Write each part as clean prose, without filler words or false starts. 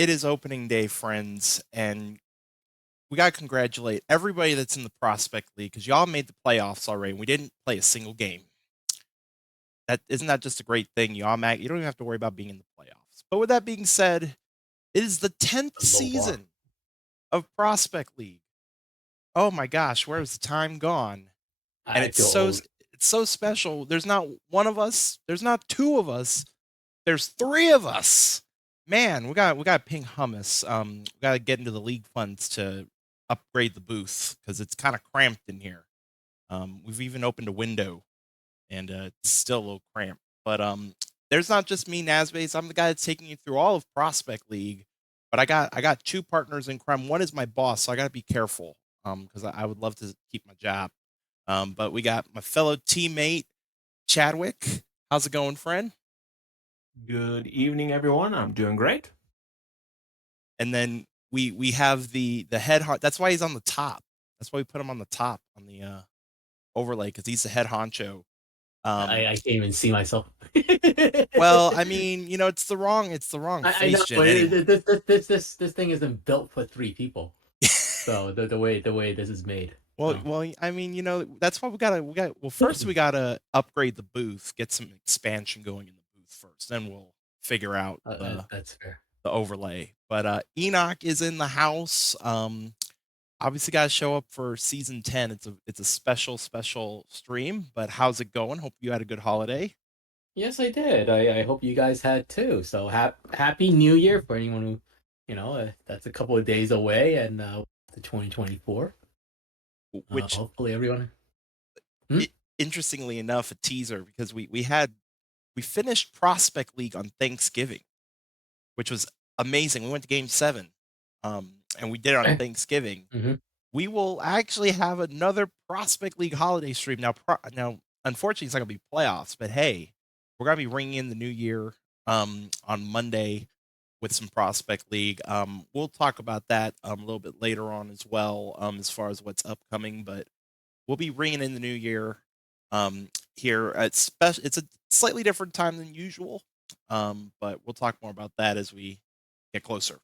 It is opening day, friends, and we gotta congratulate everybody that's in the prospect league because y'all made the playoffs already. And we didn't play a single game. That isn't that just a great thing? You don't even have to worry about being in the playoffs. But with that being said, it is the 10th A low bar. season of Prospect League. Oh my gosh, where has the time gone? And I feel old. it's so special. There's not one of us. There's not two of us. There's three of us. Man, we got to ping hummus. We got to get into the league funds to upgrade the booth because it's kind of cramped in here. We've even opened a window and it's still a little cramped. But there's not just me, nasbase. I'm the guy that's taking you through all of Prospect League. But I got two partners in crime. One is my boss, so I got to be careful because I would love to keep my job. But we got my fellow teammate Chadwick. How's it going, friend? Good evening, everyone. I'm doing great. And then we have the head that's why he's on the top. That's why we put him on the top on the overlay because he's the head honcho. I, Um, I can't even see myself. well, I mean, it's the wrong I know, face gen but anyway. this thing isn't built for three people. So the way this is made. So I mean, that's why well, first we gotta upgrade the booth, get some expansion going in the booth first, then we'll figure out that's fair. the overlay. But Enoch is in the house. Obviously got to show up for season 10. It's a special stream, but how's it going? Hope you had a good holiday. Yes, I did. I hope you guys had too. So happy New Year for anyone who, that's a couple of days away, and the 2024. Which Hopefully everyone. Hmm? interestingly enough, a teaser because we finished Prospect League on Thanksgiving, which was amazing. We went to game 7. And we did it on Thanksgiving. Mm-hmm. We will actually have another Prospect League holiday stream. Now unfortunately it's not going to be playoffs, but hey, we're going to be ringing in the new year on Monday with some Prospect League. We'll talk about that a little bit later on as well, as far as what's upcoming. But we'll be ringing in the new year here. It's a slightly different time than usual, but we'll talk more about that as we get closer.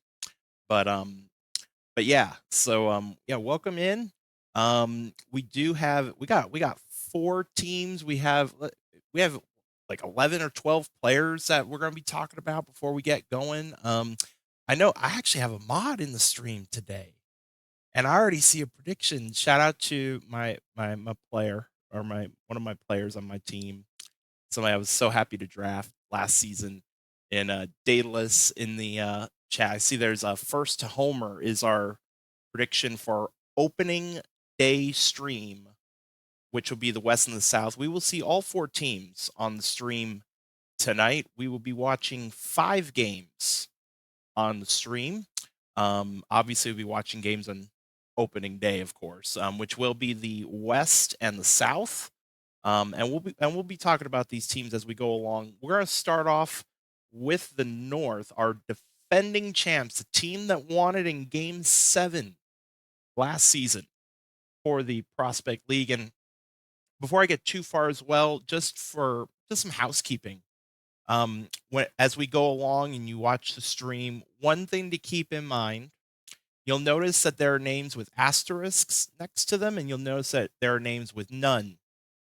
But yeah, so yeah, welcome in. We got 4 teams. We have like 11 or 12 players that we're going to be talking about before we get going. I know I actually have a mod in the stream today, and I already see a prediction. Shout out to my player or my one of my players on my team. Somebody I was so happy to draft last season in Daedalus in the chat. I see there's a first to homer is our prediction for opening day stream, which will be the West and the South. We will see all 4 teams on the stream tonight. We will be watching 5 games on the stream. Obviously, we'll be watching games on opening day, of course, which will be the West and the South. And we'll be talking about these teams as we go along. We're going to start off with the North, our defending champs, the team that won it in Game 7 last season for the Prospect League. And before I get too far as well, just some housekeeping. As we go along and you watch the stream, one thing to keep in mind, you'll notice that there are names with asterisks next to them, and you'll notice that there are names with none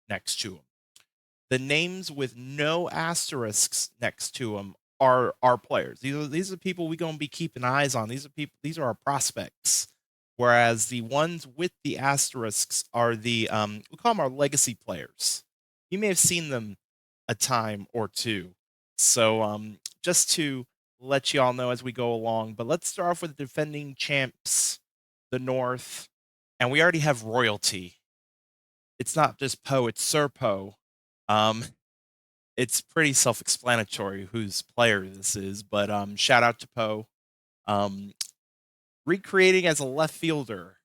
next to them. The names with no asterisks next to them are our players. These are people we're going to be keeping eyes on. These are our prospects. Whereas the ones with the asterisks are we call them our legacy players. You may have seen them a time or two. So just to let you all know as we go along, but let's start off with the defending champs, the North, and we already have royalty. It's not just Poe, it's Sir Poe. Um, it's pretty self-explanatory whose player this is, but shout out to Poe. Um, Recreating as a left fielder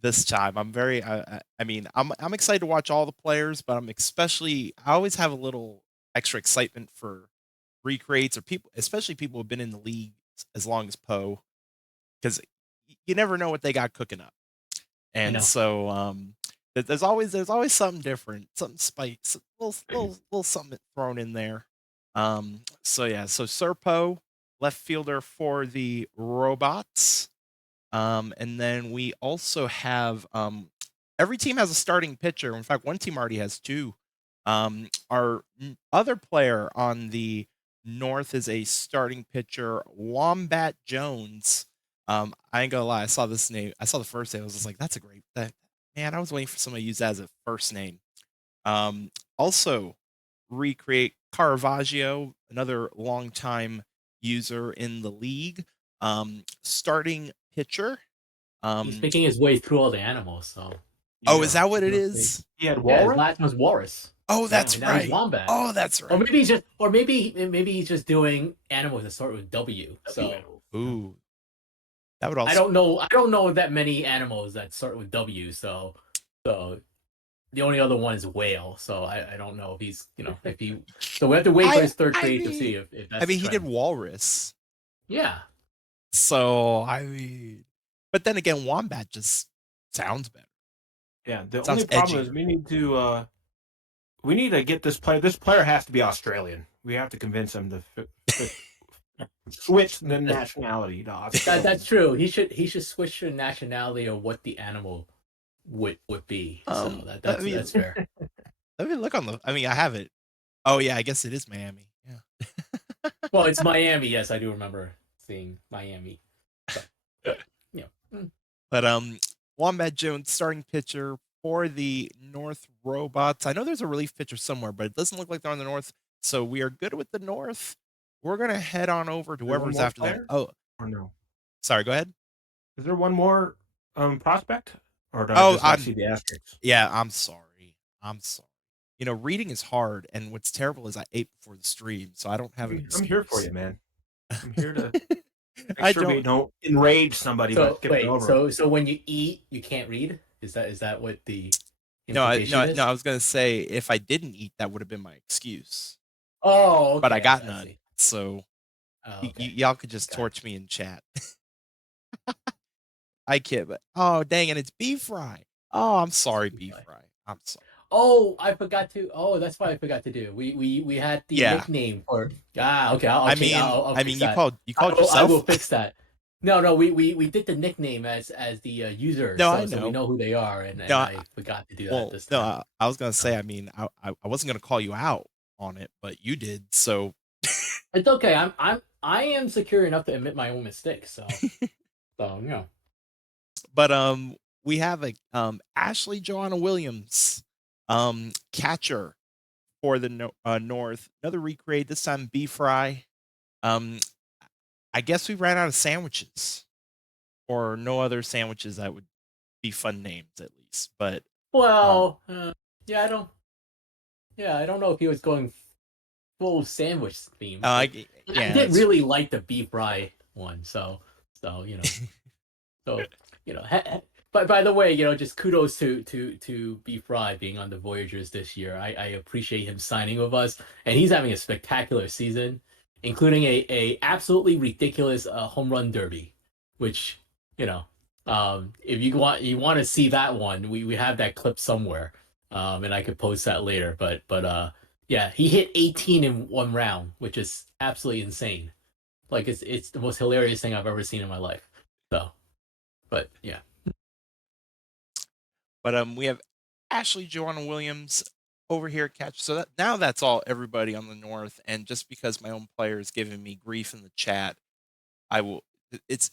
this time. I'm excited to watch all the players, but I always have a little extra excitement for recreates or people, especially people who've been in the league as long as Poe, because you never know what they got cooking up. I And know. so there's always something different, something spice, little something thrown in there. So yeah, so Sir Poe, left fielder for the Robots. And then we also have every team has a starting pitcher. In fact, one team already has two. Our other player on the North is a starting pitcher, Wombat Jones. I ain't gonna lie, I saw this name. I saw the first name. I was just like, that's a great man. I was waiting for somebody to use that as a first name. Also, recreate Caravaggio, another longtime user in the league. Starting pitcher. He's picking his way through all the animals. So Oh, is Yeah. that what it is? He had yeah, his walrus. last one's Walrus. Oh, Yeah, that's and now he's right. Wombat. Oh, that's Or right. maybe he's just doing animals that start with W. So Ooh, that would I also. don't know that many animals that start with W. So the only other one is whale. So I don't know if he's if he. So we have to wait for his third trade to see if that's. I mean, the he did trend. walrus. Yeah. So I mean, but then again, wombat just sounds better. Yeah. The Sounds only problem edgy. is we need to get this player. This player has to be Australian. We have to convince him to switch the nationality to Australian. That's true. He should switch the nationality of what the animal would be. So that's fair. Let me look on the. I mean, I have it. Oh yeah, I guess it is Miami. Yeah. Well, it's Miami. Yes, I do remember seeing Miami. But, yeah. But Wombat Jones, starting pitcher for the North Robots. I know there's a relief pitcher somewhere, but it doesn't look like they're on the North. So we are good with the North. We're gonna head on over to Is there one whoever's more after them. player? Oh, Or no? sorry. Go ahead. Is there one more prospect? Or did I just not see the asterisks? Yeah, I'm sorry. I'm sorry. You know, reading is hard, and what's terrible is I ate before the stream, so I don't have an I'm here for excuse. you, man. I'm here to make I sure we don't. don't enrage somebody by So skipping wait, over. so when you eat, you can't read? Is that what the No, implication is? no. I was gonna say if I didn't eat, that would have been my excuse, Oh, okay. but I got I none. see. So Oh, okay. y'all could just Got it. torch me in chat. I kid, but oh dang it, it's beef fry. Oh, I'm sorry, Beef beef fry. fry. I'm sorry. Oh, I forgot to. Oh, that's what I forgot to do. We had the Yeah. nickname for. Okay. I mean, I'll I fix mean, that. you called I yourself. will fix that. No, we did the nickname as the user, No, so I so we know. know who they are, and No, I forgot to do that well, this no, time. I was gonna say. I mean, I wasn't gonna call you out on it, but you did. So It's okay. I am secure enough to admit my own mistakes. So but we have a Ashley Joanna Williams, catcher for the North. Another recreate. This time beef fry. I guess we ran out of sandwiches, or no other sandwiches that would be fun names at least. But well, yeah, I don't know if he was going full sandwich theme. yeah, I did really like the beef fry one, so But by the way, just kudos to Beef Fry being on the Voyagers this year. I appreciate him signing with us, and he's having a spectacular season, including a absolutely ridiculous home run derby, which if you want to see that one, we have that clip somewhere, and I could post that later. But yeah, he hit 18 in one round, which is absolutely insane. Like it's the most hilarious thing I've ever seen in my life. So, but yeah. But we have Ashley Joanna Williams over here at catch. So now that's all everybody on the North. And just because my own player is giving me grief in the chat, I will. It's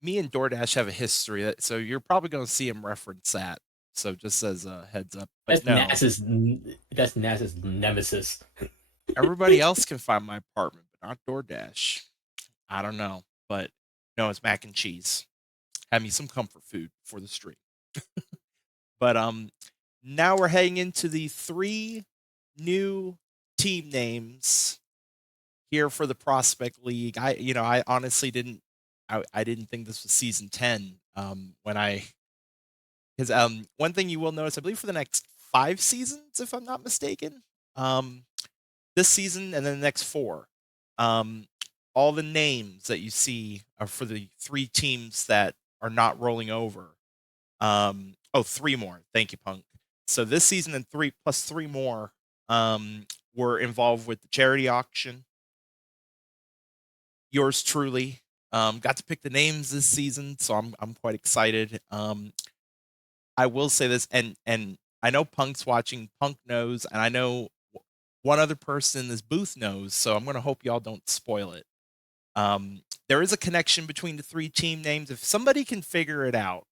me and DoorDash have a history, so you're probably going to see him reference that. So just as a heads up. But That's NASA's nemesis. Everybody else can find my apartment, but not DoorDash. I don't know, but no, it's mac and cheese. Have me some comfort food for the stream. But now we're heading into the 3 new team names here for the Prospect League. I honestly didn't think this was season 10 because one thing you will notice, I believe for the next 5 seasons, if I'm not mistaken, this season and then the next 4, all the names that you see are for the 3 teams that are not rolling over. 3 more. Thank you, Punk. So this season and 3 plus 3 more were involved with the charity auction. yours truly. Got to pick the names this season, so I'm quite excited. I will say this, and I know Punk's watching. Punk knows, and I know one other person in this booth knows. So I'm gonna hope y'all don't spoil it. There is a connection between the 3 team names. If somebody can figure it out,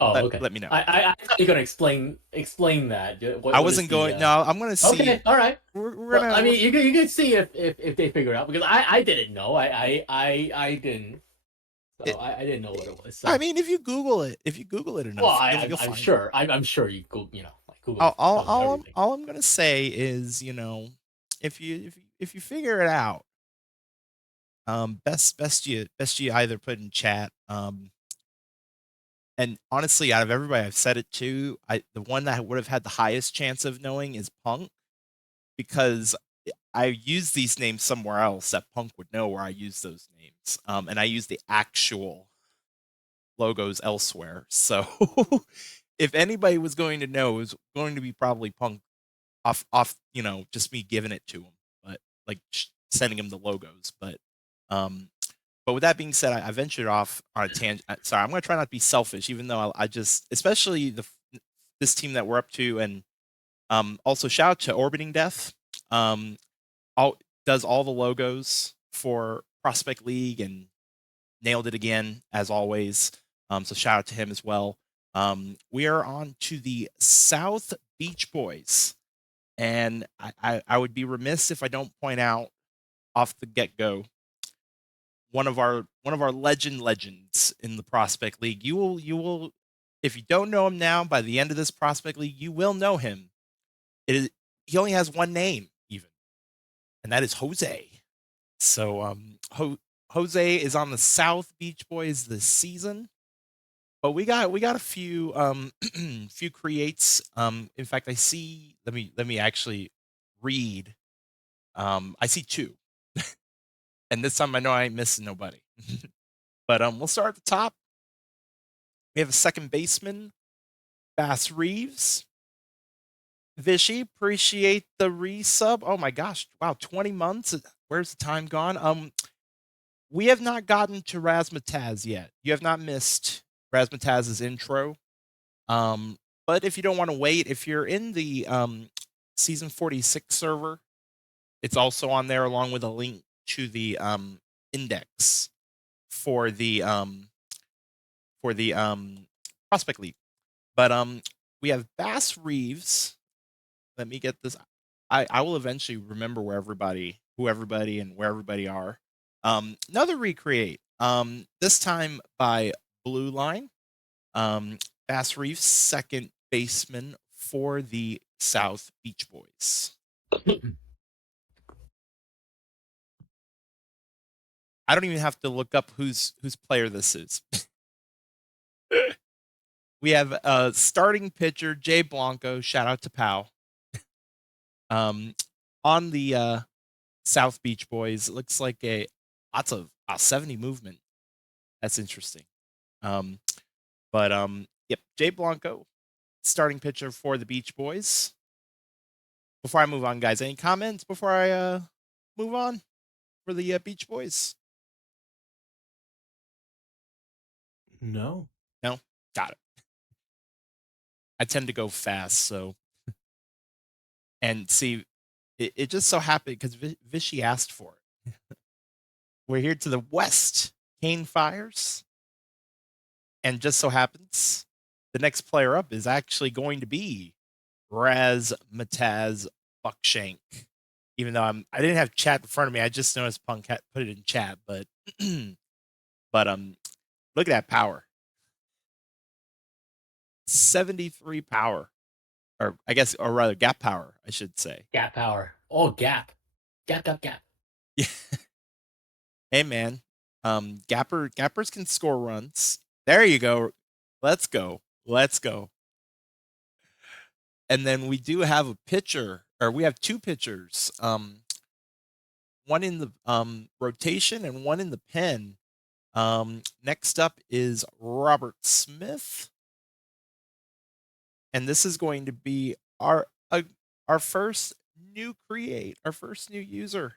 Oh, okay. let me know. I thought you were gonna explain that. I wasn't going. No, I'm gonna see. Okay, all right. We're Well, gonna. I mean, you can see if they figure it out, because I didn't know. I didn't. So I didn't know what it was. So. I mean, if you Google it Well, enough, you'll I'm find it. sure. I'm sure you Google. Like Google tells you everything. All I'm gonna say is, if you figure it out, best you either put in chat. And honestly, out of everybody I've said it to, the one that would have had the highest chance of knowing is Punk, because I used these names somewhere else that Punk would know where I used those names. And I used the actual logos elsewhere. So if anybody was going to know, it was going to be probably Punk off, just me giving it to him, but like sending him the logos. But with that being said, I ventured off on a tangent. Sorry, I'm going to try not to be selfish, even though I just, especially this team that we're up to, and also shout out to Orbiting Death. Does all the logos for Prospect League and nailed it again as always. So shout out to him as well. We are on to the South Beach Boys, and I would be remiss if I don't point out off the get-go one of our legends in the Prospect League. You will if you don't know him now, by the end of this Prospect League, you will know him. He only has one name even, and that is Jose. So Jose is on the South Beach Boys this season. But we got a few few creates. In fact, I see. Let me actually read. I see 2, and this time I know I ain't missing nobody. But we'll start at the top. We have a second baseman, Bass Reeves. Vishy, appreciate the resub. Oh my gosh, wow, 20 months. Where's the time gone? We have not gotten to Razzmatazz yet. You have not missed Razzmatazz's intro. But if you don't want to wait, if you're in the season 46 server, it's also on there along with a link to the index for the Prospect League. But we have Bass Reeves. Let me get this. I will eventually remember who everybody and where everybody are. Another recreate. This time by Blue Line. Bass Reeves, second baseman for the South Beach Boys. I don't even have to look up whose player this is. We have starting pitcher Jay Blanco. Shout out to Pau. On the South Beach Boys, it looks like lots of 70 movement. That's interesting. Yep, Jay Blanco, starting pitcher for the Beach Boys. Before I move on, guys, any comments before I move on for the Beach Boys? No. No? Got it. I tend to go fast, so. And see, it just so happened because Vishy asked for it. We're here to the west, Cane Fires. And just so happens, the next player up is actually going to be Razzmatazz Buckshank. Even though I didn't have chat in front of me, I just noticed Punk put it in chat. But look at that power. 73 power. Or I guess, or rather gap power, I should say. Gap power. Oh, gap. Gap. Yeah. Hey man. Gappers can score runs. There you go. Let's go. And then we do have a pitcher, or we have 2 pitchers. One in the rotation and one in the pen. Next up is Robert Smith. And this is going to be our first new create, our first new user.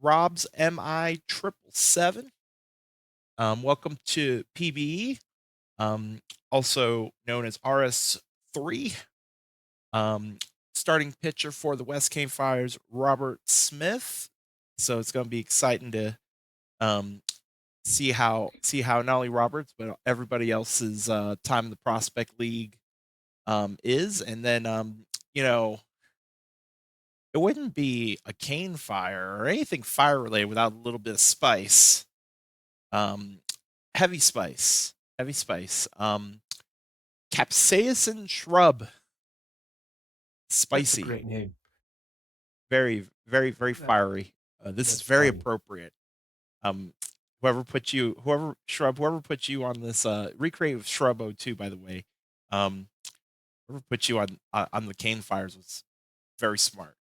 Rob's MI 777. Welcome to PBE, also known as RS3. Starting pitcher for the West Cane Fires, Robert Smith. So it's going to be exciting to see how not only Roberts but everybody else's time in the prospect league is, and then it wouldn't be a cane fire or anything fire related without a little bit of spice. Heavy spice. Capsaicin shrub. Spicy. That's a great name. Very, very, very fiery. This is very appropriate. Whoever put you on this recreative Shrub 02, by the way, whoever put you on the cane fires was very smart.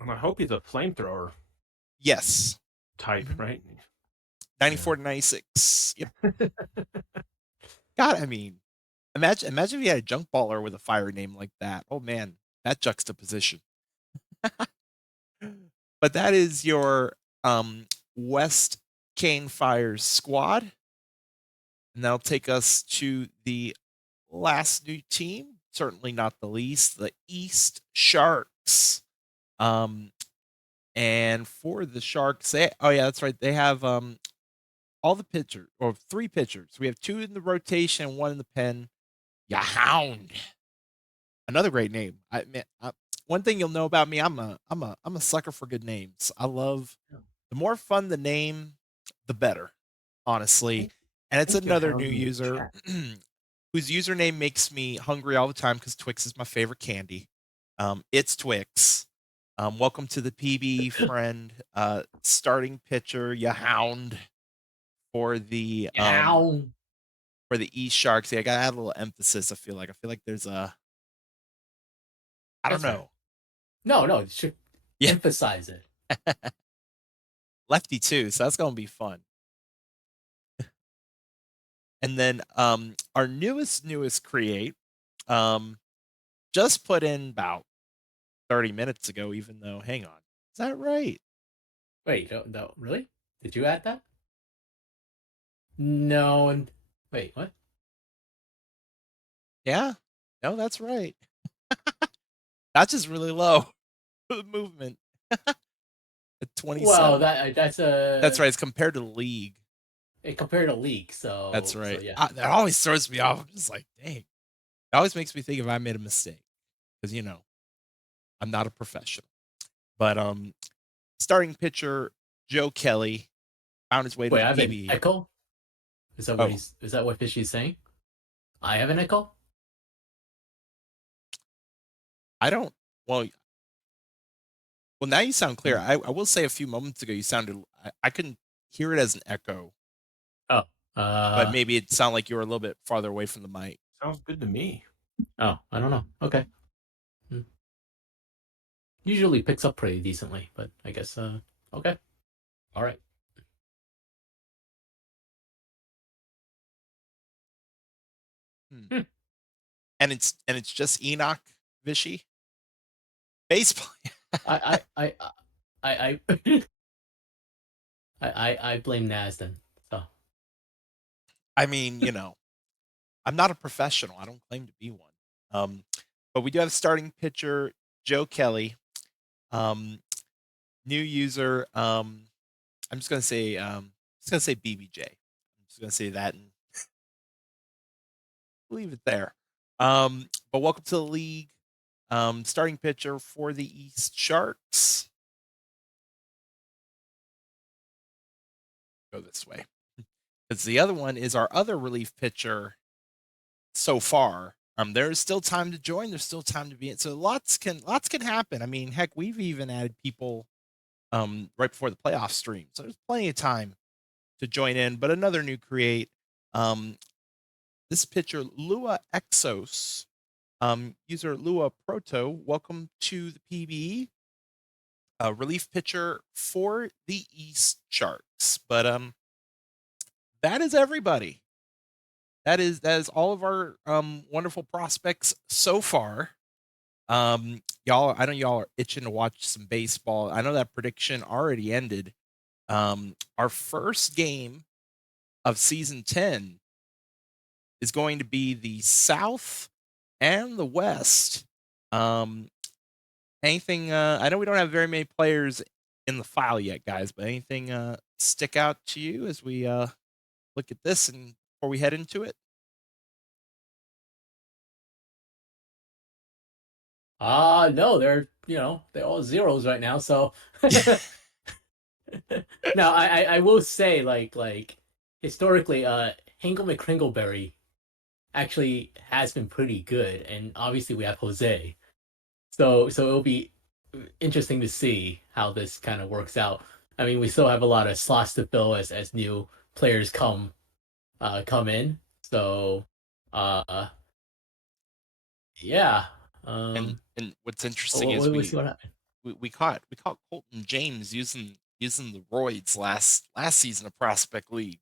And I hope he's a flamethrower Yes. type, right? 94 to 96. Yep. God, I mean, imagine if you had a junk baller with a fire name like that. Oh man, that juxtaposition. But that is your West Cane Fires squad. And that'll take us to the last new team, certainly not the least, the East Sharks. And for the Sharks, that's right. They have all the pitchers, or 3 pitchers. We have 2 in the rotation and 1 in the pen. Hound. Another great name. One thing you'll know about me, I'm a sucker for good names. I love the more fun the name, the better, honestly. And it's another new user whose username makes me hungry all the time because Twix is my favorite candy. It's Twix. Welcome to the PB friend. Starting pitcher, Hound for the East Sharks. Yeah, I gotta add a little emphasis. I feel like there's a I don't know. No, you should emphasize it. Lefty too, so that's gonna be fun. And then our newest create just put in about 30 minutes ago, even though, hang on, is that right? Wait, no, really? Did you add that? No, and wait, what? Yeah, no, that's right. That's just really low movement. At 27. Well, that's right. It's compared to the league. Compared to league, so that's right. So, yeah. That always throws me off. I'm just like, dang. It always makes me think if I made a mistake, because I'm not a professional. But starting pitcher Joe Kelly found his way to I have PB. an echo. Is that what is that what Fishy's saying? I have an echo. I don't. Well, now you sound clear. I will say a few moments ago you sounded. I couldn't hear it as an echo. Oh, but maybe it sounded like you were a little bit farther away from the mic. Sounds good to me. Oh, I don't know. Okay. Usually picks up pretty decently, but I guess okay. All right. And it's just Enoch Vishy. Baseball. I blame Nasden. So I mean, I'm not a professional. I don't claim to be one. But we do have starting pitcher Joe Kelly. New user. I'm just gonna say BBJ. I'm just gonna say that and leave it there. But welcome to the league. Starting pitcher for the East Sharks. Go this way. Because the other one is our other relief pitcher so far. There's still time to join. There's still time to be in. So lots can happen. I mean, heck, we've even added people right before the playoff stream. So there's plenty of time to join in. But another new create. This pitcher, Lua Exos, user Lua Proto, welcome to the PBE. Relief pitcher for the East Sharks. But that is everybody. That is all of our wonderful prospects so far. I know y'all are itching to watch some baseball. I know that prediction already ended. Our first game of season 10 is going to be the South and the West. Anything I know we don't have very many players in the file yet, guys, but anything stick out to you as we look at this and before we head into it? No, they're all zeros right now. So now I will say like historically, Hingle McCringleberry actually has been pretty good, and obviously we have Jose. So it'll be interesting to see how this kind of works out. I mean, we still have a lot of slots to fill as new players come in. So yeah. And what's interesting is We'll see what happens. we caught Colton James using the roids last season of Prospect League.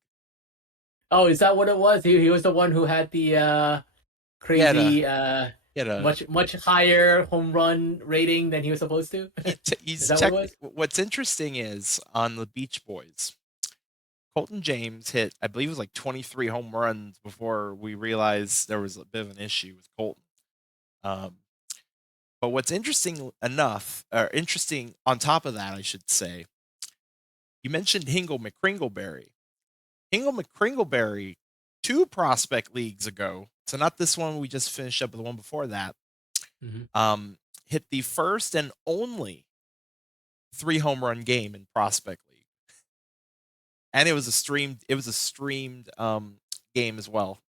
Oh, is that what it was? He was the one who had the He had crazy he had a much higher home run rating than he was supposed to. he's Is that what it was? what's interesting is on the Beach Boys, Colton James hit, I believe it was like 23 home runs before we realized there was a bit of an issue with Colton. But what's interesting enough, or interesting on top of that, I should say, you mentioned Hingle McCringleberry. Hingle McCringleberry, 2 prospect leagues ago, so not this one we just finished up with, the one before that, hit the first and only 3 home run game in Prospect League. And it was a streamed game as well.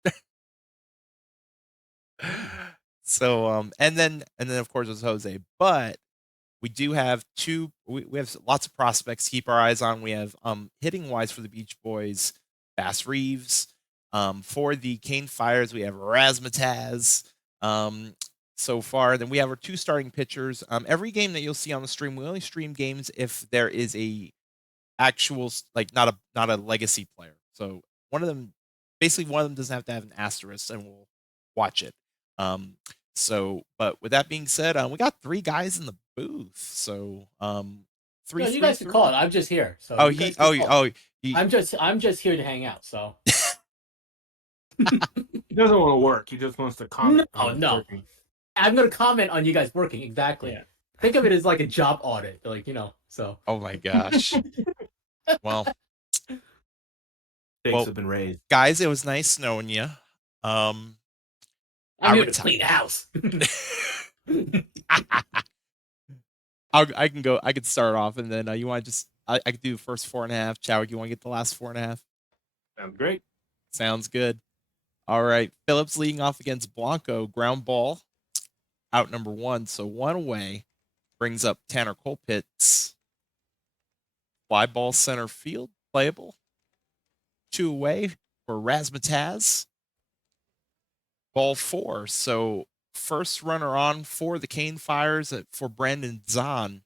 So and then of course it was Jose. But we do have we have lots of prospects to keep our eyes on. We have hitting wise for the Beach Boys, Bass Reeves. For the Cane Fires, we have Razzmatazz. So far, then we have our 2 starting pitchers. Every game that you'll see on the stream, we only stream games if there is a actual, like, not a legacy player. So one of them doesn't have to have an asterisk, and we'll watch it. But with that being said, we got 3 guys in the booth. So three. No, you guys can call it. I'm just here. So I'm just here to hang out. So He doesn't want to work. He just wants to comment. No. I'm going to comment on you guys working. Exactly. Yeah. Think of it as like a job audit. So. Oh my gosh. Well, Stakes have been raised. Guys, it was nice knowing you. I'm here to clean the house. I can start off, and then you want to just I could do the first 4.5. Chadwick, you want to get the last 4.5? Sounds great. Sounds good. All right. Phillips leading off against Blanco. Ground ball. Out number 1. So 1 away. Brings up Tanner Colpitts. Fly ball center field. Playable. 2 away for Razzmatazz. Ball 4. So first runner on for the Cane Fires for Brandon Zahn.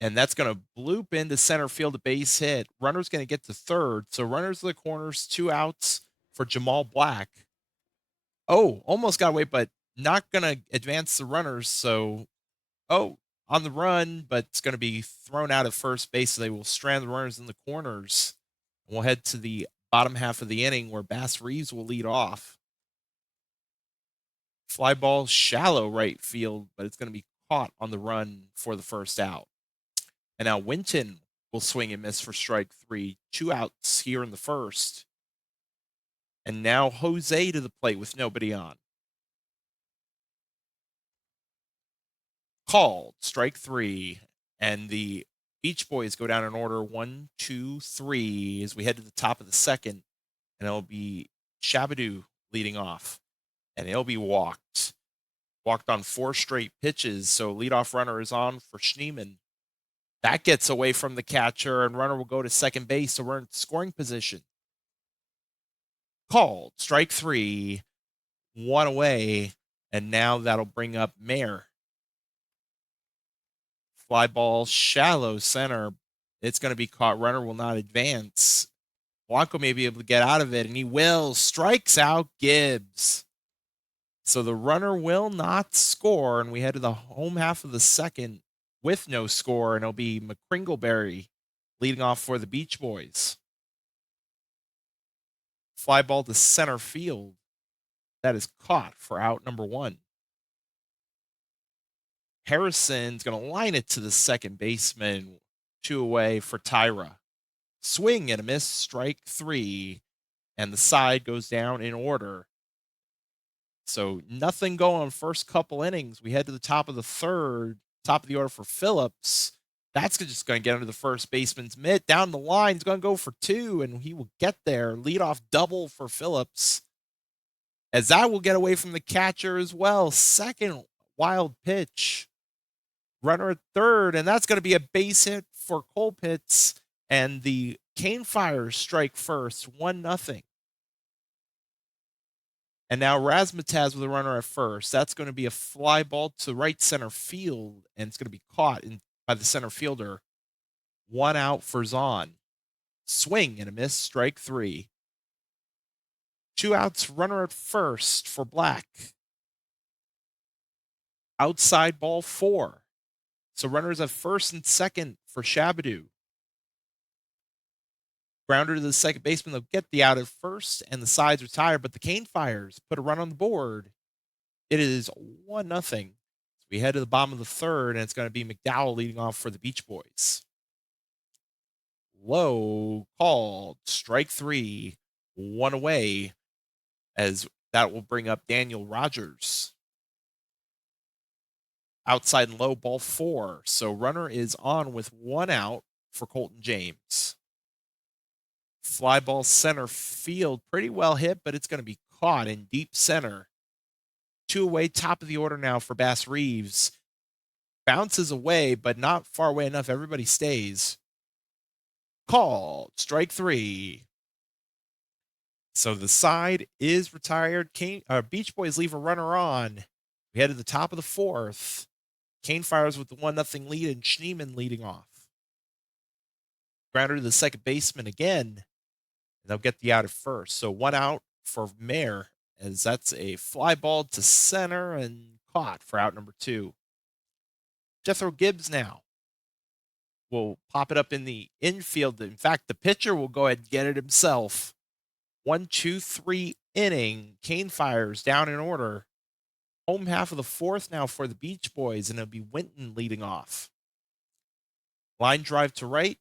And that's going to bloop into center field, a base hit. Runner's going to get to third. So runners to the corners, 2 outs for Jamal Black. Oh, almost got away, but not going to advance the runners. So, on the run, but it's going to be thrown out at first base. So they will strand the runners in the corners. And we'll head to the bottom half of the inning where Bass Reeves will lead off. Fly ball shallow right field, but it's going to be caught on the run for the first out. And now Winton will swing and miss for strike 3. 2 outs here in the first. And now Jose to the plate with nobody on. Called, strike 3. And the Beach Boys go down in order 1, 2, 3 as we head to the top of the second. And it'll be Shabadoo leading off. And he'll be walked. Walked on 4 straight pitches. So leadoff runner is on for Schneemann. That gets away from the catcher, and runner will go to second base, so we're in scoring position. Called, strike 3, 1 away, and now that'll bring up Mayer. Fly ball, shallow center. It's going to be caught. Runner will not advance. Blanco may be able to get out of it, and he will. Strikes out Gibbs. So the runner will not score, and we head to the home half of the second with no score, and it'll be McCringleberry leading off for the Beach Boys. Fly ball to center field. That is caught for out number 1. Harrison's going to line it to the second baseman. 2 away for Tyra. Swing and a miss, strike 3. And the side goes down in order. So nothing going on first couple innings. We head to the top of the third, top of the order for Phillips. That's just going to get under the first baseman's mitt. Down the line, he's going to go for 2, and he will get there. Leadoff double for Phillips. As that will get away from the catcher as well. Second wild pitch. Runner at third, and that's going to be a base hit for Colpitts. And the Cane Fires strike first, 1-0. And now Razmataz with a runner at first. That's going to be a fly ball to right center field, and it's going to be caught by the center fielder. 1 out for Zahn. Swing and a miss, strike 3. 2 outs, runner at first for Black. Outside ball 4. So runners at first and second for Shabadoo. Grounder to the second baseman. They'll get the out at first, and the sides retire, but the Cane Fires put a run on the board. It is 1-0. So we head to the bottom of the third, and it's going to be McDowell leading off for the Beach Boys. Low called, strike 3, 1 away, as that will bring up Daniel Rogers. Outside and low, ball 4. So runner is on with 1 out for Colton James. Fly ball center field, pretty well hit, but it's going to be caught in deep center. 2 away, top of the order now for Bass Reeves. Bounces away, but not far away enough. Everybody stays. Called, strike 3. So the side is retired. Beach Boys leave a runner on. We head to the top of the 4th. Cane Fires with the 1-0 lead, and Schneemann leading off. Grounder to the second baseman again. And they'll get the out at first. So 1 out for Mayer, as that's a fly ball to center and caught for out number 2. Jethro Gibbs now will pop it up in the infield. In fact, the pitcher will go ahead and get it himself. 1-2-3 inning. Cane Fires down in order. Home half of the 4th now for the Beach Boys, and it'll be Winton leading off. Line drive to right.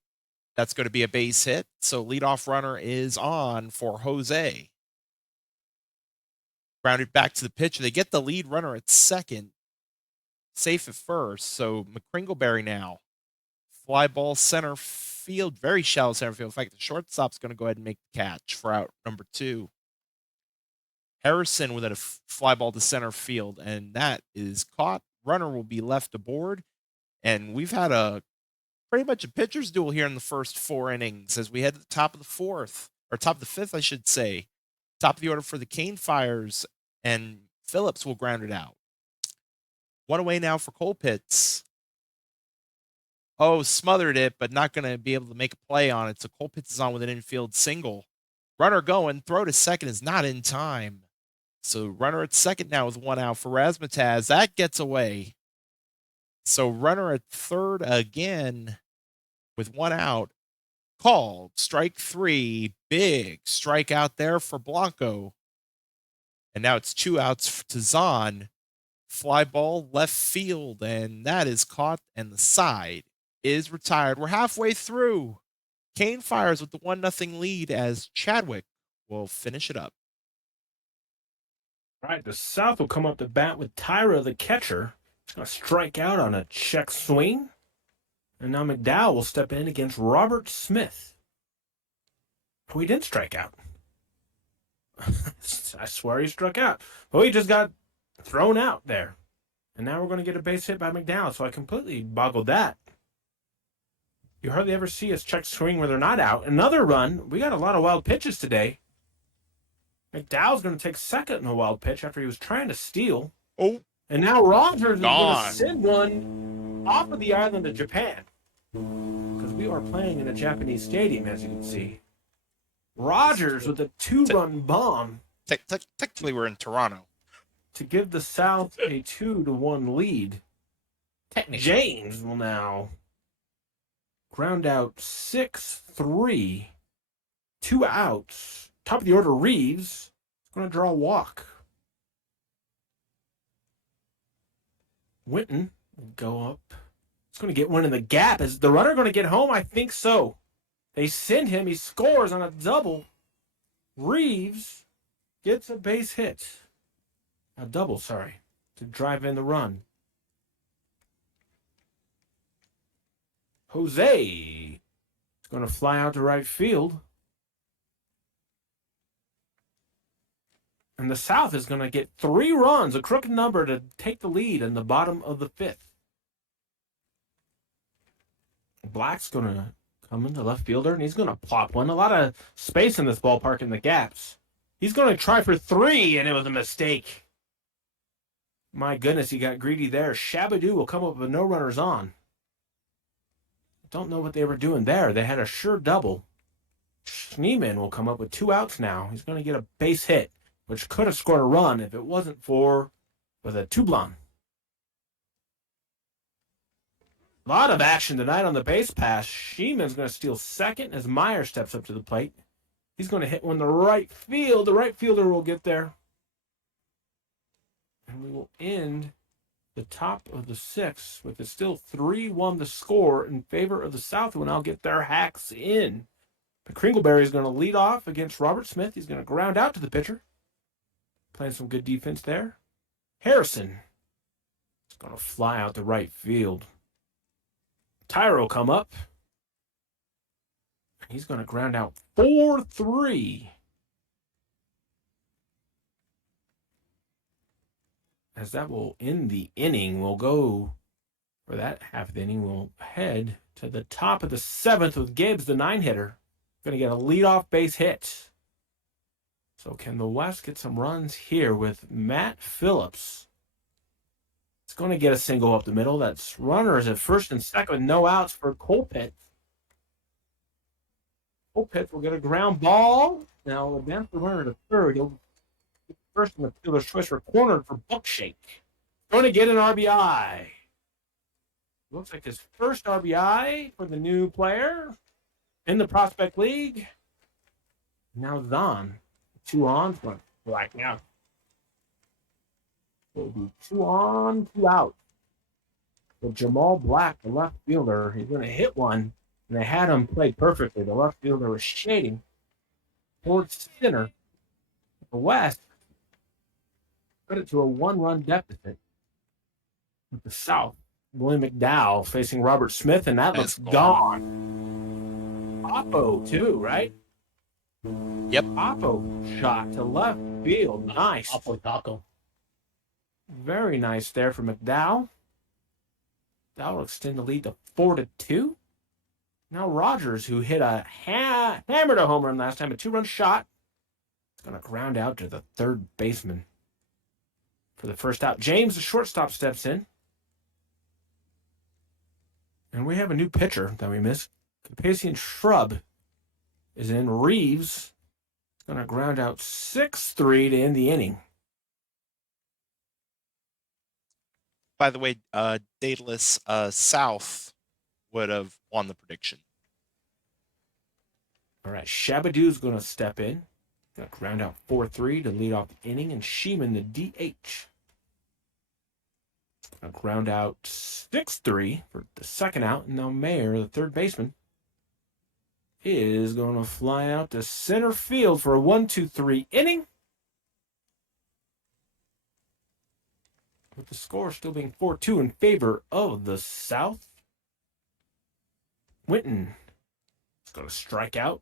That's going to be a base hit. So leadoff runner is on for Jose. Grounded back to the pitcher. They get the lead runner at second. Safe at first. So McCringleberry now. Fly ball center field. Very shallow center field. In fact, the shortstop's going to go ahead and make the catch for out number 2. Harrison with a fly ball to center field, and that is caught. Runner will be left aboard. And we've had pretty much a pitcher's duel here in the first 4 innings as we head to the top of the 4th, or top of the 5th, I should say. Top of the order for the Cane Fires, and Phillips will ground it out. 1 away now for Colpitts. Oh, smothered it, but not going to be able to make a play on it. So Colpitts is on with an infield single. Runner going, throw to second is not in time. So runner at second now with 1 out for Razmataz. That gets away. So runner at third again with 1 out. Called, strike 3. Big strikeout there for Blanco. And now it's 2 outs to Zahn. Fly ball left field, and that is caught, and the side is retired. We're halfway through. Cane Fires with the 1-0 lead as Chadwick will finish it up. All right, the South will come up to bat with Tyra, the catcher. He's going to strike out on a check swing. And now McDowell will step in against Robert Smith, who he did strike out. I swear he struck out. Well, he just got thrown out there. And now we're going to get a base hit by McDowell, so I completely boggled that. You hardly ever see us check swing where they're not out. Another run. We got a lot of wild pitches today. McDowell's going to take second in a wild pitch after he was trying to steal. Oh. And now Rogers is going Gone. to send one off of the island of Japan. Because we are playing in a Japanese stadium, as you can see. Rogers with a 2-run bomb. Technically, we're in Toronto. to give the South a 2-1 lead. Technically. James will now ground out 6-3. 2 outs. Top of the order, Reeves is going to draw a walk. Winton will go up. He's going to get one in the gap. Is the runner going to get home? I think so. They send him. He scores on a double. Reeves gets a base hit. A double, sorry, to drive in the run. Jose is going to fly out to right field. And the South is going to get 3 runs, a crooked number, to take the lead in the bottom of the 5th. Black's going to come into left fielder, and he's going to plop one. A lot of space in this ballpark in the gaps. He's going to try for 3, and it was a mistake. My goodness, he got greedy there. Shabadoo will come up with no runners on. Don't know what they were doing there. They had a sure double. Schneemann will come up with 2 outs now. He's going to get a base hit, which could have scored a run if it wasn't for with a Toublan. A lot of action tonight on the base pass. Schneemann's going to steal second as Meyer steps up to the plate. He's going to hit one to right field. The right fielder will get there. And we will end the top of the 6th with a still 3-1 to score in favor of the South, who will now get their hacks in. But Kringleberry is going to lead off against Robert Smith. He's going to ground out to the pitcher. Playing some good defense there. Harrison is going to fly out to right field. Tyro will come up. He's going to ground out 4-3. As that will end the inning, we'll go for that half of the inning. We'll head to the top of the 7th with Gibbs, the 9-hitter. Going to get a leadoff base hit. So can the West get some runs here with Matt Phillips? It's going to get a single up the middle. That's runners at first and second with no outs for Colpitts. Colpitts will get a ground ball. Now advance the runner to third. He'll get first in the fielder's choice for cornered for Buckshake. Going to get an RBI. Looks like his first RBI for the new player in the Prospect League. Now Zahn. 2 on, Black now. It'll be 2 on, 2 out. But Jamal Black, the left fielder, he's going to hit one, and they had him play perfectly. The left fielder was shading towards center. The West cut it to a 1-run deficit. With the South, William McDowell facing Robert Smith, and that looks gone. Oppo, too, right? Yep. Oppo shot to left field. Nice. Oppo Taco. Very nice there for McDowell. That will extend the lead to 4-2. Now Rogers, who hit a hammered a home run last time, a 2-run shot, is going to ground out to the third baseman for the first out. James, the shortstop, steps in. And we have a new pitcher that we missed. Carpathian Shrub is in. Reeves is going to ground out 6-3 to end the inning. By the way, Daedalus South would have won the prediction. All right, Shabadoo's going to step in. Going to ground out 4-3 to lead off the inning, and Sheeman, the DH. Going to ground out 6-3 for the second out, and now Mayer, the third baseman, is going to fly out to center field for a 1-2-3 inning. With the score still being 4-2 in favor of the South. Winton is going to strike out.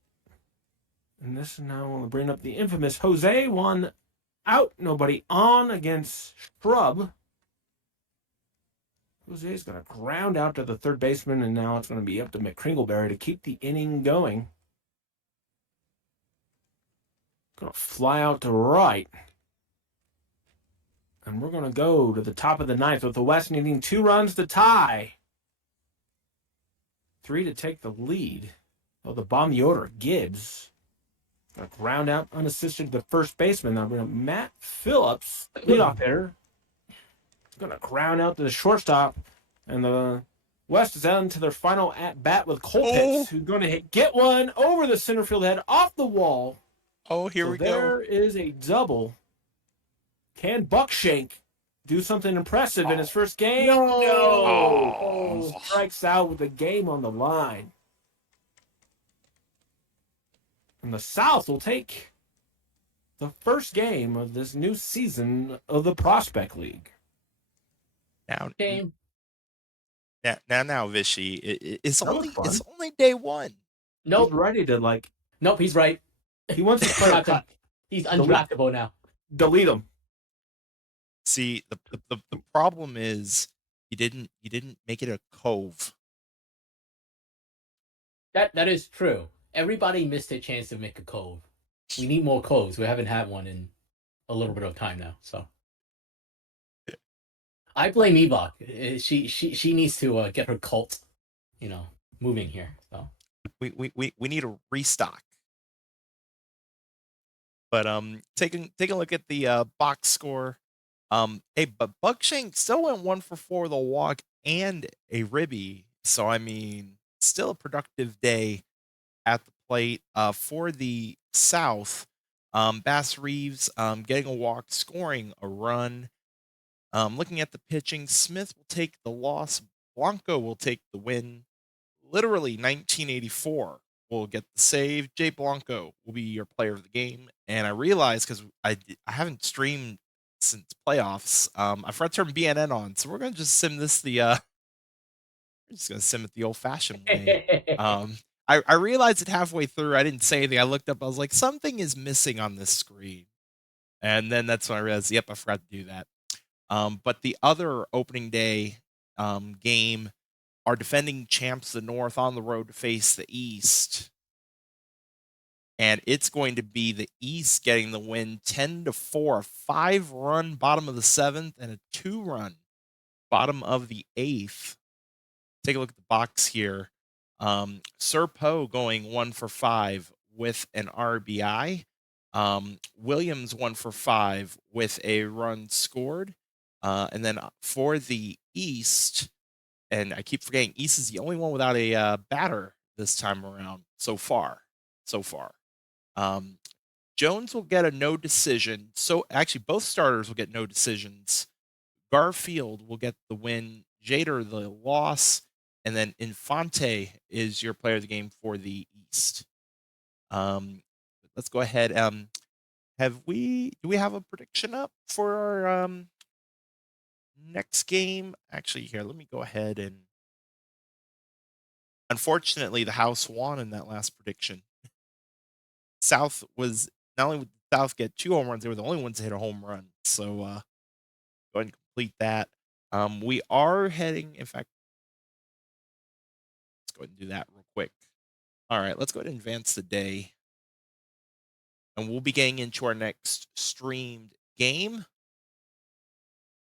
And this is now going to bring up the infamous Jose. 1 out, nobody on against Shrub. Jose is going to ground out to the third baseman, and now it's going to be up to McCringleberry to keep the inning going. Going to fly out to right. And we're going to go to the top of the 9th with the West needing 2 runs to tie. 3 to take the lead. Well, the bottom of the order, Gibbs A ground out unassisted to the first baseman. Now Matt Phillips, leadoff hitter, going to ground out to the shortstop, and the West is out into their final at bat with Colpitts, who's going to get one over the center field head off the wall. Oh, here so we there go. is a double. Can Buckshank do something impressive in his first game? No! Strikes out with the game on the line. And the South will take the first game of this new season of the Prospect League. Game. Now, Vishy, it's That was only day one. Nope. He's ready to Nope, he's right. He wants his player cut. He's undraftable now. Delete him. See, the problem is you didn't make it a cove. That is true. Everybody missed a chance to make a cove. We need more coves. We haven't had one in a little bit of time now. So I blame Ebok. She needs to get her cult, moving here. So We need a restock. But taking a look at the box score. But Buckshank still went 1 for 4 with a walk and a ribby. So I mean, still a productive day at the plate. For the South, Bass Reeves getting a walk, scoring a run. Looking at the pitching, Smith will take the loss. Blanco will take the win. Literally 1984 will get the save. Jay Blanco will be your player of the game. And I realized, because I haven't streamed since playoffs, I forgot to turn BNN on. So we're going to just sim this we're just going to sim it the old-fashioned way. I realized it halfway through. I didn't say anything. I looked up. I was like, something is missing on this screen. And then that's when I realized, yep, I forgot to do that. But the other opening day game, our defending champs, the North, on the road to face the East. And it's going to be the East getting the win 10-4, a 5-run bottom of the 7th and a 2-run bottom of the 8th. Take a look at the box here. Sir Poe going 1 for 5 with an RBI. Williams 1 for 5 with a run scored. And then for the East, and I keep forgetting, East is the only one without a batter this time around so far. Jones will get a no decision. So actually, both starters will get no decisions. Garfield will get the win. Jader the loss. And then Infante is your player of the game for the East. Let's go ahead. Do we have a prediction up for our next game? Actually, here, let me go ahead and. Unfortunately, the House won in that last prediction. South was not only would South get 2 home runs, they were the only ones to hit a home run. So go ahead and complete that. We are heading, in fact, let's go ahead and do that real quick. All right, let's go ahead and advance the day. And we'll be getting into our next streamed game.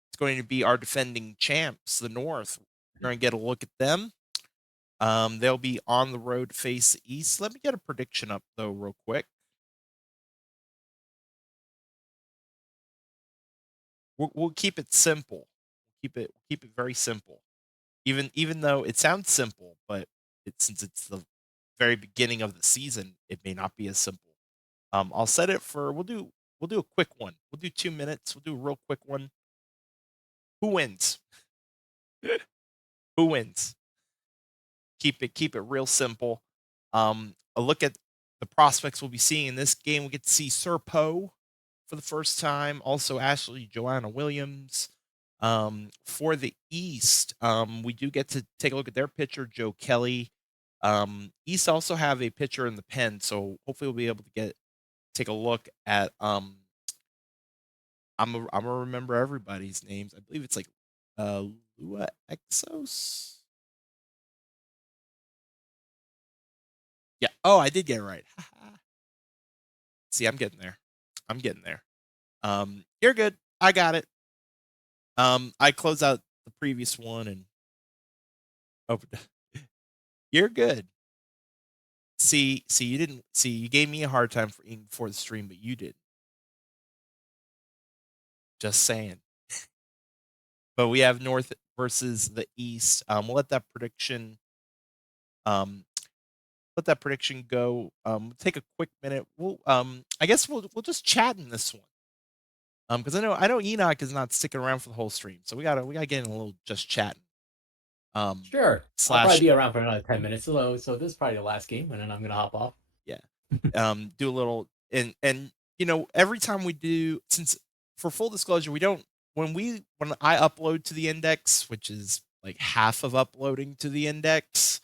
It's going to be our defending champs, the North. We're going to get a look at them. They'll be on the road to face the East. Let me get a prediction up, though, real quick. We'll keep it simple. Keep it very simple. Even though it sounds simple, but since it's the very beginning of the season, it may not be as simple. I'll set it for we'll do a quick one. We'll do 2 minutes. We'll do a real quick one. Who wins? Who wins? Keep it real simple. A look at the prospects we'll be seeing in this game. We get to see Sir Poe for the first time. Also, Ashley Joanna Williams. For the East, we do get to take a look at their pitcher, Joe Kelly. East also have a pitcher in the pen, so hopefully we'll be able to take a look at. I'm gonna remember everybody's names. I believe it's like Lua Exos. Yeah. Oh, I did get it right. See, I'm getting there. You're good. I got it. I closed out the previous one and opened. You're good. See, you didn't see. You gave me a hard time before the stream, but you did. Just saying. But we have North versus the East. We'll let that prediction. Let that prediction go. Take a quick minute. I guess we'll just chat in this one. Because I know Enoch is not sticking around for the whole stream, so we gotta get in a little just chatting. Sure. Slash, I'll probably be around for another 10 minutes. So this is probably the last game, and then I'm gonna hop off. Yeah. Do a little and every time we do, since for full disclosure, we don't when I upload to the index, which is like half of uploading to the index,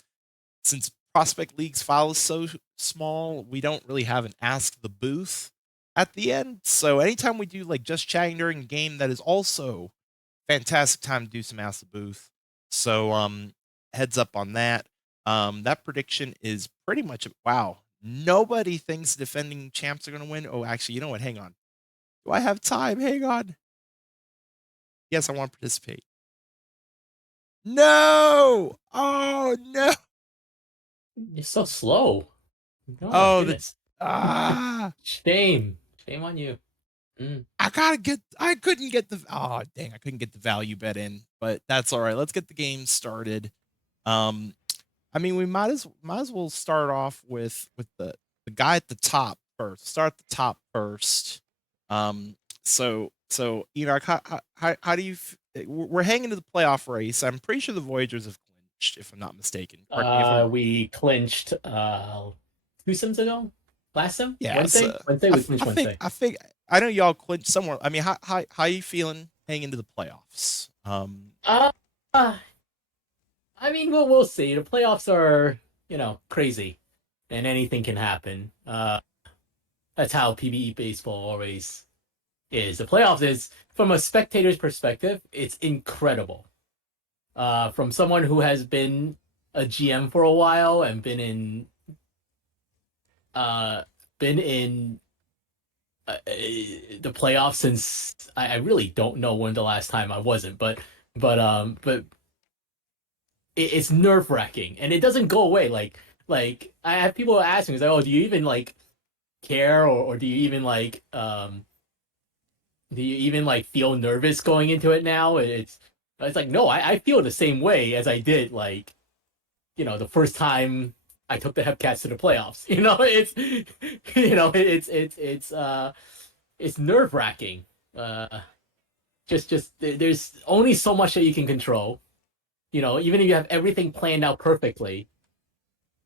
since Prospect League's file is so small, we don't really have an Ask the Booth at the end. So anytime we do like just chatting during a game, that is also fantastic time to do some Ask the Booth. So heads up on that. That prediction is pretty much wow. Nobody thinks defending champs are going to win. Oh, actually, you know what? Hang on. Do I have time? Hang on. Yes, I want to participate. No! Oh, no! You're so slow. Oh, goodness. Shame on you. I couldn't get the I couldn't get the value bet in, but that's all right. Let's get the game started. I mean, we might as well start off with the guy at the top first. Start at the top first. So Enoch, how do you? We're hanging to the playoff race. I'm pretty sure the Voyagers have clinched, if I'm not mistaken. We clinched 2 sims ago. Last sim? Yeah, Wednesday we clinched Wednesday. I know y'all clinched somewhere. I mean, how are you feeling hanging into the playoffs? I mean, we'll see. The playoffs are, crazy, and anything can happen. That's how PBE baseball always is. The playoffs is, from a spectator's perspective, it's incredible. From someone who has been a GM for a while and been in the playoffs since I really don't know when the last time I wasn't, but it's nerve-wracking, and it doesn't go away. Like I have people asking me, like, oh, do you even like care, or do you even feel nervous going into it now? It's like, no, I feel the same way as I did the first time I took the Hepcats to the playoffs. It's nerve-wracking. Just there's only so much that you can control. Even if you have everything planned out perfectly,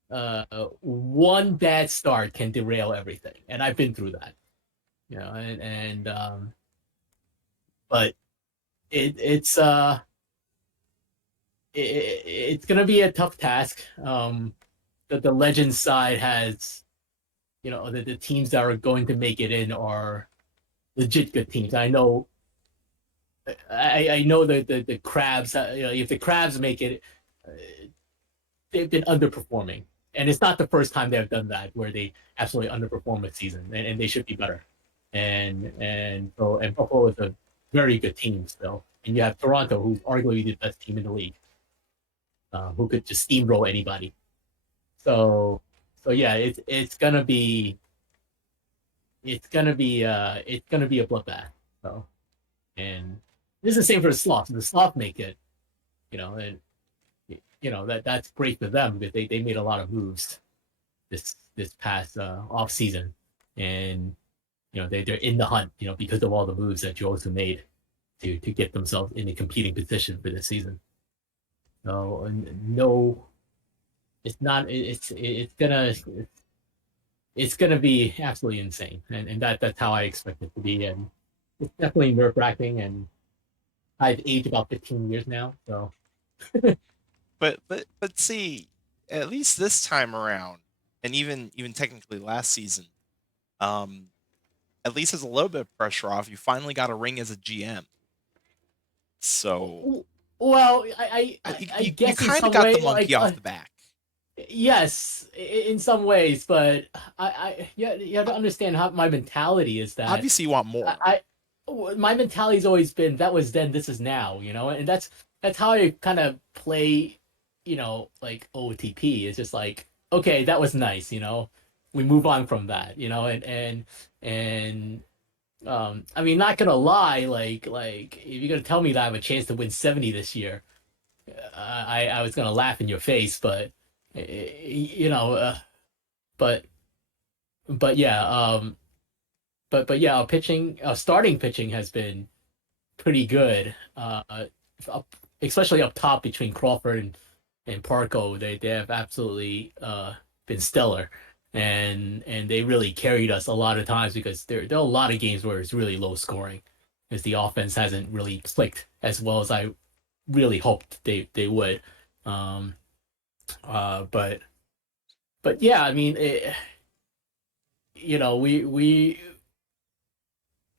one bad start can derail everything, and I've been through that. But it's gonna be a tough task. That the Legends side has, the teams that are going to make it in are legit good teams. I know that the Crabs, if the Crabs make it, they've been underperforming, and it's not the first time they've done that, where they absolutely underperform a season, and they should be better. And Buffalo is a very good team still, and you have Toronto, who's arguably the best team in the league, who could just steamroll anybody. So yeah, it's gonna be a bloodbath. So, and this is the same for the Sloth. If the Sloth make it, and that's great for them, because they made a lot of moves this past off season, and they're in the hunt, because of all the moves that Josu made to get themselves in a competing position for this season. So no, it's not. It's gonna be absolutely insane, and that's how I expect it to be, and it's definitely nerve-wracking, and I've aged about 15 years now, so. but see, at least this time around, and even technically last season, at least there's a little bit of pressure off. You finally got a ring as a GM. So, well, I guess you kind of got the monkey off the back. Yes, in some ways, but you have to understand how my mentality is. That obviously you want more. My mentality's always been, that was then, this is now, and that's how I kind of play, like OTP. It's just like, okay, that was nice, you know. We move on from that, you know, and I mean, not gonna lie, like if you're gonna tell me that I have a chance to win 70 this year, I was gonna laugh in your face, but you know, but but yeah, but yeah, our pitching, starting pitching has been pretty good. Up, especially up top between Crawford and Parco, they have absolutely been stellar, and they really carried us a lot of times because there are a lot of games where it's really low scoring, because the offense hasn't really clicked as well as I really hoped they would. Um, uh, but but yeah, I mean, you know,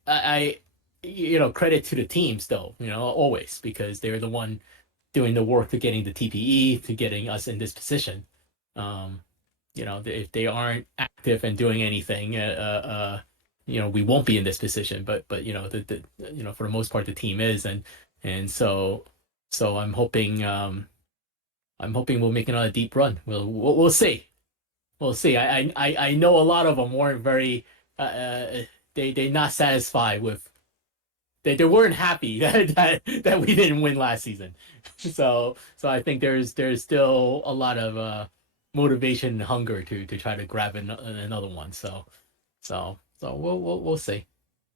I you know, credit to the teams though, you know, always, because they're the one doing the work to getting the TPE to getting us in this position. Um, you know, if they aren't active and doing anything, you know, we won't be in this position. But you know, the you know, for the most part, the team is, and so I'm hoping we'll make another deep run. We'll see. We'll see. I know a lot of them weren't very they not satisfied with they weren't happy that we didn't win last season. So I think there's still a lot of motivation and hunger to try to grab another one. So we'll see.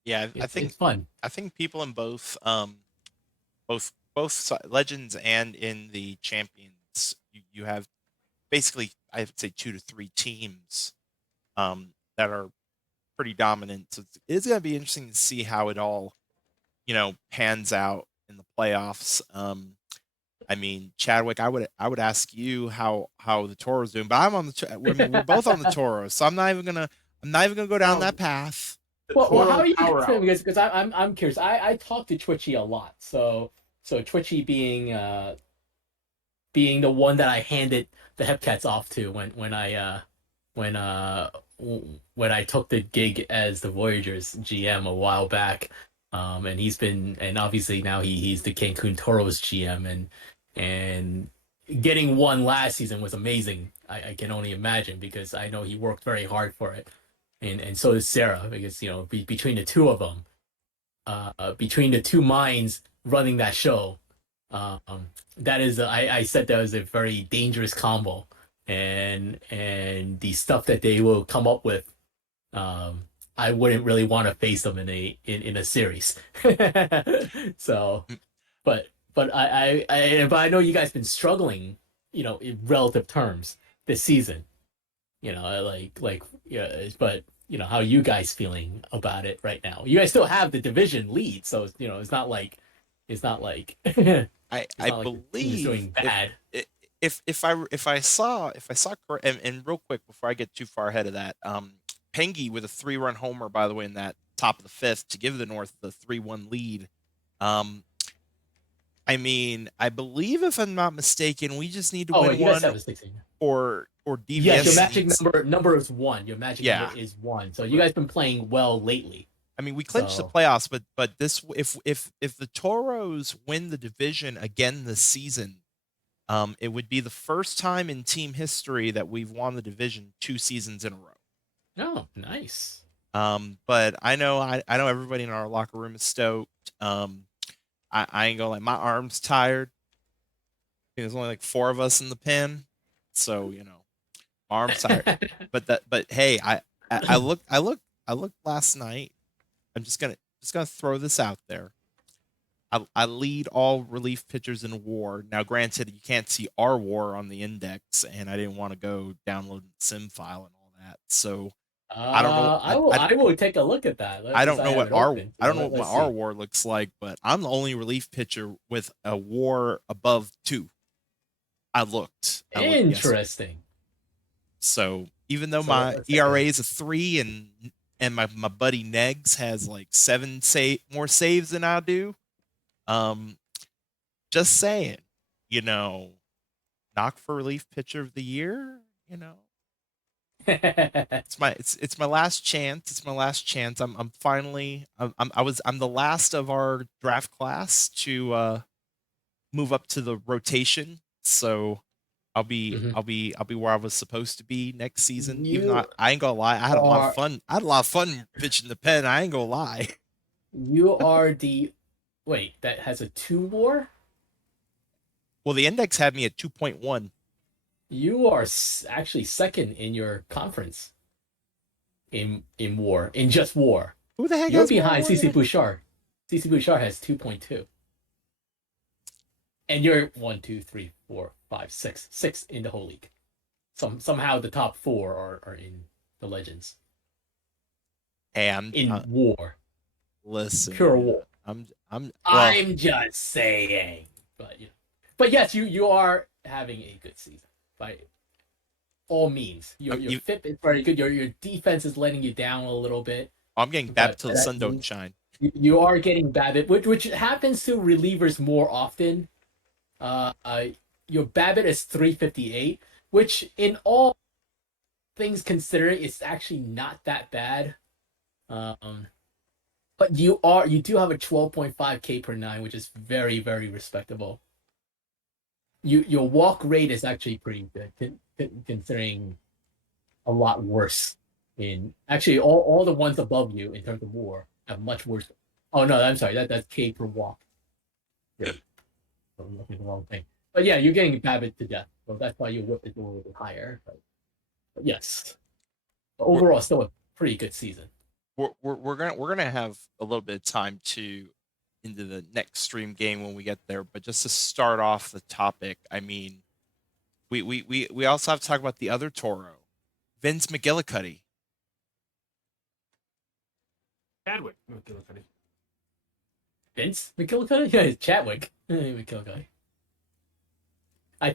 Yeah, It's fun. I think people in both legends and in the champions, you have basically, I would say, 2 to 3 teams that are pretty dominant. So it's going to be interesting to see how it all, pans out in the playoffs. I mean, Chadwick, I would ask you how the Toro's doing, but I'm on I mean, we're both on the Toros, so I'm not even gonna go down that Now, path. the Well, how Toro are you guys Power feeling? Hour. Because I'm curious. I talk to Twitchy a lot. So Twitchy being the one that I handed the Hepcats off to when uh when I took the gig as the Voyagers GM a while back. And obviously now he's the Cancun Toros GM, and getting one last season was amazing. I can only imagine, because I know he worked very hard for it, and so did Sarah, because you know, between the two of them, between the two minds running that show, um, that is I said that was a very dangerous combo, and the stuff that they will come up with, um, I wouldn't really want to face them in a series. So, Mm, but I know you guys been struggling, you know, in relative terms this season. You know, like yeah, but you know, how are you guys feeling about it right now? You guys still have the division lead, so you know, it's not like it's I not like the team is believe doing bad. if I saw correct, and real quick before I get too far ahead of that, Pengy with a 3-run homer, by the way, in that top of the fifth to give the North the 3-1 lead. Um, I mean, I believe, if I'm not mistaken, we just need to Oh, win wait, you guys one, have a 16. or Yes, your DVS magic needs. number is one. Your magic number Yeah, is one. So you right. guys been playing well lately. I mean, we clinched the So playoffs, but this, if the Toros win the division again this season, it would be the first time in team history that we've won the division 2 seasons in a row. oh, nice. But I know everybody in our locker room is stoked. I ain't gonna lie, my arm's tired. There's only like 4 of us in the pen, so my arm's tired. But hey, I looked last night. I'm just gonna throw this out there. I lead all relief pitchers in WAR. Now, granted, you can't see our WAR on the index, and I didn't want to go download the sim file and all that. So I don't know. I will take a look at that I since don't I know have what it our open. I So don't know what my let's our see. WAR looks like, but I'm the only relief pitcher with a WAR above 2. I looked yesterday. Interesting. So even though So my let's take ERA a is a 3, and my buddy Negs has like 7 more saves than I do, um, just saying, you know, knock for relief pitcher of the year. It's my last chance. It's my last chance. I'm finally I'm the last of our draft class to move up to the rotation. So Mhm. I'll be where I was supposed to be next season. Even though You I ain't gonna lie, I had a lot of are fun. I had a lot of fun pitching the pen. I ain't gonna lie. you are the wait that has a 2 WAR. Well, the index had me at 2.1. You are actually second in your conference in WAR in just WAR. Who the heck You're has more behind war than CC me? Bouchard. CC Bouchard has 2.2, and you're 1, 2, 3, 4, 5, 6 in the whole league. Somehow the top 4 are in the legends And in WAR, listen, pure WAR. well, I'm just saying, but but yes, you are having a good season by all means. Your FIP is very good. Your defense is letting you down a little bit, I'm getting back but till the sun don't shine. you are getting BABIP, which happens to relievers more often. Uh, uh, your BABIP is 358, which in all things considered, it's actually not that bad. But you do have a 12.5 K per 9, which is very, very respectable. Your walk rate is actually pretty good considering a lot worse. In actually all the ones above you in terms of WAR have much worse. Oh no, I'm sorry, that's K per walk. Yeah, I'm looking at the wrong thing. But yeah, you're getting BABIP to death, so that's why your whip is a little bit higher. But yes, but We're, overall, still a pretty good season. we're gonna have a little bit of time to into the next stream game when we get there. But just to start off the topic, I mean, we also have to talk about the other Toro, Vince McGillicuddy. Chadwick. Vince McGillicuddy? Yeah, Chadwick McGillicuddy. I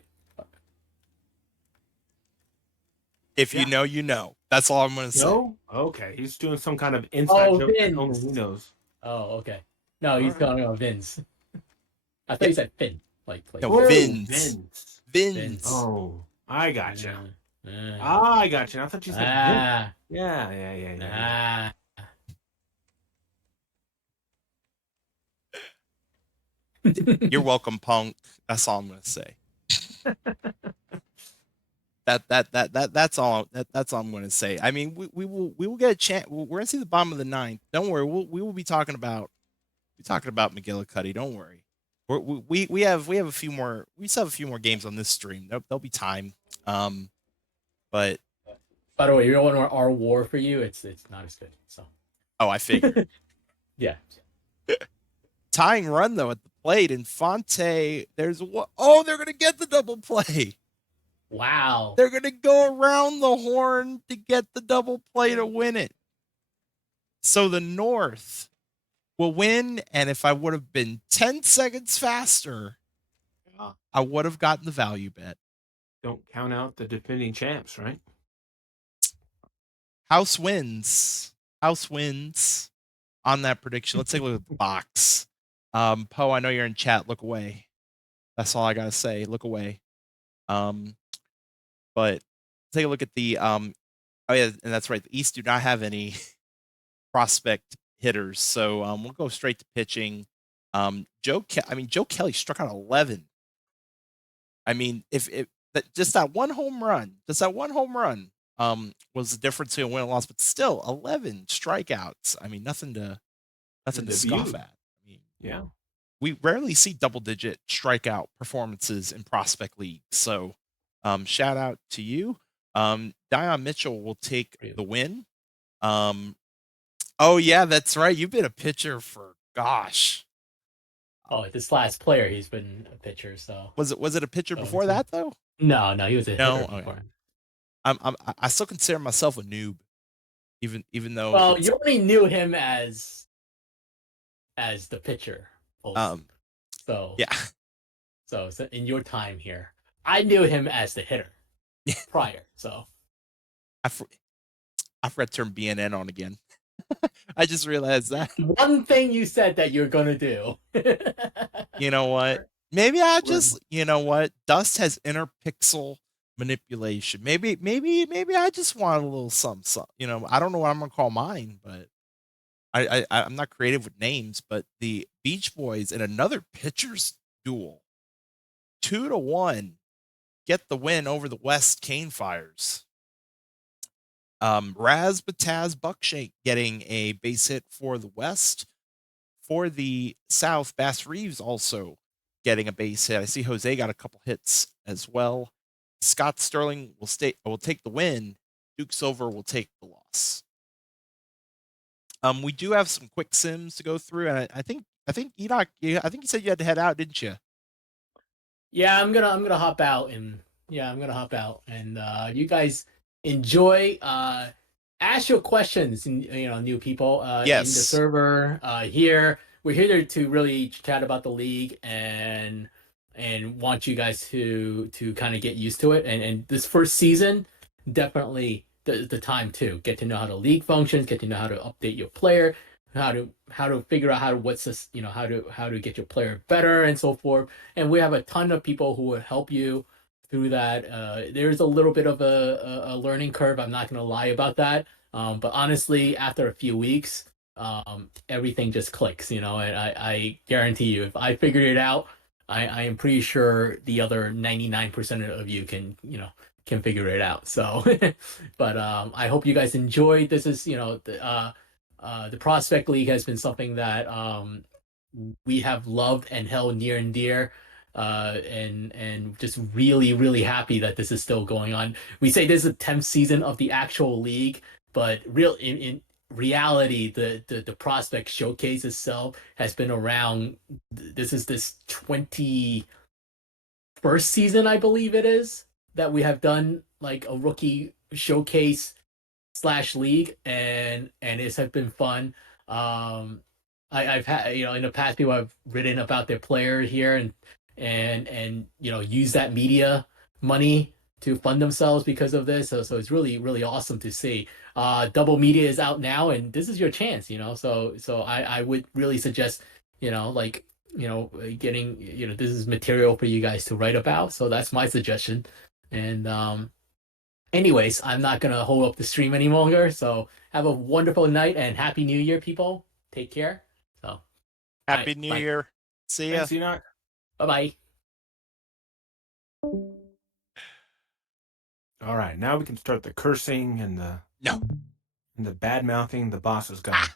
If Yeah. you know, you know. That's all I'm gonna say. No? Okay. He's doing some kind of inside joke that Vince. only he knows. Oh, okay. No, he's All right. calling out Vince. I thought Yeah. you said Finn. Like No, Oh, Vince. Vince. Vince. Oh, I got you. Uh, I got you. I thought you said Vince. ah, Yeah. ah. You're welcome, punk. That's all I'm gonna say. That's all that's all I'm going to say. I mean, we will get a chance. We're going to see the bottom of the ninth. Don't worry. We will be talking about McGillicuddy. Don't worry. We have a few more. We still have a few more games on this stream. There'll be time. But By the way, you know what our war for you? It's not as good. So oh, I figured. yeah. Tying run though at the plate, and Fonte. There's what? Oh, they're going to get the double play. Wow. They're going to go around the horn to get the double play to win it. So the North will win. And if I would have been 10 seconds faster, I would have gotten the value bet. Don't count out the defending champs, right? House wins. House wins on that prediction. Let's take a look at the box. Poe, I know you're in chat. Look away. That's all I got to say. Look away. But take a look at the oh yeah, and that's right. The East do not have any prospect hitters, so we'll go straight to pitching. Joe Kelly struck out 11. I mean, if just that one home run, was the difference between win and loss, but still 11 strikeouts. I mean, nothing to scoff at. I mean, Yeah. we rarely see double-digit strikeout performances in prospect leagues, so shout out to you. Dion Mitchell will take the win. Oh yeah, that's right. You've been a pitcher for gosh. Oh, this last player, he's been a pitcher. So Was it a pitcher before that though? No, he was a hitter before. I still consider myself a noob, even though. Well, you only knew him as the pitcher. So yeah. So in your time here, I knew him as the hitter prior. So I forgot to turn BNN on again. I just realized that. One thing you said that you're gonna do. You know what? Maybe you know what? Dust has interpixel manipulation. Maybe I just want a little something. You know, I don't know what I'm gonna call mine, but I'm not creative with names. But the Beach Boys in another pitcher's duel, 2-1. get the win over the West Cane Fires. Raz Bataz Buckshake getting a base hit for the West. For the South, Bass Reeves also getting a base hit. I see Jose got a couple hits as well. Scott Sterling will take the win. Duke Silver will take the loss. We do have some quick sims to go through, and I think Enoch, I think you said you had to head out, didn't you? Yeah, I'm gonna hop out and you guys enjoy. Ask your questions, new people in the Yes. server here. We're here to really chat about the league and want you guys to kind of get used to it. And this first season, definitely the time to get to know how the league functions, get to know how to update your player, how to figure out how to get your player better and so forth. And we have a ton of people who will help you through that. There's a little bit of a learning curve. I'm not going to lie about that. But honestly, after a few weeks, everything just clicks, and I guarantee you, if I figured it out, I am pretty sure the other 99% of you can figure it out. So, but I hope you guys enjoyed. This is, the Prospect League has been something that we have loved and held near and dear. And just really, really happy that this is still going on. We say this is the 10th season of the actual league, but in reality, the Prospect Showcase itself has been around. This is this 21st season, I believe it is, that we have done like a rookie showcase / league, and it's have been fun. I've had, in the past, people have written about their player here and use that media money to fund themselves because of this. So it's really, really awesome to see. Double Media is out now, and this is your chance, so I would really suggest, getting, this is material for you guys to write about. So that's my suggestion. And anyways, I'm not gonna hold up the stream any longer. So have a wonderful night and Happy New Year, people. Take care. So Happy New Year. See ya. Thanks, Enoch. Bye-bye. All right, now we can start the cursing and the bad mouthing. The boss is gone.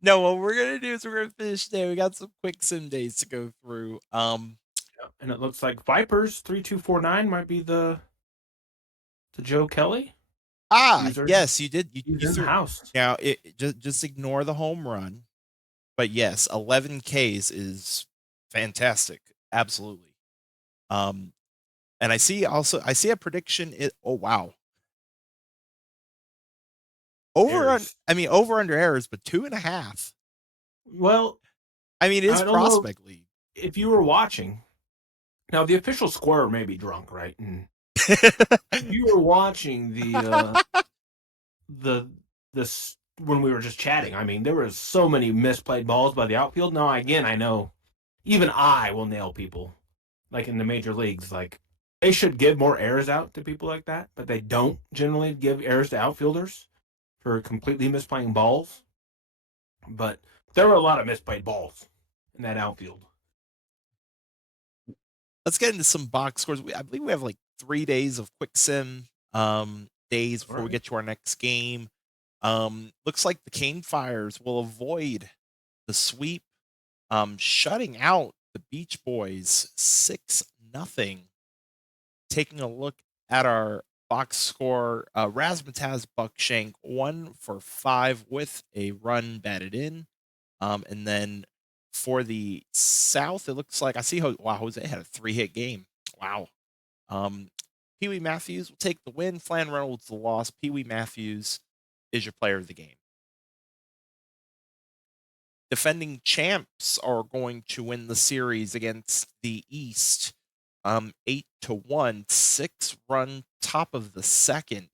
No, what we're gonna do is we're gonna finish today. We got some quick sim days to go through. And it looks like Vipers 3249 might be the Joe Kelly. Yes, you did. You threw house. Now it just ignore the home run, but yes, 11 Ks is fantastic. Absolutely. And I see a prediction. Oh wow. Over under errors, but 2.5. Well, I mean, it's Prospect League. If you were watching, now the official scorer may be drunk, right? And if you were watching this when we were just chatting, I mean, there were so many misplayed balls by the outfield. Now, again, I know even I will nail people like in the major leagues. Like, they should give more errors out to people like that, but they don't generally give errors to outfielders for completely misplaying balls. But there were a lot of misplayed balls in that outfield. Let's get into some box scores. I believe we have like 3 days of quick sim days before we get to our next game. Looks like the Cane Fires will avoid the sweep, shutting out the Beach Boys 6-0. Taking a look at our box score, Razmataz Buckshank 1 for 5 with a run batted in. And then for the South, it looks like I see Jose had a 3-hit game. Wow. Pee Wee Matthews will take the win. Flan Reynolds the loss. Pee Wee Matthews is your player of the game. Defending champs are going to win the series against the East. 8-1, 6-run top of the second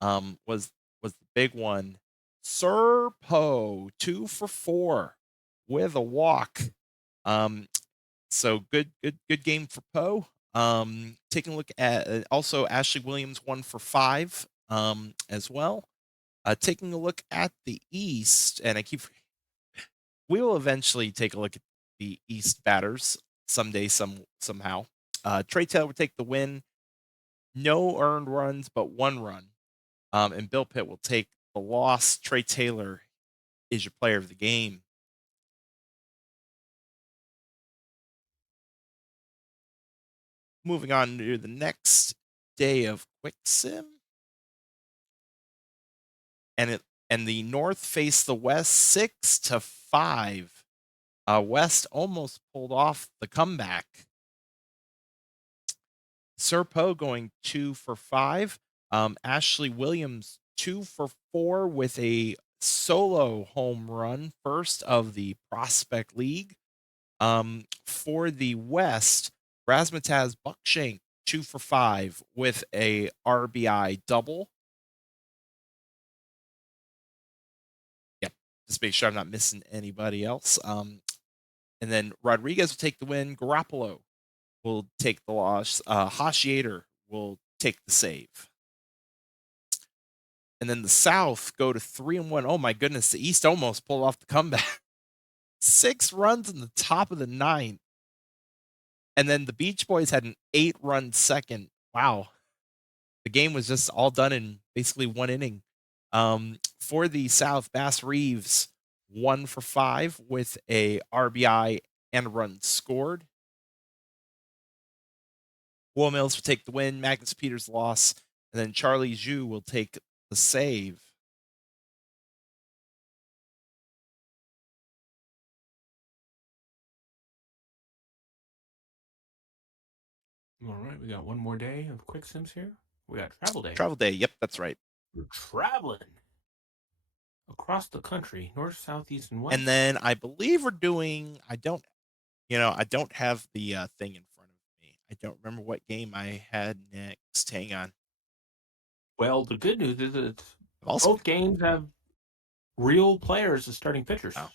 was the big one. Serpo 2 for 4 with a walk. So good game for Poe. Taking a look at also Ashley Williams 1 for 5 as well. Taking a look at the East, and we will eventually take a look at the East batters someday, somehow. Trey Taylor would take the win. No earned runs, but 1 run. And Bill Pitt will take the loss. Trey Taylor is your player of the game. Moving on to the next day of Quick Sim. And the North faced the West 6-5. West almost pulled off the comeback. Sir Poe going 2 for 5. Ashley Williams 2 for 4 with a solo home run, first of the Prospect League. For the West, Razmataz Buckshank 2 for 5 with a RBI double. Yep, just make sure I'm not missing anybody else. And then Rodriguez will take the win. Garoppolo will take the loss. Hashiater will take the save. And then the South go to 3-1. Oh my goodness, the East almost pulled off the comeback. 6 runs in the top of the 9th. And then the Beach Boys had an 8-run second. Wow. The game was just all done in basically 1 inning. For the South, Bass Reeves 1 for 5 with a RBI and a run scored. Will Mills will take the win. Magnus Peters loss. And then Charlie Zhu will take the save. All right, we got one more day of Quick Sims here. We got Travel Day. Travel Day. Yep, that's right. We're traveling across the country, north, south, east, and west. And then I believe we're doing, I don't have the thing in front of me. I don't remember what game I had next. Hang on. Well, the good news is that Also, both games have real players as starting pitchers. Oh.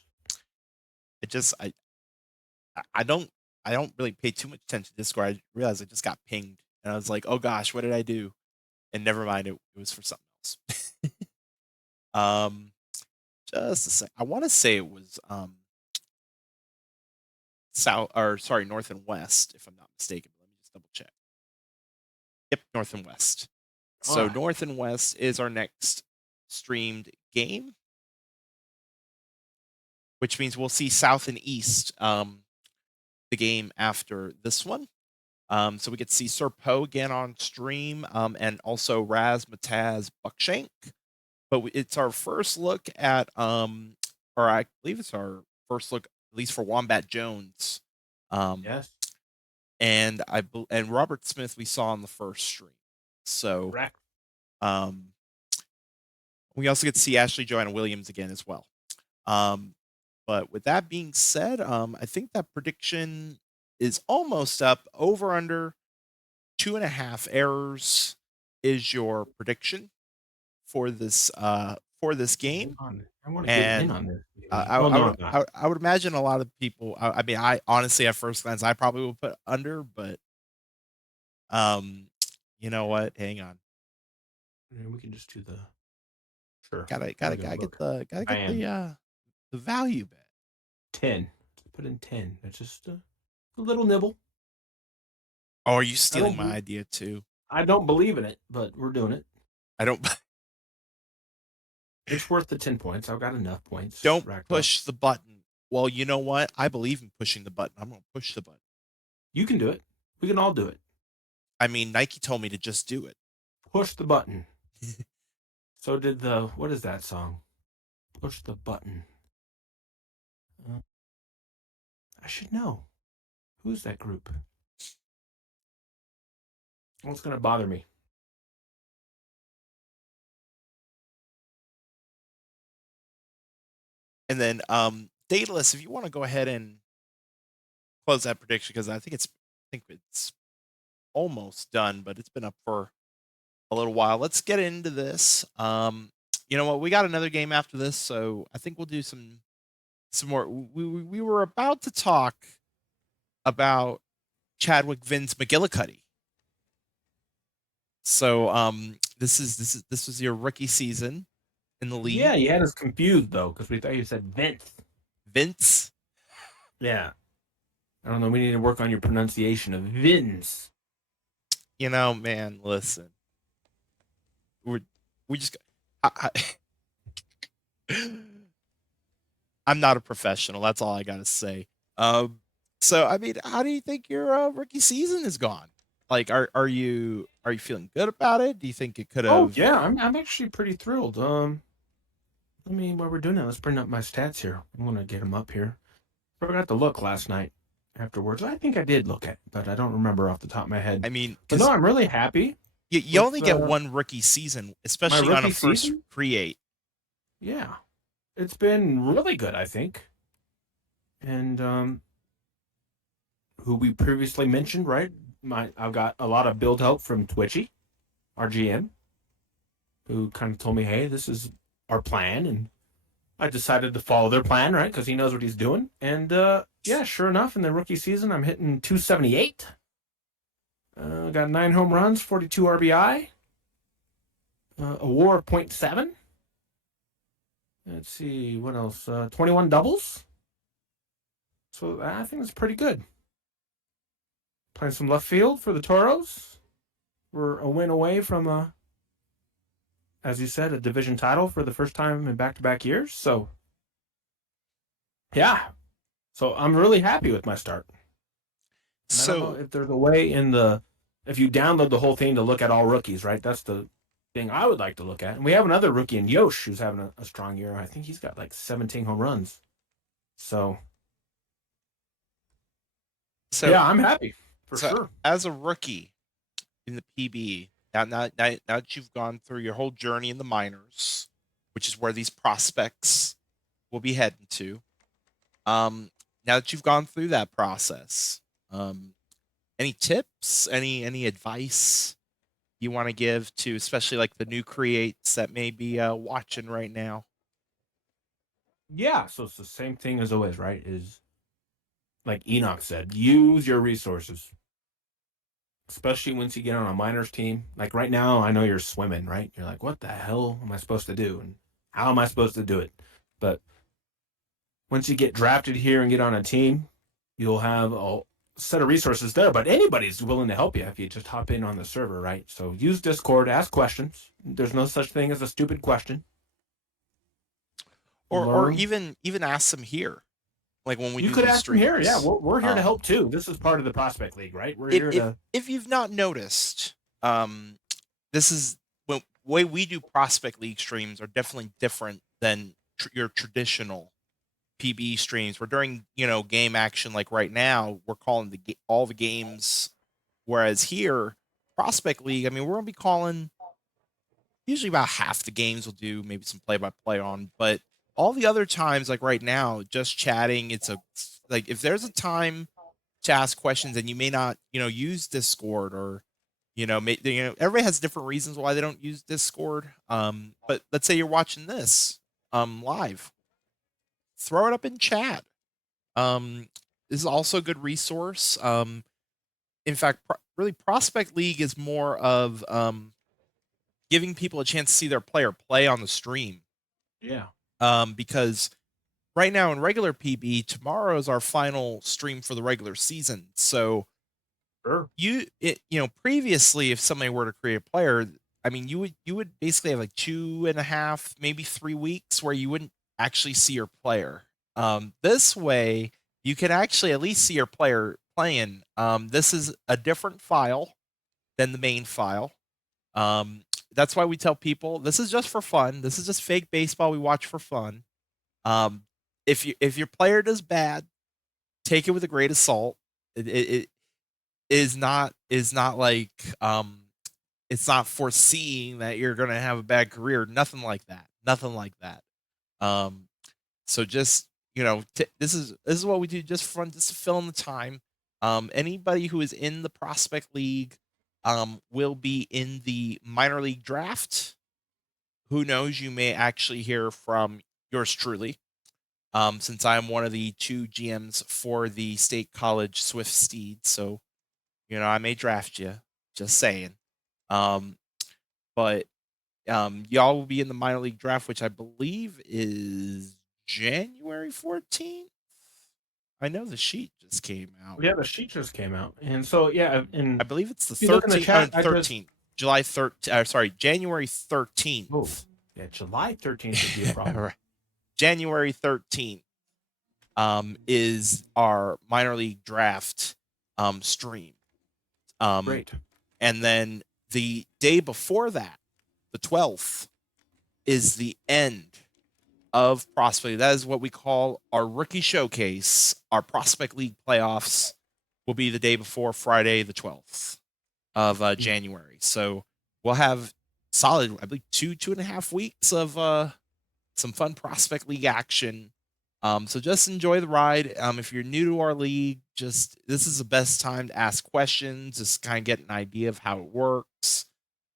I don't really pay too much attention to Discord. I realized I just got pinged, and I was like, "Oh gosh, what did I do?" And never mind, it was for something else. Just a sec. I want to say it was North and West, if I'm not mistaken. Let me just double check. Yep, North and West. So right. North and West is our next streamed game, which means we'll see South and East the game after this one. So we get to see Sir Poe again on stream, and also Razmataz Buckshank. But it's our first look at, or I believe it's our first look, at least for Wombat Jones. Yes. And Robert Smith we saw on the first stream. So, Correct. we also get to see Ashley Joanna Williams again as well. But with that being said, I think that prediction is almost up. Over under 2.5 errors is your prediction for this game. I want to get in on this. I would imagine a lot of people. I mean, I honestly, at first glance, I probably would put under, but you know what? Hang on. We can just do the. Sure. Gotta get the value bet. 10. Put in 10. That's just a little nibble. Oh, are you stealing my idea too? I don't believe in it, but we're doing it. I don't. It's worth the 10 points. I've got enough points. Don't push the button. Well, you know what? I believe in pushing the button. I'm going to push the button. You can do it. We can all do it. I mean, Nike told me to just do it. Push the button. So did what is that song? Push the button. I should know. Who's that group? What's going to bother me? And then, Daedalus, if you want to go ahead and close that prediction, because I think it's almost done, but it's been up for a little while. Let's get into this. You know what? We got another game after this, so I think we'll do some more. We were about to talk about Chadwick Vince McGillicuddy. So this was your rookie season in the league. Yeah, you had us confused though, because we thought you said Vince. Vince. Yeah. I don't know. We need to work on your pronunciation of Vins. You know, man, listen. We we just I'm not a professional. That's all I got to say. So I mean, how do you think your rookie season has gone? Like, are you feeling good about it? Do you think it could Oh have? yeah, I'm actually pretty thrilled. While we're doing that, let's bring up my stats here. I'm gonna get them up here. Forgot to look last night afterwards. I think I did look at it, but I don't remember off the top of my head. I mean, But no, because I'm really happy you with only get one rookie season, my especially on a rookie first season. create. Yeah, it's been really good, I think. And who we previously mentioned, right? I've got a lot of build help from Twitchy, our GM, who kind of told me, "Hey, this is our plan," and I decided to follow their plan, right? Because he knows what he's doing. And yeah, sure enough, in the rookie season, I'm hitting 278. Got 9 home runs, 42 RBI, a WAR of .7. Let's see what else. 21 doubles. So I think that's pretty good. Playing some left field for the Toros. We're a win away from, as you said, a division title for the first time in back-to-back years. So yeah, so I'm really happy with my start. And I don't know So if there's a way if you download the whole thing to look at all rookies, right? That's the thing I would like to look at. And we have another rookie in Yosh who's having a strong year. I think he's got like 17 home runs. So so yeah, I'm happy for so sure. as a rookie in the PB, now that you've gone through your whole journey in the minors, which is where these prospects will be heading to. Now that you've gone through that process, um, any tips, any advice you want to give to, especially like the new creates that may be watching right now? Yeah, so it's the same thing as always, right? Is like Enoch said, use your resources, especially once you get on a minors team. Like right now, I know you're swimming, right? You're like, what the hell am I supposed to do? And how am I supposed to do it? But once you get drafted here and get on a team, you'll have a set of resources there. But anybody's willing to help you if you just hop in on the server, right? So use Discord, ask questions. There's no such thing as a stupid question. Or Learn. even ask them here, like when we You do could these ask them here. Yeah, streams. we're here to Um, help too. This is part of the prospect league, right? We're if here if to. if you've not noticed, this is the way we do prospect league streams are definitely different than your traditional PB streams. We're during game action like right now. We're calling all the games, whereas here prospect league, I mean, we're gonna be calling usually about half the games. We'll do maybe some play by play on, but all the other times, like right now, just chatting. It's a like if there's a time to ask questions and you may not use Discord or everybody has different reasons why they don't use Discord. But let's say you're watching this live, throw it up in chat. This is also a good resource. In fact, really, Prospect League is more of giving people a chance to see their player play on the stream. Yeah. Because right now in regular PB, tomorrow is our final stream for the regular season. So Sure. previously, if somebody were to create a player, I mean, you would basically have like 2.5, maybe 3 weeks where you wouldn't actually see your player. This way, you can actually at least see your player playing. This is a different file than the main file. That's why we tell people this is just for fun. This is just fake baseball we watch for fun. Um, if your player does bad, take it with a grain of salt. It is not like it's not foreseeing that you're gonna have a bad career. Nothing like that. Nothing like that. Um, so just this is what we do just for fun, just to fill in the time. Anybody who is in the prospect league will be in the minor league draft. Who knows? You may actually hear from yours truly. Since I'm one of the two GMs for the State College Swift Steed, so I may draft you. Just saying. Um, but y'all will be in the minor league draft, which I believe is January 14th. I know the sheet just came out. Yeah, the sheet just came out, and so yeah, and I believe it's the if you look in the 13th. chat, I just 13th, July 13th. Sorry, January oh 13th. yeah, July 13th would be a problem. Right. January 13th is our minor league draft stream. Great. And then the day before that, the 12th, is the end of Prospect League. That is what we call our rookie showcase. Our Prospect League playoffs will be the day before Friday, the 12th of January. So we'll have solid, I believe, 2.5 weeks of some fun Prospect League action. So just enjoy the ride. If you're new to our league, this is the best time to ask questions, just kind of get an idea of how it works.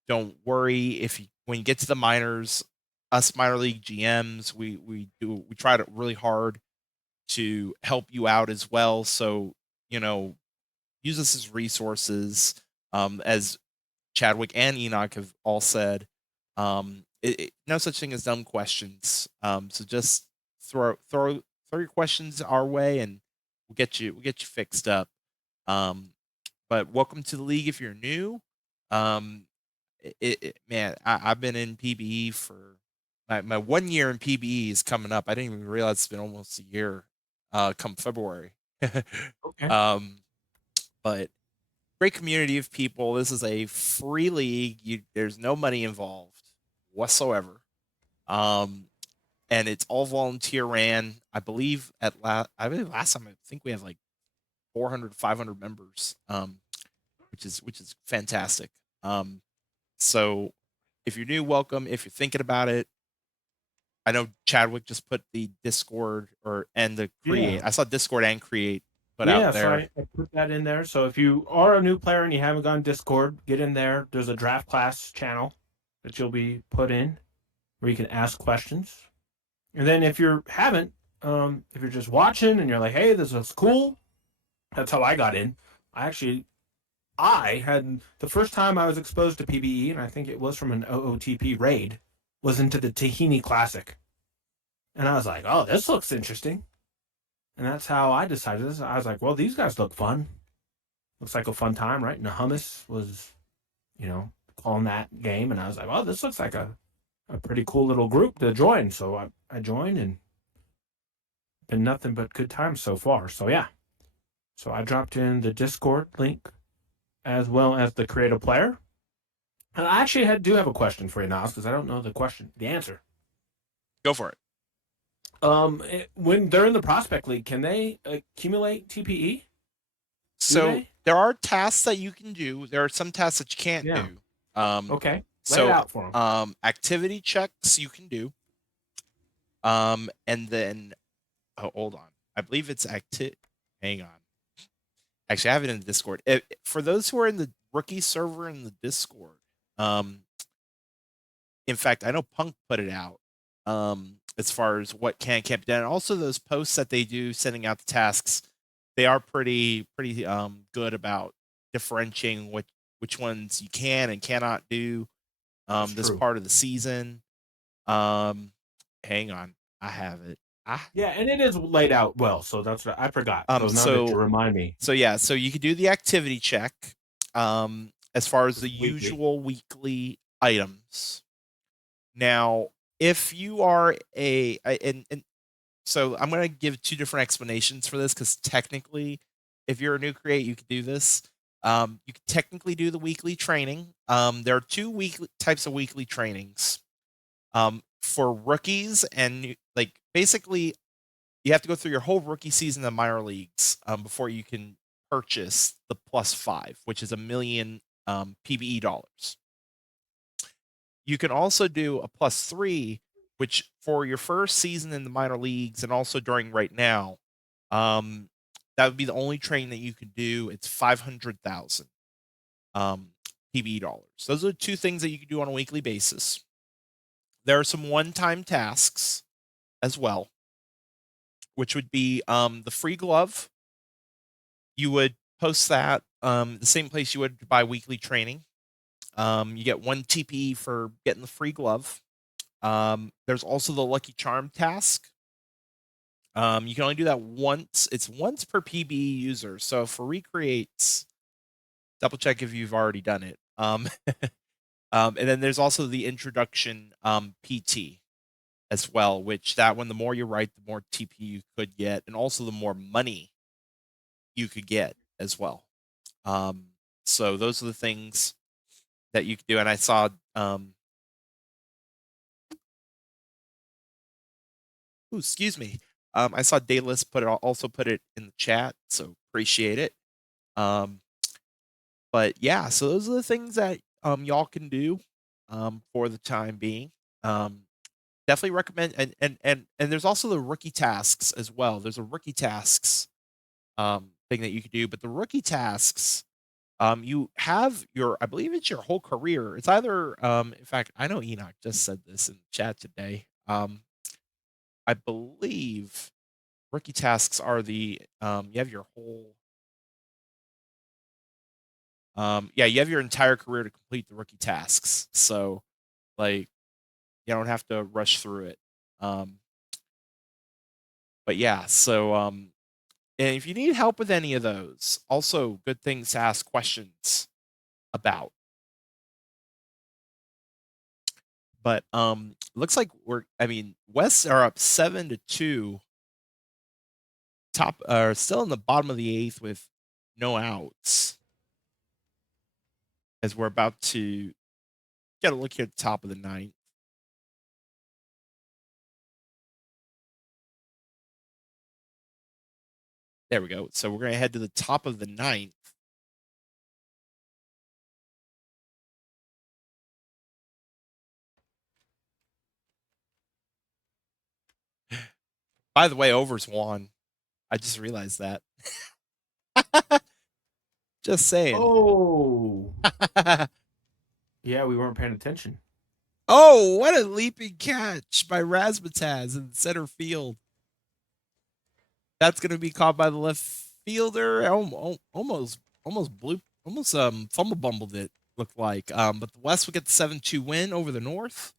Don't worry when you get to the minors, us minor league GMs, we try to really hard to help you out as well. So, use us as resources. As Chadwick and Enoch have all said, no such thing as dumb questions. So just throw your questions our way, and we'll get you fixed up. But welcome to the league if you're new. Man, I've been in PBE for my 1 year in PBE is coming up. I didn't even realize it's been almost a year. Come February. Okay. But great community of people. This is a free league. There's no money involved whatsoever. And it's all volunteer ran. I believe last time I think we have like 400, 500 members, which is fantastic. So if you're new, welcome. If you're thinking about it, I know Chadwick just put the Discord and the Create. Yeah. I saw Discord and Create put out there. So I put that in there. So if you are a new player and you haven't gone Discord, get in there. There's a draft class channel that you'll be put in where you can ask questions. And then if you haven't, if you're just watching and you're like, hey, this is cool, that's how I got in. I had the first time I was exposed to PBE, and I think it was from an OOTP raid, was into the Tahini Classic. And I was like, oh, this looks interesting. And that's how I decided this. I was like, well, these guys look fun. Looks like a fun time, right? And the Hummus was, calling that game. And I was like, well, this looks like a pretty cool little group to join. So I joined, and been nothing but good times so far. So yeah. So I dropped in the Discord link as well as the Create a Player. And I actually do have a question for you, Nas, because I don't know the answer. Go for it. When they're in the Prospect League, can they accumulate TPE? So there are tasks that you can do. There are some tasks that you can't do. Okay. Lay it out for them. Activity checks you can do. And then, hold on. I believe it's hang on. Actually, I have it in the Discord. For those who are in the rookie server in the Discord, in fact, I know Punk put it out. As far as what can't be done, and also those posts that they do sending out the tasks, they are pretty good about differentiating which ones you can and cannot do this part of the season. Hang on, I have it. Yeah, and it is laid out well, so that's what I forgot. So now that you remind me. So yeah, so you could do the activity check as far as the usual weekly items. Now, if you are and so I'm going to give two different explanations for this, because technically, if you're a new create, you could do this. You can technically do the weekly training. There are two types of weekly trainings. For rookies, and basically you have to go through your whole rookie season in the minor leagues before you can purchase the +5, which is $1 million PBE dollars. You can also do a +3, which for your first season in the minor leagues and also during right now, that would be the only training that you could do. It's 500,000 PBE dollars. Those are two things that you can do on a weekly basis. There are some one-time tasks as well, which would be the free glove. You would post that the same place you would buy weekly training. You get 1 TP for getting the free glove. There's also the Lucky Charm task. You can only do that once. It's once per PBE user. So for recreates, double check if you've already done it. And then there's also the introduction PT as well, which that one, the more you write, the more TP you could get, and also the more money you could get as well. So those are the things that you could do. And I saw excuse me. I saw Dayless also put it in the chat, so appreciate it. But yeah, so those are the things that y'all can do for the time being. Definitely recommend, and there's also the rookie tasks as well. There's a rookie tasks thing that you can do, but the rookie tasks, you have I believe it's your whole career. It's either in fact, I know Enoch just said this in the chat today. I believe rookie tasks are you have your whole yeah, you have your entire career to complete the rookie tasks. So like you don't have to rush through it. But yeah, so and if you need help with any of those, also good things to ask questions about. But looks like Wests are up 7-2. Top are still in the bottom of the 8th with no outs. As we're about to get a look here at the top of the 9th. There we go. So we're going to head to the top of the 9th. By the way, overs won. I just realized that. Just saying. Oh. Yeah, we weren't paying attention. Oh, what a leaping catch by Razmataz in center field. That's going to be caught by the left fielder. Almost fumble bumbled it, looked like. But the West would get the 7-2 win over the North.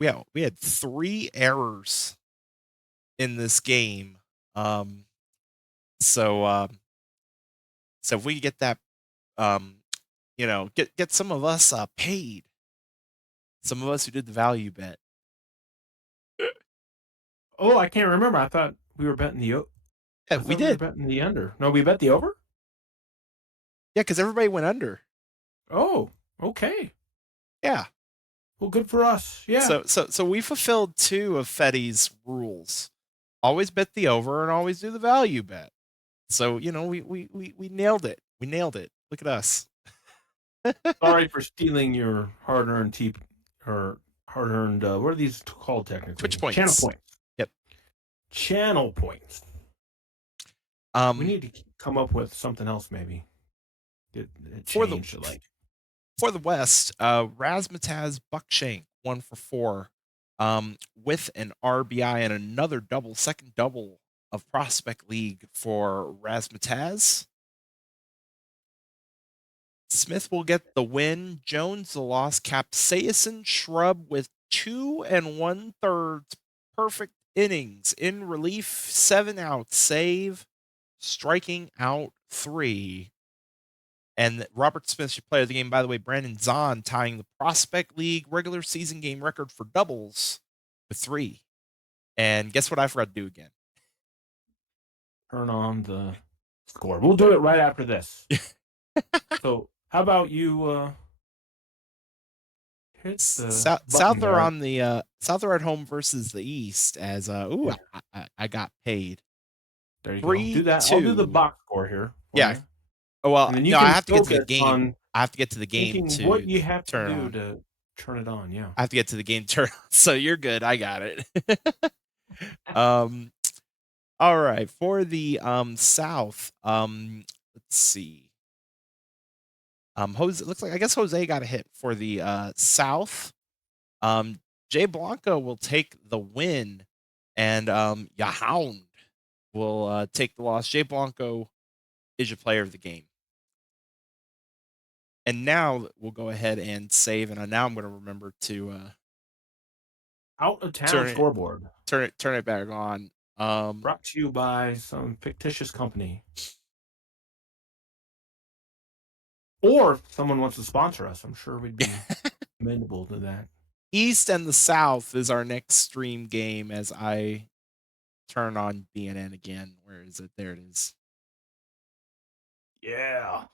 We had 3 errors in this game. So if we get that, get some of us paid. Some of us who did the value bet. Oh, I can't remember. I thought we were betting the Yeah, we did. We were betting the under. No, we bet the over? Yeah, because everybody went under. Oh, okay. Yeah. Well, good for us. Yeah. So we fulfilled 2 of Fetty's rules. Always bet the over and always do the value bet. So, we nailed it. We nailed it. Look at us. Sorry for stealing your hard-earned what are these called technically? Twitch points. Channel points. Yep. Channel points. We need to come up with something else, maybe. It changed for the West, Razmataz Buckshank 1 for 4, with an RBI and another second double of Prospect League for Razmataz. Smith will get the win. Jones the loss. Capsaicin Shrub with 2 1/3 perfect innings in relief, 7 outs save, striking out 3. And Robert Smith should play of the game. By the way, Brandon Zahn tying the Prospect League regular season game record for doubles with 3. And guess what I forgot to do again? Turn on the score. We'll do it right after this. So how about you hit the South are on the South are at home versus the East as I got paid. There you go. Do that. I'll do the box score here. Yeah. You. Oh well, no, I have to get to the game. I have to get to the game to what you have to turn do on. to turn it on. Yeah. I have to get to the game to turn on. So you're good. I got it. All right, for the South, let's see. Jose, looks like I guess Jose got a hit for the South. Jay Blanco will take the win, and Yahound will take the loss. Jay Blanco is your player of the game. And now we'll go ahead and save, and now I'm going to remember to out of town Turn it scoreboard. turn it back on. Brought to you by some fictitious company. Or if someone wants to sponsor us, I'm sure we'd be amenable to that. East and the South is our next stream game as I turn on BNN again. Where is it? There it is. Yeah.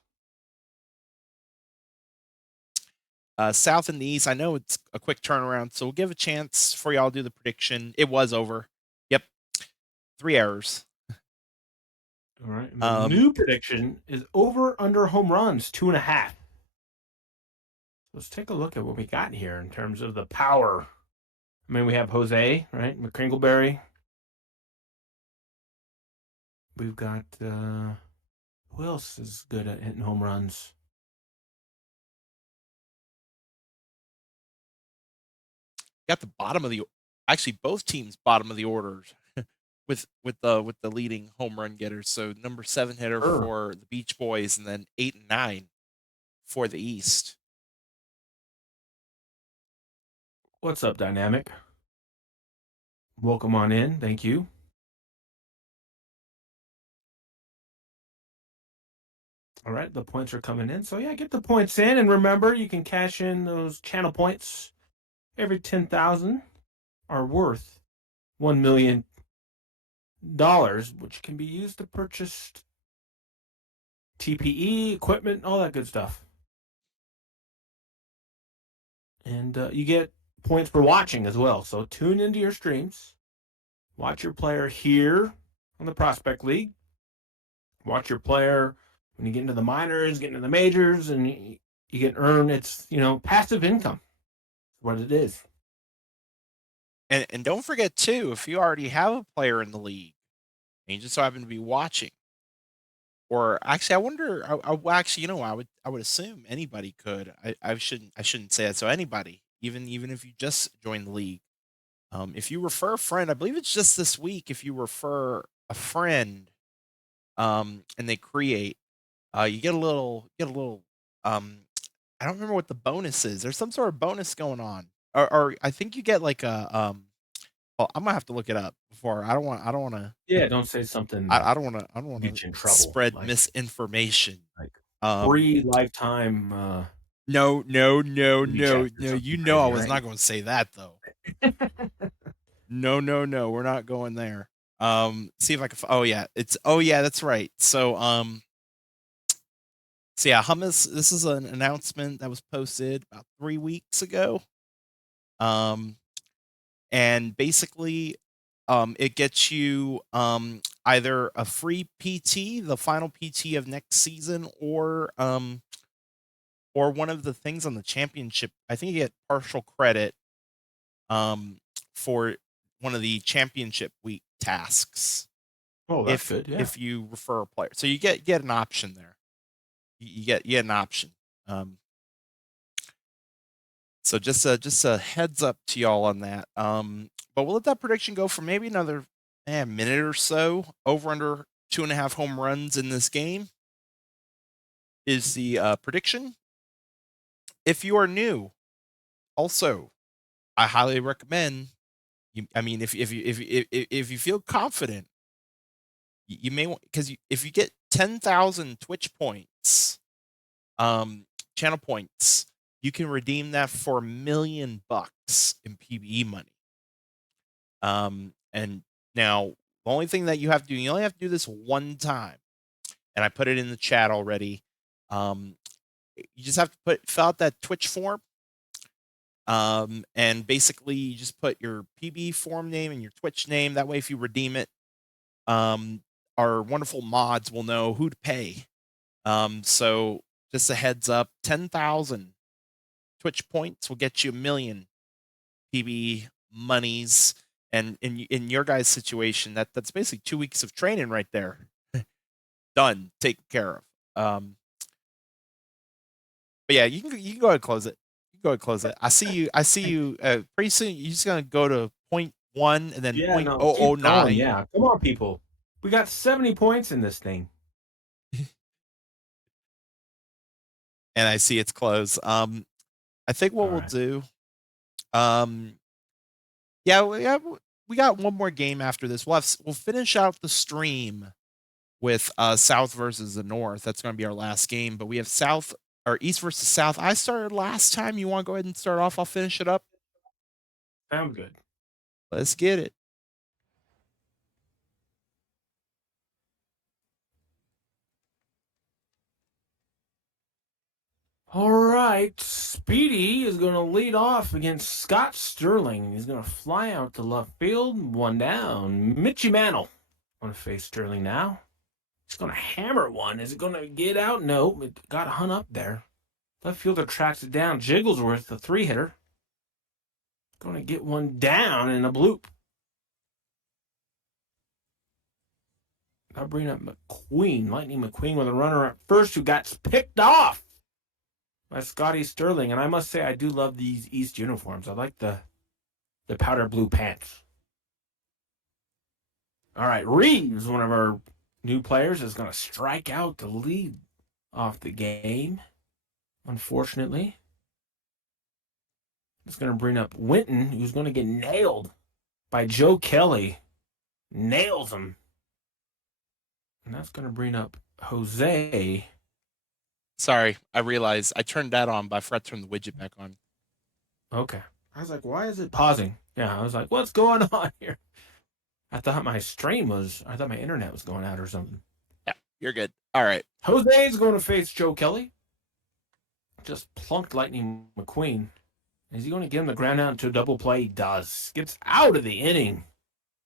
South and the East, I know it's a quick turnaround, so we'll give a chance for y'all to do the prediction. It was over. Yep. 3 errors. All right. And the new prediction is over under home runs, 2.5. Let's take a look at what we got here in terms of the power. I mean, we have Jose, right? McCringleberry. We've got who else is good at hitting home runs? Got the bottom of the actually both teams bottom of the orders with the leading home run getters. So number 7 hitter for the Beach Boys, and then 8 and 9 for the East. What's up, Dynamic? Welcome on in. Thank you. All right, the points are coming in. So, yeah, get the points in. And remember, you can cash in those channel points. Every 10,000 are worth $1 million, which can be used to purchase TPE, equipment, all that good stuff. And you get points for watching as well. So tune into your streams. Watch your player here on the Prospect League. Watch your player when you get into the minors, get into the majors, and you can earn it's, passive income. What it is. And don't forget too, if you already have a player in the league and you just so happen to be watching, or actually, I wonder. Actually, I would assume anybody could. I shouldn't say that. So anybody, even if you just join the league, if you refer a friend, I believe it's just this week. If you refer a friend, and they create, you get a little. I don't remember what the bonus is. There's some sort of bonus going on, or I think you get like a. Well, I'm gonna have to look it up before. I don't want to. Yeah, don't say something. I don't want to get you in trouble. spread misinformation. Free lifetime. No. You know I was right? not going to say that though. No. We're not going there. See if I can. Oh yeah, that's right. So Hummus. This is an announcement that was posted about 3 weeks ago. And basically, it gets you either a free PT, the final PT of next season, or one of the things on the championship. I think you get partial credit for one of the championship week tasks. Oh, that's good. Yeah. If you refer a player, so you get an option there. You get an option. So just a heads up to y'all on that. But we'll let that prediction go for maybe another minute or so. Over under 2.5 home runs in this game is the prediction. If you are new, also, I highly recommend you. I mean, if you feel confident, you may want, because if you get 10,000 Twitch points, channel points, you can redeem that for $1 million in PBE money. And now the only thing that you have to do, you only have to do this one time, and I put it in the chat already. You just have to fill out that Twitch form. And basically you just put your PB form name and your Twitch name. That way, if you redeem it, our wonderful mods will know who to pay. So just a heads up, 10,000 Twitch points will get you $1 million PB monies. And in your guys' situation, that's basically 2 weeks of training right there. Done, taken care of. But yeah, you can go ahead and close it. Go ahead and close it. I see you pretty soon. You're just gonna go to 0.1 and then 0.009. Yeah, come on, people. We got 70 points in this thing. And I see it's closed. I think what we'll do, Yeah, we got one more game after this. We'll finish out the stream with South versus the North. That's going to be our last game. But we have South or East versus South. I started last time. You want to go ahead and start off? I'll finish it up. Sounds good. Let's get it. All right, Speedy is going to lead off against Scott Sterling. He's going to fly out to left field, one down. Mitchie Mantle going to face Sterling now. He's going to hammer one. Is it going to get out? No, it got hung up there. Left fielder tracks it down. Jigglesworth, the 3-hitter, going to get one down in a bloop. I'll bring up McQueen, Lightning McQueen, with a runner at first who got picked off by Scotty Sterling. And I must say, I do love these East uniforms. I like the powder blue pants. All right, Reeves, one of our new players, is going to strike out to lead off the game, unfortunately. It's going to bring up Winton, who's going to get nailed by Joe Kelly. Nails him. And that's going to bring up Jose. Sorry, I realized I turned that on, but I forgot to turn the widget back on. Okay. I was like, why is it pausing? Yeah, I was like, what's going on here? I thought my internet was going out or something. Yeah, you're good. All right. Jose is going to face Joe Kelly. Just plunked Lightning McQueen. Is he going to get him the ground out into a double play? He does. Gets out of the inning.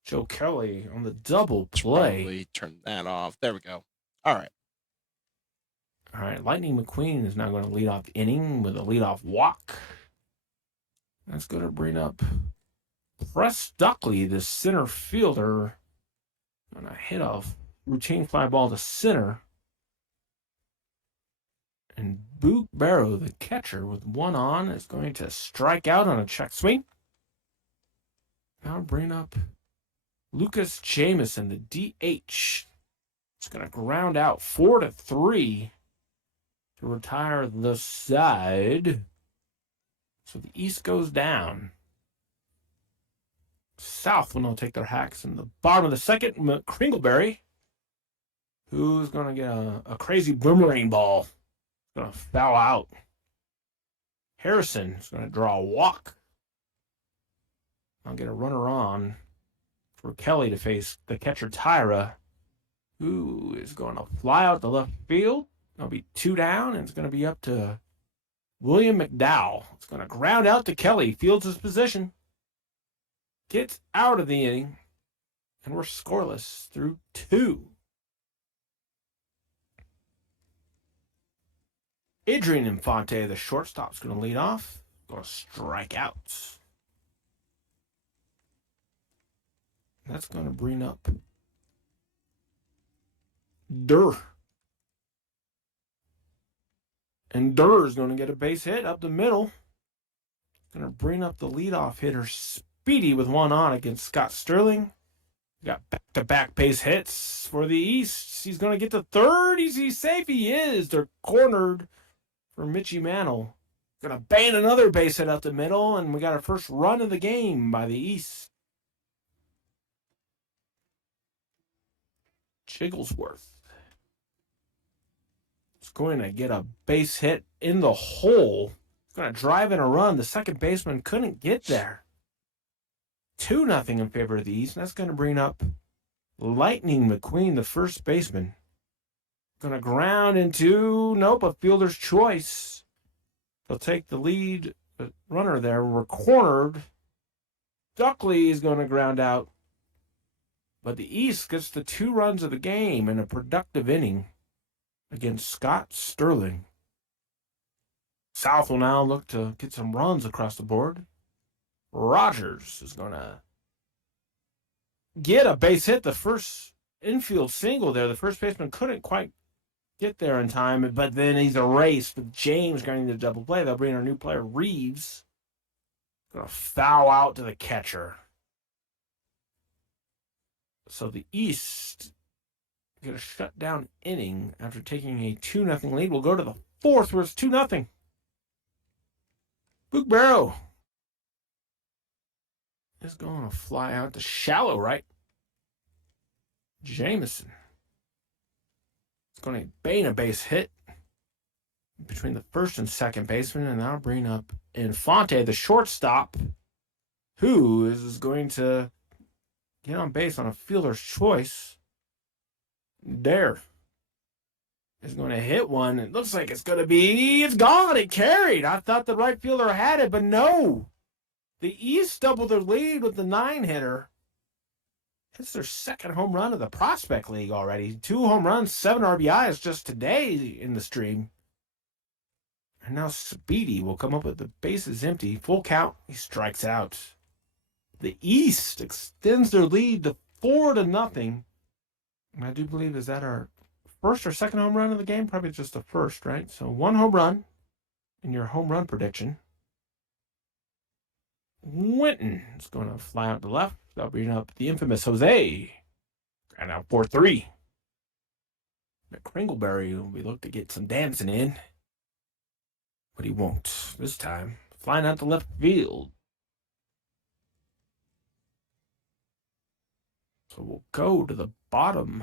Joe Kelly on the double play. Probably turn that off. There we go. All right. All right. Lightning McQueen is now going to lead off the inning with a leadoff walk. That's going to bring up Press Duckley, the center fielder. Going to hit a routine fly ball to center. And Boog Barrow, the catcher, with one on, is going to strike out on a check swing. Now bring up Lucas Jameson, the DH. It's going to ground out 4-3 to retire the side. So the East goes down. South will now take their hacks in the bottom of the second. Kringleberry, who's going to get a crazy boomerang ball. Going to foul out. Harrison is going to draw a walk. I'll get a runner on for Kelly to face the catcher Tyra, who is going to fly out to left field. There'll be 2 down, and it's going to be up to William McDowell. It's going to ground out to Kelly, fields his position, gets out of the inning, and we're scoreless through 2. Adrian Infante, the shortstop, is going to lead off. Going to strike out. That's going to bring up Durr. And Durr is going to get a base hit up the middle. Going to bring up the leadoff hitter, Speedy, with one on against Scott Sterling. Got back-to-back base hits for the East. He's going to get to third. He's safe. He is. They're cornered for Mitchie Mantle. Going to bang another base hit up the middle, and we got our first run of the game by the East. Jigglesworth is going to get a base hit in the hole. He's going to drive in a run. The second baseman couldn't get there. 2-0 in favor of the East. And that's going to bring up Lightning McQueen, the first baseman. Going to ground into, nope, a fielder's choice. They'll take the lead runner there. We're cornered. Duckley is going to ground out. But the East gets the 2 runs of the game in a productive inning against Scott Sterling. South will now look to get some runs across the board. Rogers is going to get a base hit, the first infield single there. The first baseman couldn't quite get there in time, but then he's erased with James getting the double play. They'll bring our new player, Reeves. Going to foul out to the catcher. So the East get a shutdown inning after taking a 2-0 lead. We'll go to the 4th where it's 2-0. Boog Barrow is going to fly out to shallow right. Jameson. It's going to bang a base hit between the first and second baseman, and that'll bring up Infante, the shortstop, who is going to get on base on a fielder's choice. Dare is going to hit one. It looks like it's gone. It carried. I thought the right fielder had it, but no. The East doubled their lead with the 9-hitter. It's their second home run of the Prospect League already. 2 home runs, 7 RBIs just today in the stream. And now Speedy will come up with the bases empty. Full count. He strikes out. The East extends their lead to 4-0. And I do believe, is that our first or second home run of the game? Probably just the first, right? So 1 home run in your home run prediction. Winton is going to fly out to left. That'll bring up the infamous Jose. And now 4-3. McCringleberry will be looking to get some dancing in. But he won't this time. Flying out to left field. So we'll go to the bottom.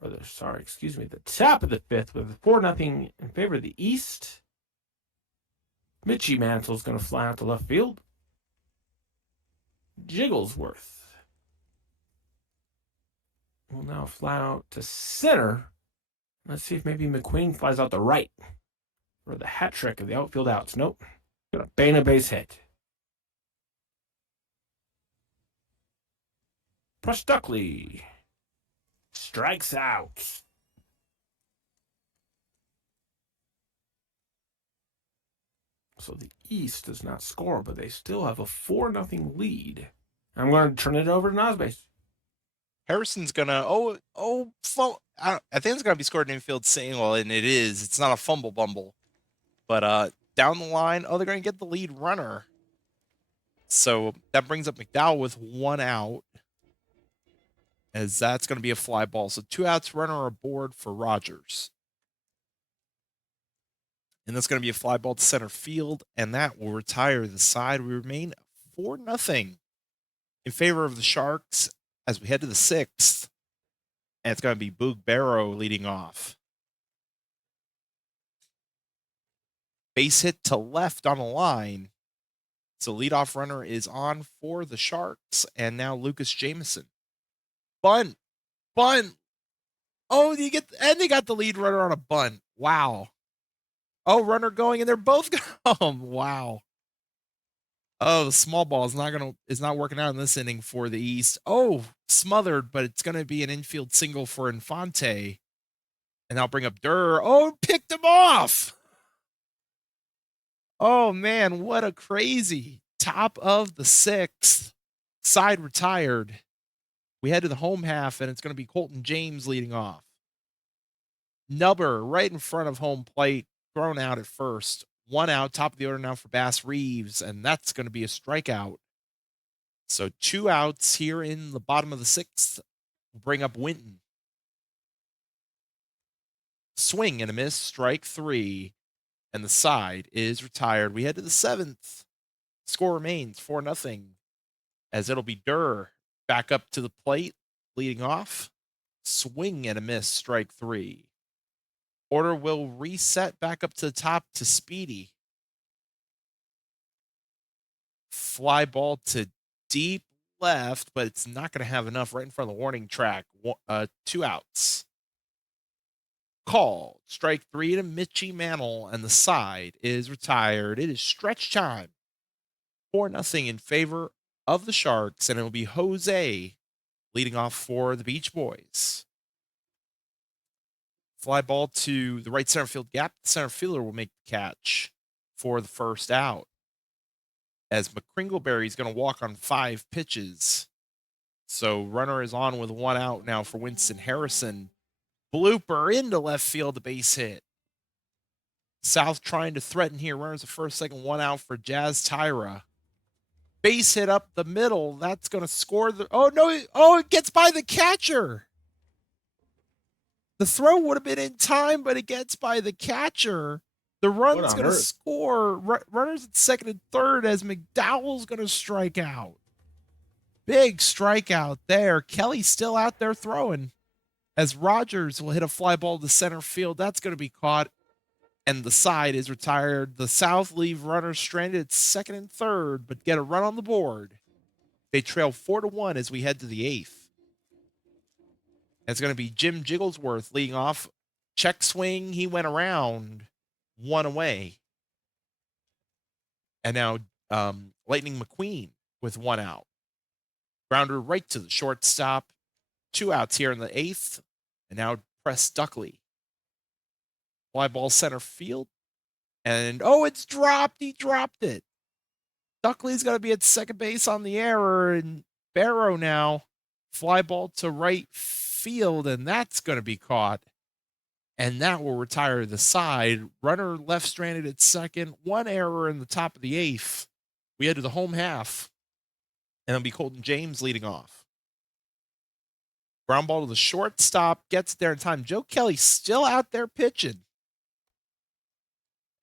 The top of the 5th with 4-0 in favor of the East. Mitchie Mantle's going to fly out to left field. Jigglesworth will now fly out to center. Let's see if maybe McQueen flies out to right for the hat trick of the outfield outs. Nope. Got a bang a base hit. Prestuckley strikes out. So the East does not score, but they still have a 4-0 lead. I'm going to turn it over to nasbase. Harrison's gonna I think it's gonna be scored an infield single, and it is. It's not a fumble bumble, but down the line, they're gonna get the lead runner. So that brings up McDowell with 1 out, as that's gonna be a fly ball. So 2 outs, runner aboard for Rogers. And that's going to be a fly ball to center field, and that will retire the side. We remain 4-0 in favor of the Sharks as we head to the 6th. And it's going to be Boog Barrow leading off. Base hit to left on the line. So leadoff runner is on for the Sharks, and now Lucas Jameson. Bunt. Oh, they got the lead runner on a bunt. Wow. Oh, runner going, and they're both going. Wow. Oh, the small ball is not working out in this inning for the East. Oh, smothered, but it's going to be an infield single for Infante. And I'll bring up Durr. Oh, picked him off. Oh, man, what a crazy top of the 6th. Side retired. We head to the home half, and it's going to be Colton James leading off. Nubber right in front of home plate. Thrown out at first. 1 out, top of the order now for Bass Reeves, and that's going to be a strikeout. So 2 outs here in the bottom of the 6th. Bring up Winton. Swing and a miss, strike 3, and the side is retired. We head to the 7th. Score remains 4-0, as it'll be Durr back up to the plate, leading off. Swing and a miss, strike 3. Order will reset back up to the top to Speedy. Fly ball to deep left, but it's not going to have enough right in front of the warning track. 2 outs. Called. Strike 3 to Mitchie Mantle, and the side is retired. It is stretch time. 4-0 in favor of the Sharks, and it'll be Jose leading off for the Beach Boys. Fly ball to the right center field gap. The center fielder will make the catch for the first out, as McCringleberry is going to walk on 5 pitches. So runner is on with 1 out now for Winston Harrison. Blooper into left field, the base hit. South trying to threaten here. Runners at first, second, 1 out for Jazz Tyra. Base hit up the middle. That's going to score the... Oh, no. Oh, it gets by the catcher. The throw would have been in time, but it gets by the catcher. The run's going to score. Runners at second and third, as McDowell's going to strike out. Big strikeout there. Kelly's still out there throwing as Rogers will hit a fly ball to center field. That's going to be caught, and the side is retired. The South leave runners stranded at second and third, but get a run on the board. They trail 4-1 as we head to the eighth. It's going to be Jim Jigglesworth leading off. Check swing. He went around, one away. And now Lightning McQueen with one out. Grounder right to the shortstop. 2 outs here in the eighth. And now Press Duckley. Fly ball center field. And it's dropped. He dropped it. Duckley's going to be at second base on the error. And Barrow now. Fly ball to right field. And that's going to be caught. And that will retire the side. Runner left stranded at second. One error in the top of the eighth. We head to the home half. And it'll be Colton James leading off. Ground ball to the shortstop. Gets there in time. Joe Kelly still out there pitching.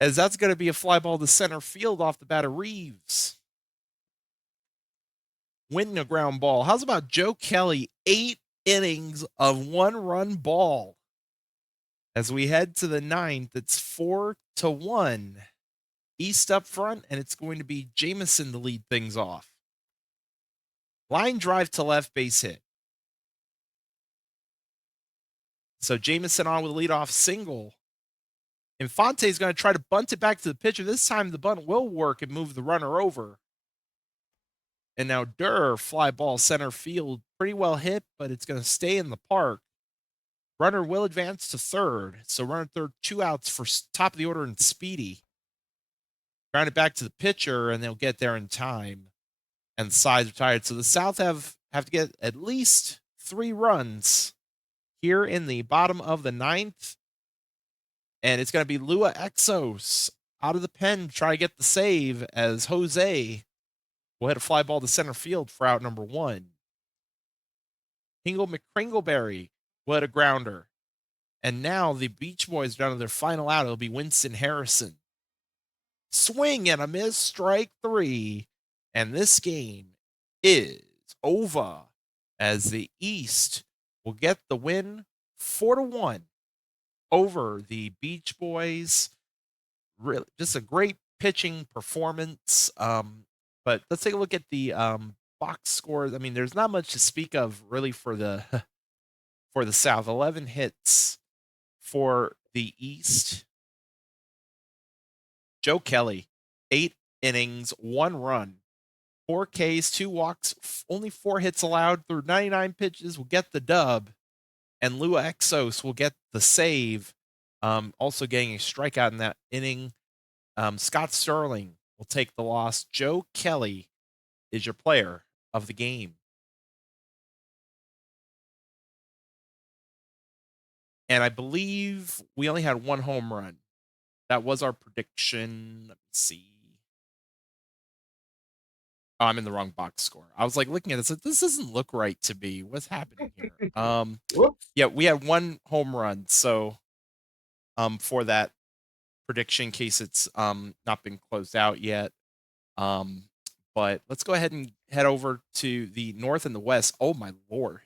As that's going to be a fly ball to center field off the bat of Reeves. Winning a ground ball. How's about Joe Kelly? 8 innings of 1-run ball. As we head to the ninth, it's 4-1. East up front, and it's going to be Jamison to lead things off. Line drive to left, base hit. So Jamison on with a leadoff single. Infante is going to try to bunt it back to the pitcher. This time the bunt will work and move the runner over. And now Durr, fly ball center field. Pretty well hit, but it's going to stay in the park. Runner will advance to third. So runner third, 2 outs for top of the order and Speedy. Ground it back to the pitcher, and they'll get there in time. And the side's retired. So the South have to get at least 3 runs here in the bottom of the ninth. And it's going to be Lua Exos out of the pen to try to get the save as Jose will hit a fly ball to center field for out number 1. Hingle McCringleberry will hit a grounder. And now the Beach Boys down to their final out. It'll be Winston Harrison. Swing and a miss, strike 3. And this game is over as the East will get the win 4-1 over the Beach Boys. Really, just a great pitching performance. But let's take a look at the box scores. I mean, there's not much to speak of really for the for the South. 11 hits for the East. Joe Kelly, 8 innings, 1 run, 4 Ks, 2 walks, only 4 hits allowed through 99 pitches. Will get the dub. And Lua Exos will get the save, also getting a strikeout in that inning. Scott Sterling will take the loss. Joe Kelly is your player of the game. And I believe we only had 1 home run. That was our prediction. Let me see. Oh, I'm in the wrong box score. I was like looking at this. Like, this doesn't look right to me. What's happening here? Yeah, we had 1 home run. So, for that prediction, in case it's not been closed out yet. But let's go ahead and head over to the North and the West. Oh my Lord.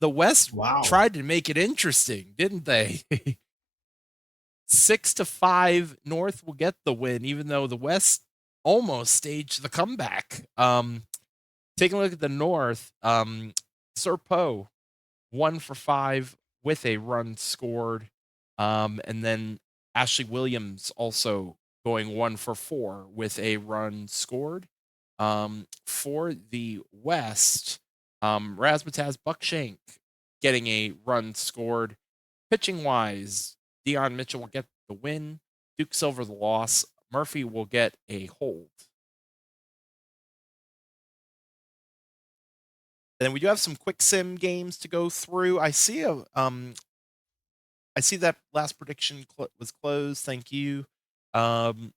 The West tried to make it interesting, didn't they? 6-5, North will get the win, even though the West almost staged the comeback. Taking a look at the North, Serpo 1 for 5 with a run scored. And then Ashley Williams also going 1 for 4 with a run scored. For the West, Razzmatazz Buckshank getting a run scored. Pitching wise, Dion Mitchell will get the win. Duke Silver the loss. Murphy will get a hold. And then we do have some quick sim games to go through. I see that last prediction was closed. Thank you. And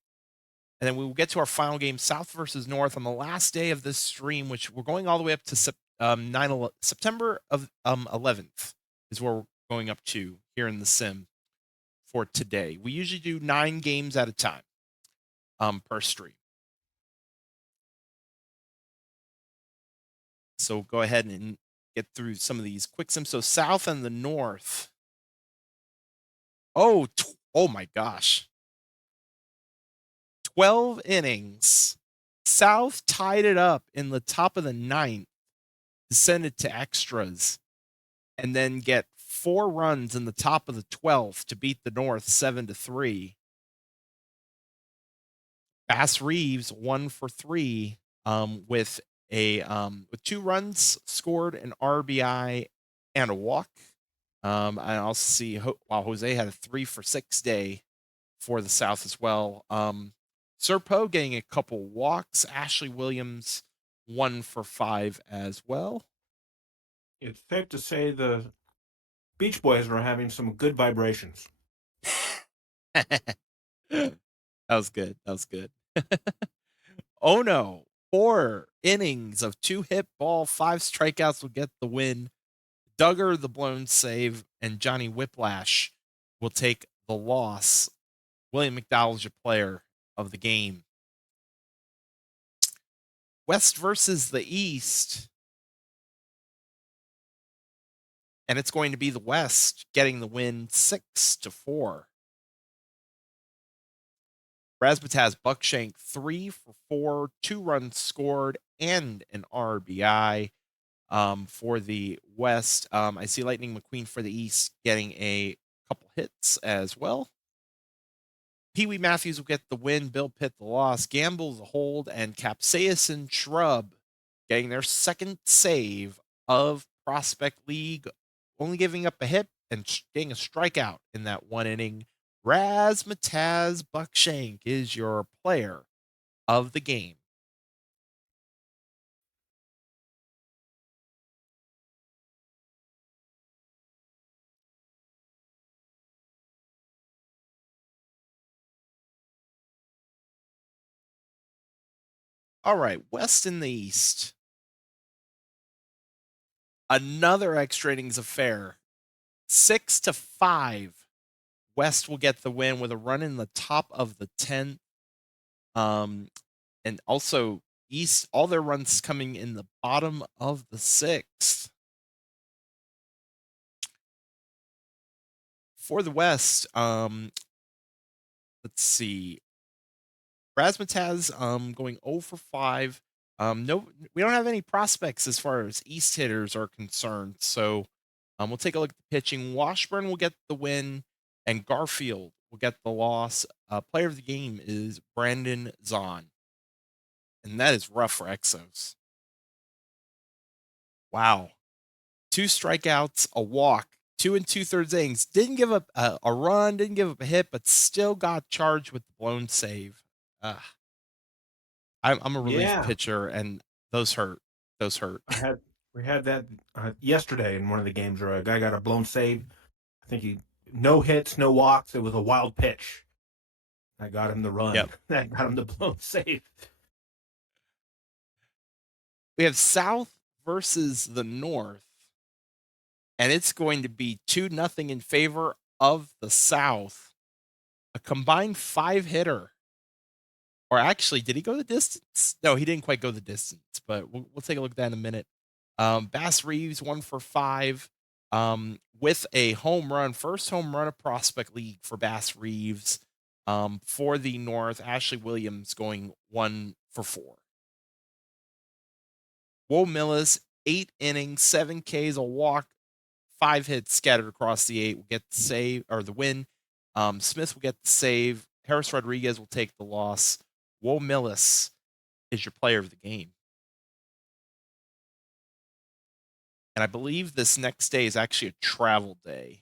then we will get to our final game, South versus North, on the last day of this stream, which we're going all the way up to September of 11th is where we're going up to here in the sim for today. We usually do 9 games at a time per stream. So go ahead and get through some of these quick sims. So South and the North. Oh my gosh. 12 innings. South tied it up in the top of the ninth to send it to extras and then get 4 runs in the top of the 12th to beat the North 7-3. Bass Reeves 1 for 3 with 2 runs scored, an RBI, and a walk. I also see Jose had a 3 for 6 day for the South as well. Serpo getting a couple walks. Ashley Williams 1 for 5 as well. It's safe to say the Beach Boys are having some good vibrations. That was good. That was good. Oh no. 4 innings of 2 hit ball, 5 strikeouts will get the win. Duggar, the blown save, and Johnny Whiplash will take the loss. William McDowell's your player of the game. West versus the East. And it's going to be the West getting the win 6-4. Razzmatazz Buckshank 3 for 4, 2 runs scored, and an RBI for the West. I see Lightning McQueen for the East getting a couple hits as well. Pee Wee Matthews will get the win, Bill Pitt the loss, Gamble the hold, and Capsaicin Shrub getting their second save of Prospect League, only giving up a hit and getting a strikeout in that 1 inning. Razzmatazz Buckshank is your player of the game. All right, West and the East. Another extra innings affair. 6-5. West will get the win with a run in the top of the 10th. And also East, all their runs coming in the bottom of the 6th. For the West, let's see. Razzmatazz going 0 for 5. No, we don't have any prospects as far as East hitters are concerned. So we'll take a look at the pitching. Washburn will get the win, and Garfield will get the loss. Player of the game is Brandon Zahn. And that is rough for Exos. Wow. 2 strikeouts, a walk, 2 2/3 innings. Didn't give up a run, didn't give up a hit, but still got charged with the blown save. I'm a relief pitcher, and those hurt. Those hurt. We had that yesterday in one of the games where a guy got a blown save. I think he no hits, no walks. It was a wild pitch. That got him the run. Yep. That got him the blown save. We have South versus the North, and it's going to be 2-0 in favor of the South. A combined 5-hitter. Or actually, did he go the distance? No, he didn't quite go the distance, but we'll take a look at that in a minute. Bass Reeves 1 for 5 with a home run, first home run of Prospect League for Bass Reeves. For the North, Ashley Williams going 1 for 4. Will Millis 8 innings, 7 Ks, a walk, 5 hits scattered across the 8 will get the save or the win. Smith will get the save. Harris Rodriguez will take the loss. Will Millis is your player of the game. And I believe this next day is actually a travel day.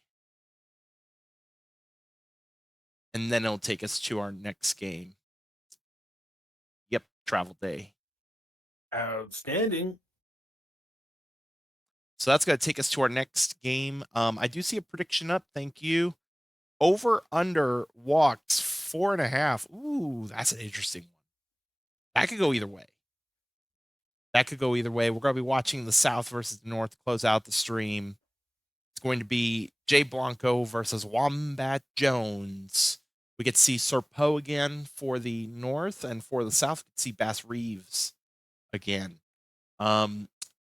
And then it'll take us to our next game. Yep, travel day. Outstanding. So that's going to take us to our next game. I do see a prediction up. Thank you. Over under walks 4.5. Ooh, that's an interesting one. That could go either way. We're going to be watching the South versus the North close out the stream. It's going to be Jay Blanco versus Wombat Jones. We get to see Serpo again for the North, and for the South, we get to see Bass Reeves again.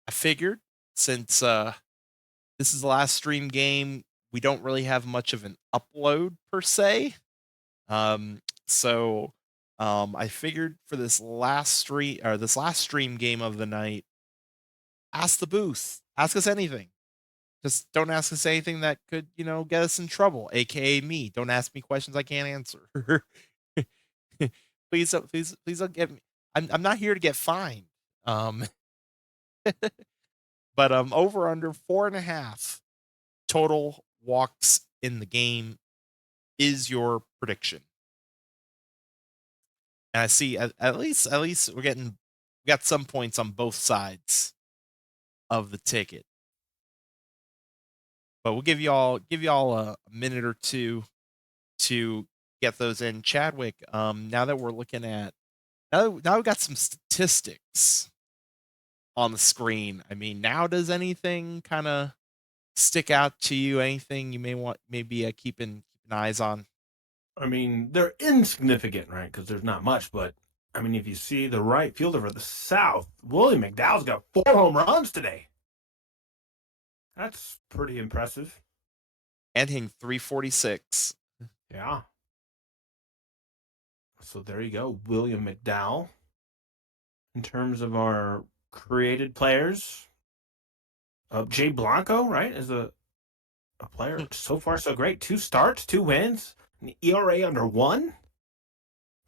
I figured since this is the last stream game, we don't really have much of an upload per se. So I figured for this last stream game of the night, ask the booth, ask us anything. Just don't ask us anything that could, get us in trouble, aka me. Don't ask me questions I can't answer. Please don't get me. I'm not here to get fined. Um, but over under 4.5 total walks in the game is your prediction. And I see at least we got some points on both sides of the ticket. But we'll give y'all a minute or two to get those in. Chadwick, now that we're looking at now we've got some statistics on the screen. I mean, now does anything kind of stick out to you? Anything you may want maybe keeping eyes on? I mean, they're insignificant, right? Because there's not much, but I mean, if you see the right fielder for the South, William McDowell's got 4 home runs today. That's pretty impressive. And hitting 346. Yeah. So there you go, William McDowell. In terms of our created players, Jay Blanco, right, is a player so far so great. 2 starts, 2 wins, an ERA under 1.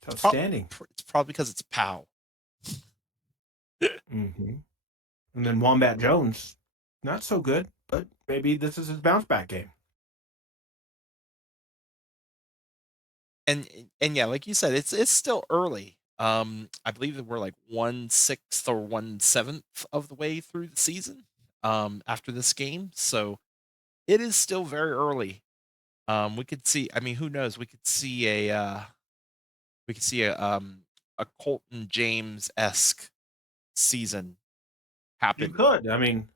It's outstanding. It's probably because it's Pow. Mm-hmm. And then Wombat Jones, not so good, but maybe this is his bounce back game. And yeah, like you said, it's still early. I believe that we're like 1/6 or 1/7 of the way through the season. After this game, so it is still very early. We could see. I mean, who knows? We could see a Colton James-esque season happen. You could. I mean,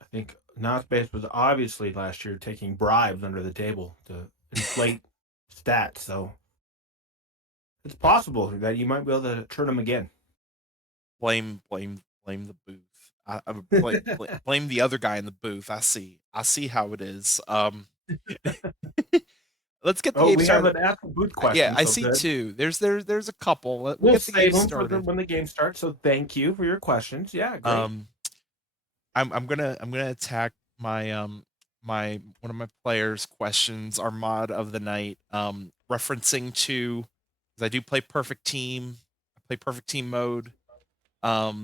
I think nasbase was obviously last year taking bribes under the table to inflate stats, so it's possible that you might be able to turn them again. Blame the booth. I blame the other guy in the booth. I see how it is. Let's get the game started. We have an ask the booth question. Yeah, I see two. There's a couple. We'll get the game started when the game starts. So thank you for your questions. Yeah, great. I'm gonna attack my one of my players' questions, our mod of the night, referencing to, because I do play Perfect Team. I play Perfect Team mode, not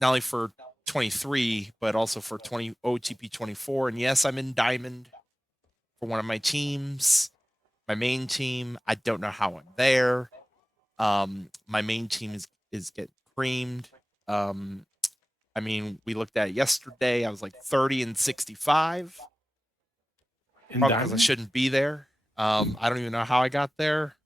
only for 23 but also for OTP 24. And yes, I'm in Diamond for one of my teams. My main team, I don't know how I'm there. My main team is getting creamed. I mean, we looked at it yesterday. I was like 30-65. Probably because I shouldn't be there. I don't even know how I got there.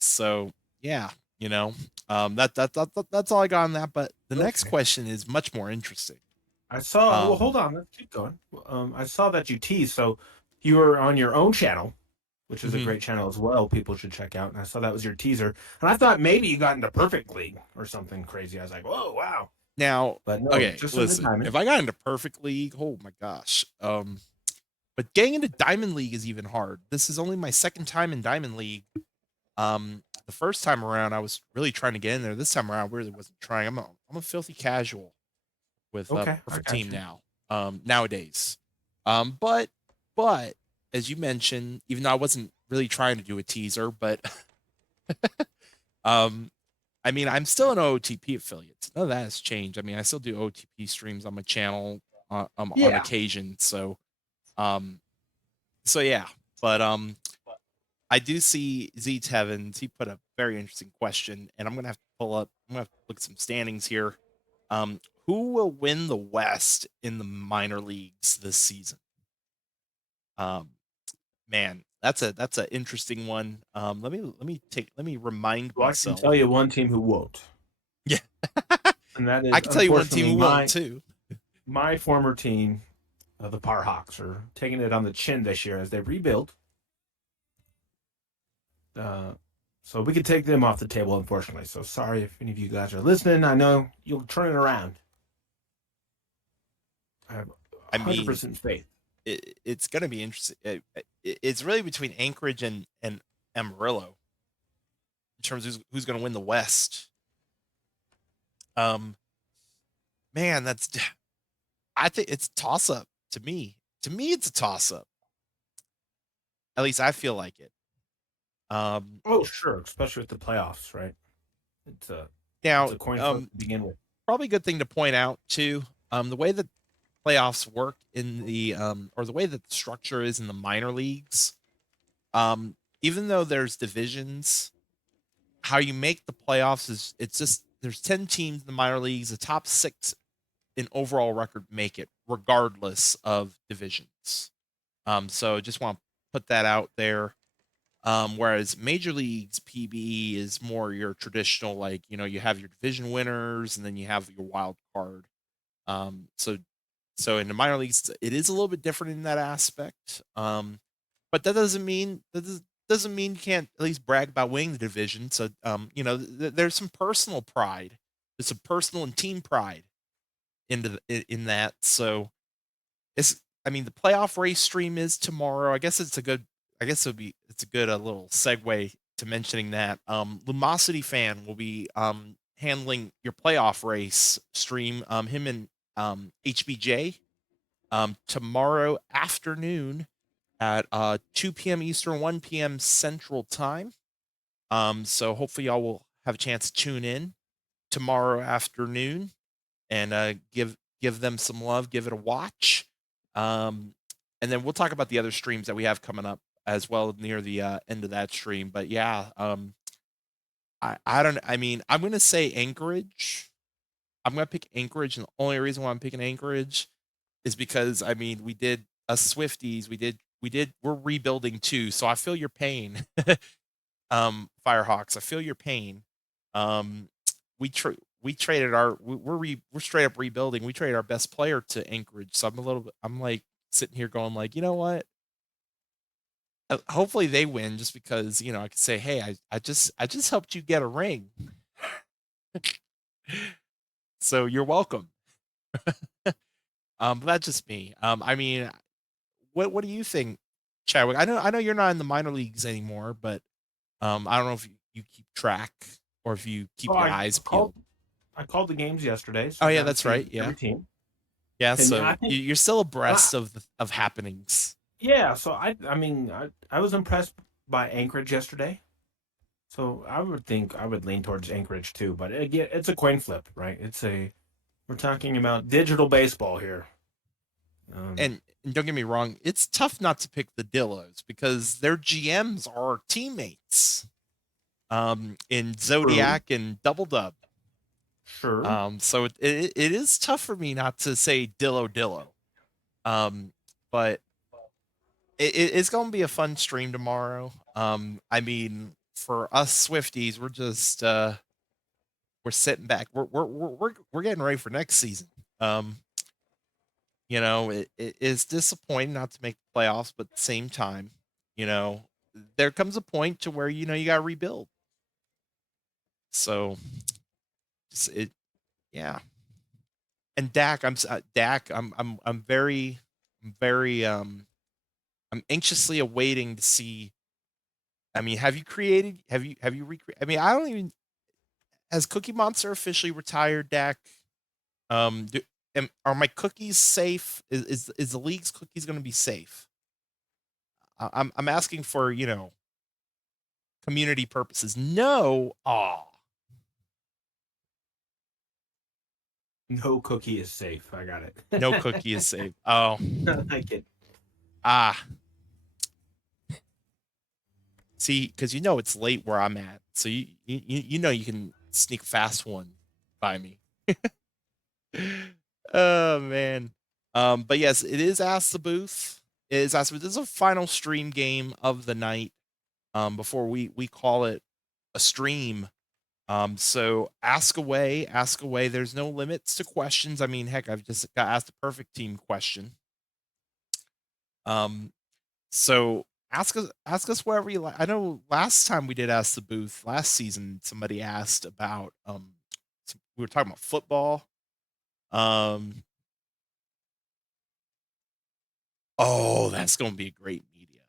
So yeah, that's all I got on that. But the next question is much more interesting. I saw. Well, hold on. Let's keep going. I saw that you teased. So you were on your own channel, which is a great channel as well. People should check out. And I saw that was your teaser. And I thought maybe you got into Perfect League or something crazy. I was like, whoa, wow. Now, but no, okay, listen, if I got into Perfect League, oh my gosh. But getting into Diamond League is even hard. This is only my second time in Diamond League. The first time around, I was really trying to get in there. This time around, I really wasn't trying. I'm a filthy casual with Perfect Team now. Nowadays. But as you mentioned, even though I wasn't really trying to do a teaser, but I mean, I'm still an OTP affiliate. None of that has changed. I mean, I still do OTP streams on my channel on occasion. So yeah. But I do see Z Tevins. He put a very interesting question, and I'm gonna have to look at some standings here. Who will win the West in the minor leagues this season? Man, that's an interesting one. Let me remind myself. I can tell you one team who won't. Yeah. And that is, I can tell you one team who won't too. My former team, the Power Hawks, are taking it on the chin this year as they rebuild. So we could take them off the table, unfortunately. So sorry if any of you guys are listening. I know you'll turn it around. I have I mean, 100% faith. it's going to be interesting. It's really between Anchorage and Amarillo in terms of who's going to win the West. Um, man, that's I think it's a toss up to me. To me, it's a toss up. At least I feel like it. Oh, sure, especially with the playoffs, right? It's a it's Now, a coin flip to begin with. probably a good thing to point out too. The way that playoffs work in the or the way that the structure is in the minor leagues. Even though there's divisions, how you make the playoffs is it's just there's 10 teams in the minor leagues. The top 6 in overall record make it, regardless of divisions. So just want to put that out there. Whereas Major Leagues PBE is more your traditional, like, you have your division winners and then you have your wild card. So in the minor leagues, it is a little bit different in that aspect. But that doesn't mean you can't at least brag about winning the division. So there's some personal pride, there's some personal and team pride in that. So the playoff race stream is tomorrow. I guess it's a good little segue to mentioning that Lumosity fan will be handling your playoff race stream. Him and HBJ tomorrow afternoon at 2 p.m. Eastern, 1 p.m. Central Time. So hopefully y'all will have a chance to tune in tomorrow afternoon and give them some love, give it a watch. And then we'll talk about the other streams that we have coming up as well near the end of that stream. But yeah, I'm going to say Anchorage. I'm going to pick Anchorage, and the only reason why I'm picking Anchorage is because we did us Swifties, we're rebuilding too, so I feel your pain. Firehawks, I feel your pain. We traded we're straight up rebuilding. We traded our best player to Anchorage, so I'm like sitting here going like, you know what? Hopefully they win, just because I could say, hey, I just helped you get a ring. So you're welcome. But that's just me. What do you think, Chadwick? I know you're not in the minor leagues anymore, but I don't know if you keep track or if you keep Oh, your I eyes called peeled. I called the games yesterday, so Oh I yeah, got to that's see right. Yeah, every team. yeah. And So I think, you're still I, abreast of happenings. yeah, so I was impressed by Anchorage yesterday. So I would think I would lean towards Anchorage too, but again, it's a coin flip, right? We're talking about digital baseball here. And don't get me wrong, it's tough not to pick the Dillos because their GMs are teammates. In True. Zodiac and Double Dub. Sure. So it is tough for me not to say Dillo. But it's going to be a fun stream tomorrow. For us Swifties, we're just we're sitting back. We're getting ready for next season. It is disappointing not to make the playoffs, but at the same time, you know, there comes a point to where you got to rebuild. So yeah. And Dak, I'm very I'm anxiously awaiting to see. Have you recreated? I don't even. Has Cookie Monster officially retired, Dak? Are my cookies safe? Is the league's cookies going to be safe? I'm asking for community purposes. No, No cookie is safe. I got it. no cookie is safe. Oh, I like it. ah. See, because it's late where I'm at, so you can sneak a fast one by me. Oh man. But yes, it is Ask the Booth. It is Ask the Booth. This is a final stream game of the night. Before we call it a stream. So ask away, ask away. There's no limits to questions. Heck, I've just got asked the perfect team question. So ask us wherever you like. I know last time we did Ask the Booth last season, somebody asked about we were talking about football. Oh, that's going to be a great media.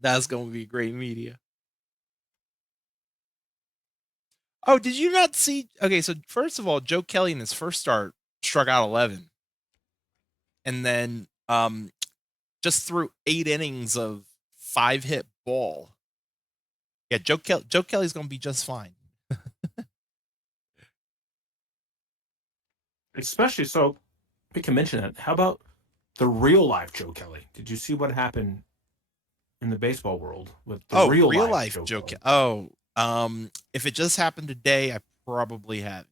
That's going to be great media. Oh, did you not see? Okay, so first of all, Joe Kelly in his first start struck out 11, and then just threw 8 innings of 5-hit ball. Yeah, Joe Kelly's going to be just fine. Especially so, we can mention that. How about the real life Joe Kelly? Did you see what happened in the baseball world with the real life Joe Kelly? If it just happened today, I probably have.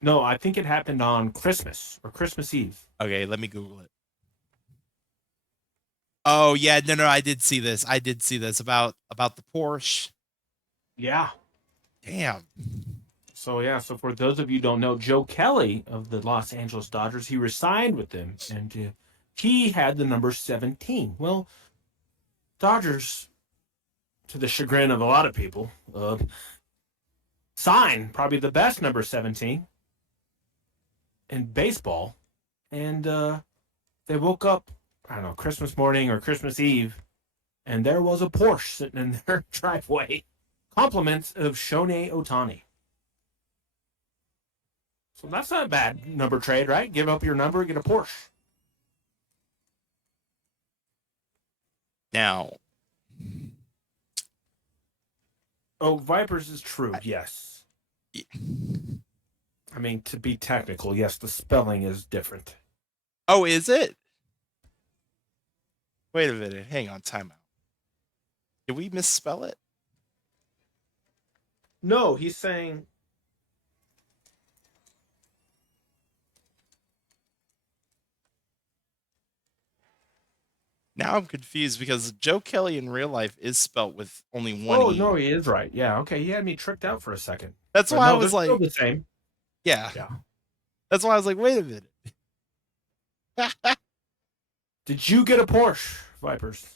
No, I think it happened on Christmas or Christmas Eve. Okay, let me Google it. Oh yeah, no, I did see this. About the Porsche. Yeah. Damn. So for those of you who don't know, Joe Kelly of the Los Angeles Dodgers, he resigned with them, and he had the number 17. Well, Dodgers, to the chagrin of a lot of people, signed probably the best number 17 in baseball, and they woke up, I don't know, Christmas morning or Christmas Eve, and there was a Porsche sitting in their driveway. Compliments of Shohei Ohtani. So that's not a bad number trade, right? Give up your number, get a Porsche. Now. Oh, Vipers is true, yes. I mean, to be technical, yes, the spelling is different. Oh, is it? Wait a minute. Hang on, timeout. Did we misspell it? No, he's saying... Now I'm confused because Joe Kelly in real life is spelt with only one Oh, E. no, he is right. Yeah, okay. He had me tricked out for a second. That's why I was like... still the same. Yeah. That's why I was like, wait a minute. Did you get a Porsche, Vipers?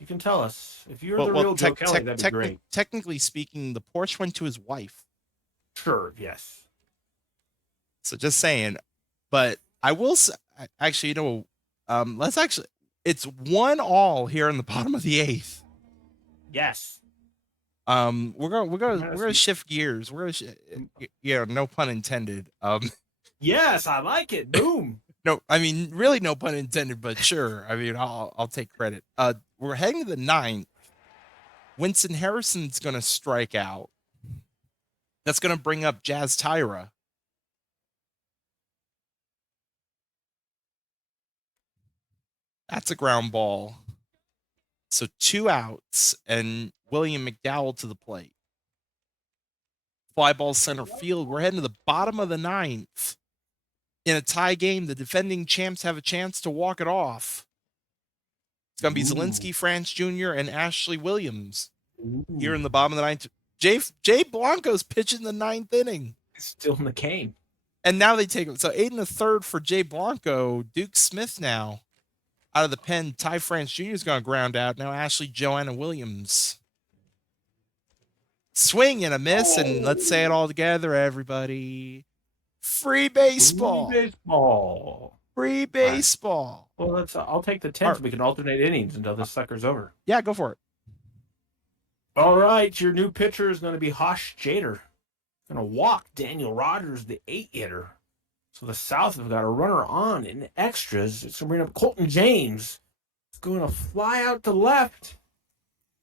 You can tell us. If you're the real Joe Kelly, that'd be great. Technically speaking, the Porsche went to his wife. Sure, yes. So just saying. But I will say, actually, let's actually... It's 1-1 here in the bottom of the 8th. Yes. We're gonna shift gears. No pun intended. Yes, I like it. Boom. No, I mean really no pun intended, but sure. I mean I'll take credit. We're heading to the 9th. Winston Harrison's gonna strike out. That's gonna bring up Jazz Tyra. That's a ground ball. So 2 outs and William McDowell to the plate. Fly ball center field. We're heading to the bottom of the 9th. In a tie game, the defending champs have a chance to walk it off. It's going to be Zielinski, France Jr., and Ashley Williams here in the bottom of the 9th. Jay Blanco's pitching the 9th inning. Still in the game. And now they take it. So 8 1/3 for Jay Blanco. Duke Smith now out of the pen. Ty France Jr. is going to ground out. Now Ashley Joanna Williams. Swing and a miss, and let's say it all together, everybody. Free baseball. Free baseball. Free baseball. Right. Well, I'll take the 10 so we can alternate innings until this sucker's over. Yeah, go for it. All right, your new pitcher is going to be Hosh Jader. Going to walk Daniel Rogers, the 8-hitter. So the South have got a runner on in extras. It's going to bring up Colton James. It's going to fly out to left.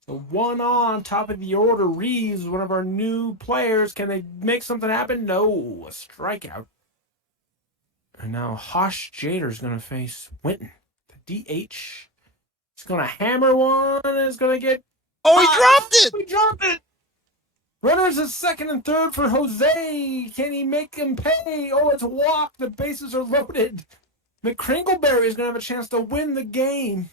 So 1 on top of the order. Reeves, one of our new players. Can they make something happen? No. A strikeout. And now Hosh Jader is going to face Winton, the DH. He's going to hammer one and it's going to get... Oh, he dropped it! He dropped it! Runners at second and third for Jose. Can he make him pay? Oh, it's a walk. The bases are loaded. McCringleberry is going to have a chance to win the game.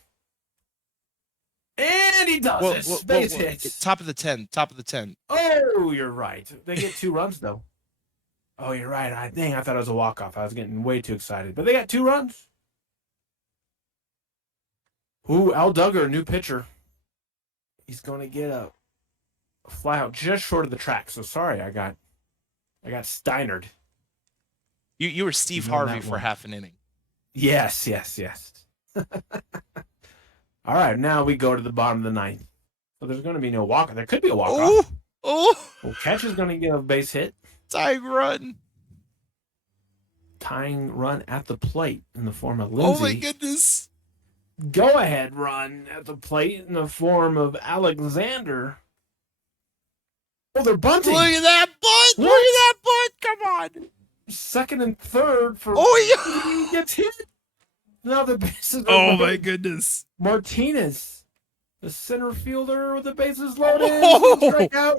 And he does it. Base hit. Top of the 10. Top of the 10. Oh, you're right. They get 2 runs, though. Oh, you're right. I thought it was a walk-off. I was getting way too excited. But they got 2 runs. Ooh, Al Duggar, new pitcher. He's going to get a fly out just short of the track. So sorry, I got Steinered. You were Steve Harvey for half an inning. Yes. All right, now we go to the bottom of the ninth. So there's going to be no walk. There could be a walk-off. Well, catch is going to get a base hit. Tying run. Tying run at the plate in the form of Oh, my Lindsay. goodness. Go-ahead run at the plate in the form of Alexander. Oh, they're bunting. Look at that bunt. What? Look at that bunt. Come on. Second and third for... Oh, He gets hit. Now the bases are Oh, my loaded. goodness. Martinez, the center fielder with the bases loaded. Oh. Strikeout.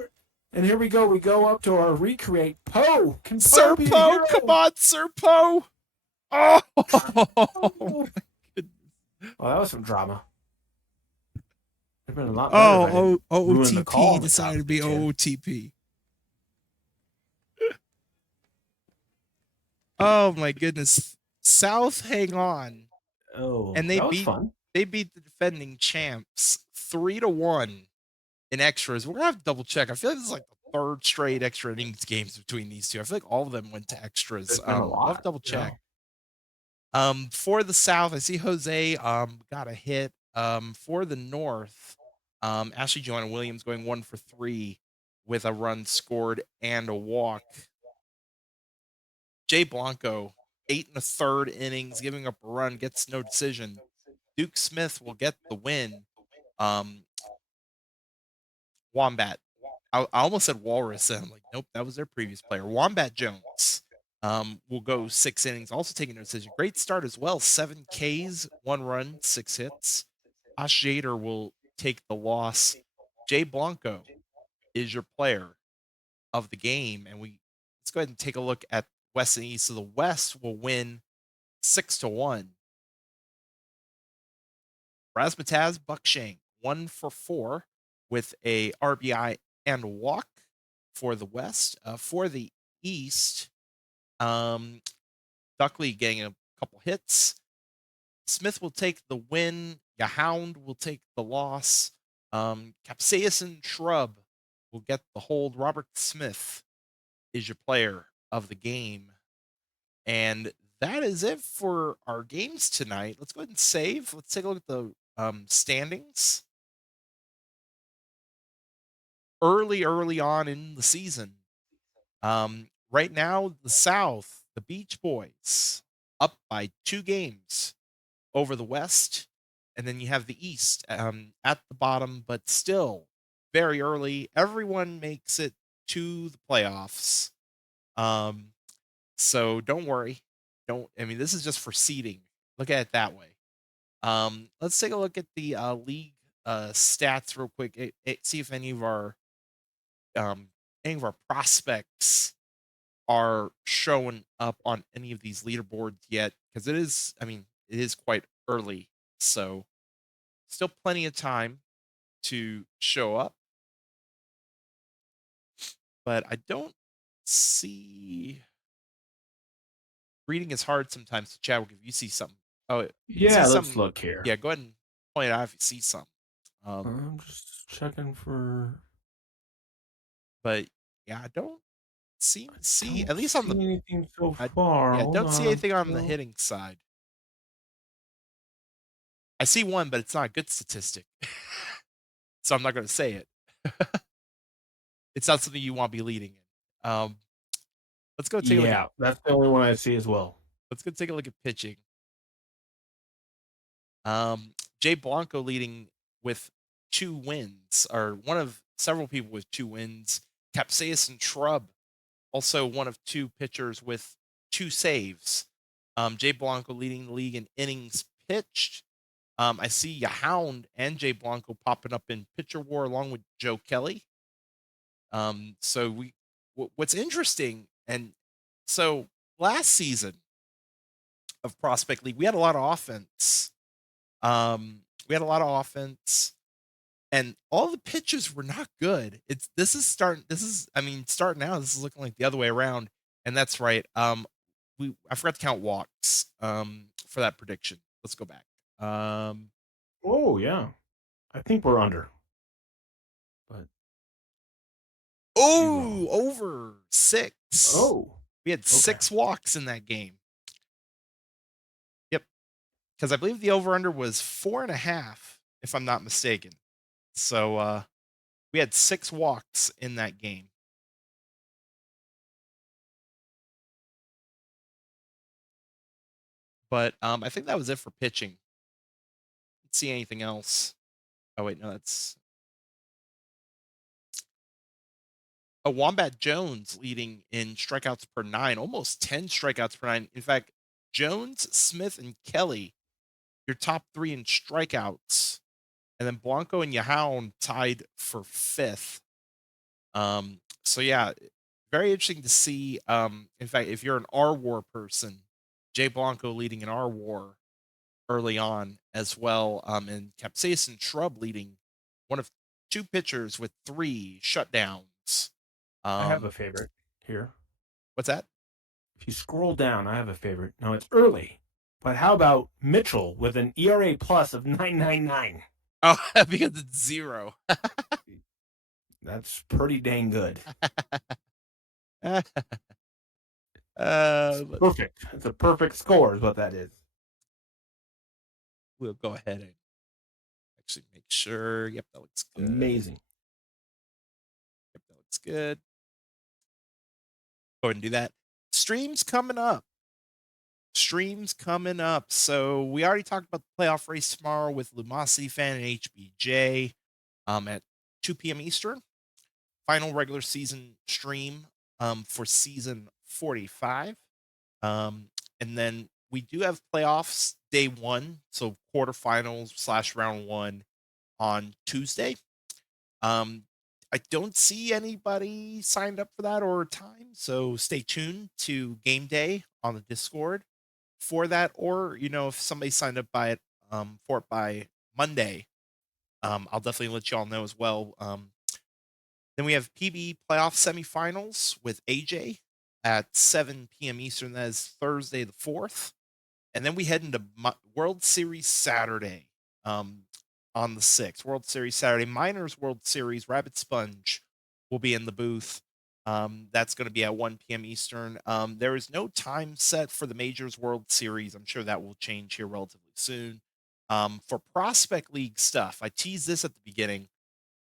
And here we go. We go up to our recreate. Poe. Can Sir be a Poe. hero? Come on, Sir Poe. Oh. Oh, that was some drama. There's been a lot better if I didn't ruin the call OOTP on the decided to be top, Tim. OOTP. Oh, my goodness. South hang on. Oh, And they that was beat fun. they beat the defending champs 3-1 in extras. We're gonna have to double check. I feel like this is like the third straight extra innings games between these two. I feel like all of them went to extras. There's been a I'll have lot. to double check. Yeah. For the South, I see Jose got a hit. For the North, Ashley Joanna Williams going 1 for 3 with a run scored and a walk. Jay Blanco, 8 1/3 innings, giving up a run, gets no decision. Duke Smith will get the win. Wombat. I almost said Walrus, and I'm like, nope, that was their previous player. Wombat Jones will go 6 innings, also taking no decision. Great start as well. 7 Ks, 1 run, 6 hits. Josh Jader will take the loss. Jay Blanco is your player of the game, and let's go ahead and take a look at West and East. So the West will win 6-1. Razmataz Buckshank 1 for 4 with a RBI and a walk for the West. For the East, Duckley getting a couple hits. Smith will take the win. Yahound will take the loss. Capsaicin Shrub will get the hold. Robert Smith is your player of the game. And that is it for our games tonight. Let's go ahead and save. Let's take a look at the standings. Early on in the season. Right now, the South, the Beach Boys, up by 2 games over the West. And then you have the East at the bottom, but still very early. Everyone makes it to the playoffs. So don't worry. This is just for seeding. Look at it that way. Let's take a look at the league stats real quick. See if any of our prospects are showing up on any of these leaderboards yet, because it is quite early. So still plenty of time to show up. But I don't see. Reading is hard sometimes. Chadwick, if you see something. Oh, Yeah, let's look here. Yeah, go ahead and point it out if you see something. I'm just checking for. But yeah, I don't seem to see, at least on the anything so far. Yeah, Hold don't see on, anything on the still. hitting side. I see one, but it's not a good statistic. So I'm not going to say it. It's not something you want to be leading in. Let's go take a look Yeah, that's the only one I see as well. Let's go take a look at pitching. Jay Blanco leading with 2 wins, or one of several people with 2 wins. Capsaicin Shrub, also one of 2 pitchers with 2 saves. Jay Blanco leading the league in innings pitched. I see Yahound and Jay Blanco popping up in pitcher war along with Joe Kelly. So what's interesting, and so last season of Prospect League, we had a lot of offense. And all the pitches were not good. Starting out, this is looking like the other way around. And that's right. I forgot to count walks for that prediction. Let's go back. Oh yeah, I think we're under. But over 6. Oh, We had 6 walks in that game. Yep. because I believe the over under was 4.5, if I'm not mistaken. So we had 6 walks in that game. But I think that was it for pitching. Didn't see anything else. Oh wait, no, that's Wombat Jones leading in strikeouts per 9, almost 10 strikeouts per 9. In fact, Jones, Smith, and Kelly, your top 3 in strikeouts, and then Blanco and Yahoun tied for 5th. So yeah, very interesting to see. In fact, if you're an R War person, Jay Blanco leading an R War early on as well, and Capsaicin Shrub leading one of 2 pitchers with 3 shutdowns. I have a favorite here. What's that? If you scroll down, I have a favorite. Now it's early, but how about Mitchell with an ERA plus of 9.99? Oh, because it's 0. That's pretty dang good. Perfect. It's a perfect score, is what that is. We'll go ahead and actually make sure. Yep, that looks good. Amazing. Yep, that looks good. Go ahead and do that. Streams coming up. So we already talked about the playoff race tomorrow with Lumosity Fan and HBJ at 2 p.m. Eastern. Final regular season stream for season 45. And then we do have playoffs day 1, so quarterfinals / round 1 on Tuesday. I don't see anybody signed up for that or time, so stay tuned to game day on the Discord for that. Or if somebody signed up for it by Monday, I'll definitely let y'all know as well. Then we have PB playoff semifinals with AJ at 7 p.m. Eastern. That is Thursday the 4th. And then we head into World Series Saturday on the 6th. World Series Saturday. Miners World Series. Rabbit Sponge will be in the booth. That's going to be at 1 p.m. Eastern. There is no time set for the Majors World Series. I'm sure that will change here relatively soon. For Prospect League stuff, I teased this at the beginning.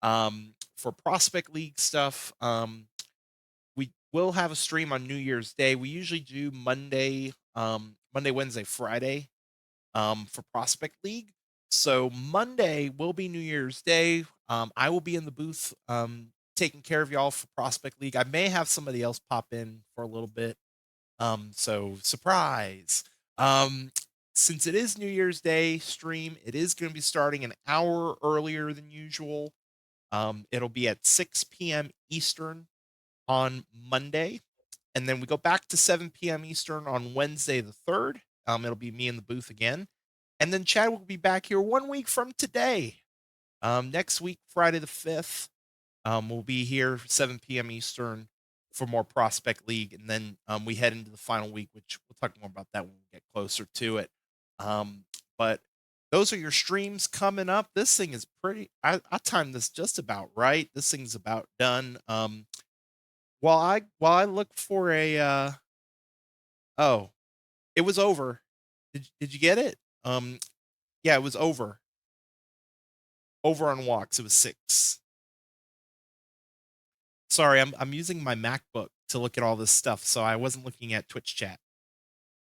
For Prospect League stuff, we will have a stream on New Year's Day. We usually do Monday, Wednesday, Friday for Prospect League. So Monday will be New Year's Day. I will be in the booth taking care of y'all for Prospect League. I may have somebody else pop in for a little bit. So surprise. Since it is New Year's Day stream, it is going to be starting an hour earlier than usual. It'll be at 6 p.m. Eastern on Monday. And then we go back to 7 p.m. Eastern on Wednesday the 3rd. It'll be me in the booth again. And then Chadwick will be back here 1 week from today. Next week, Friday the 5th, we'll be here 7 p.m. Eastern for more Prospect League. And then we head into the final week, which we'll talk more about that when we get closer to it. But those are your streams coming up. This thing is pretty. I timed this just about right. This thing's about done. While I look for a oh, it was over. Did you get it? Yeah, it was over. Over on walks, it was 6. Sorry, I'm using my MacBook to look at all this stuff, so I wasn't looking at Twitch chat.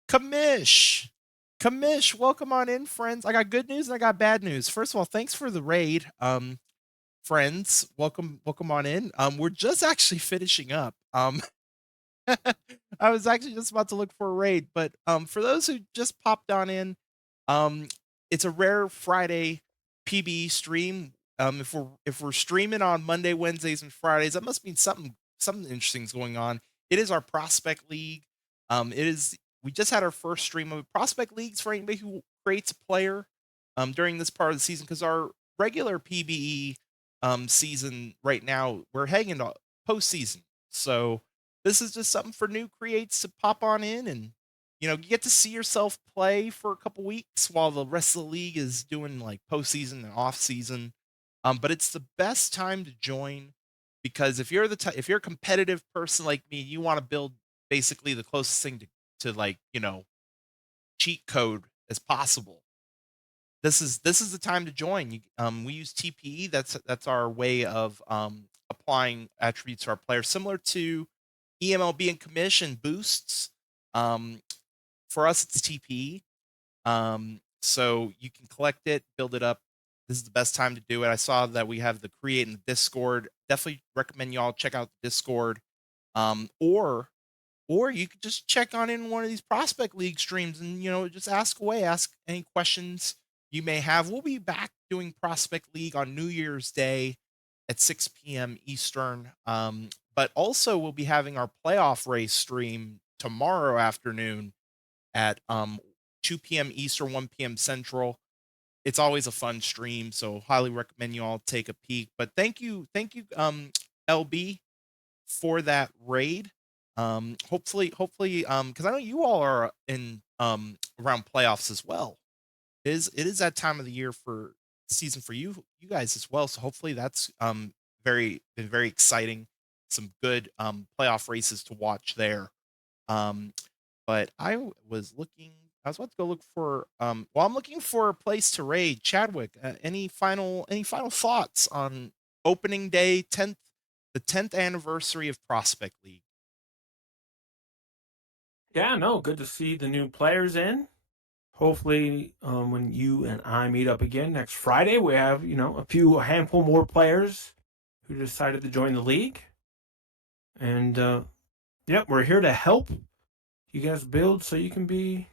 Kamish, welcome on in, friends. I got good news and I got bad news. First of all, thanks for the raid. Friends, welcome on in. We're just actually finishing up. I was actually just about to look for a raid, but for those who just popped on in, it's a rare Friday PB stream. If we're streaming on Monday, Wednesdays, and Fridays, that must mean something interesting is going on. It is our Prospect League. We just had our first stream of Prospect Leagues for anybody who creates a player during this part of the season, because our regular PBE season right now, we're heading into postseason. So this is just something for new creates to pop on in, and you get to see yourself play for a couple weeks while the rest of the league is doing like postseason and off season. But it's the best time to join, because if you're if you're a competitive person like me, you want to build basically the closest thing to like cheat code as possible. this is the time to join. We use TPE. That's our way of applying attributes to our players, similar to EMLB and commission boosts. Um, for us, it's TPE. So you can collect it, build it up. This is the best time to do it. I saw that we have the create in the Discord. Definitely recommend y'all check out the Discord. Or you could just check on in one of these prospect league streams and just ask away, ask any questions you may have. We'll be back doing prospect league on New Year's Day at 6 p.m. Eastern. But also we'll be having our playoff race stream tomorrow afternoon at 2 p.m. Eastern, 1 p.m. Central. It's always a fun stream, so highly recommend you all take a peek. But thank you, LB, for that raid. Hopefully, because I know you all are in around playoffs as well. It is that time of the year for season for you guys as well. So hopefully that's been very exciting. Some good playoff races to watch there. Um, but I was about to go look for well, I'm looking for a place to raid. Chadwick, any final thoughts on opening day, the 10th anniversary of Prospect League? Yeah, no, good to see the new players in. Hopefully, when you and I meet up again next Friday, we have a handful more players who decided to join the league. And yep, we're here to help you guys build so you can be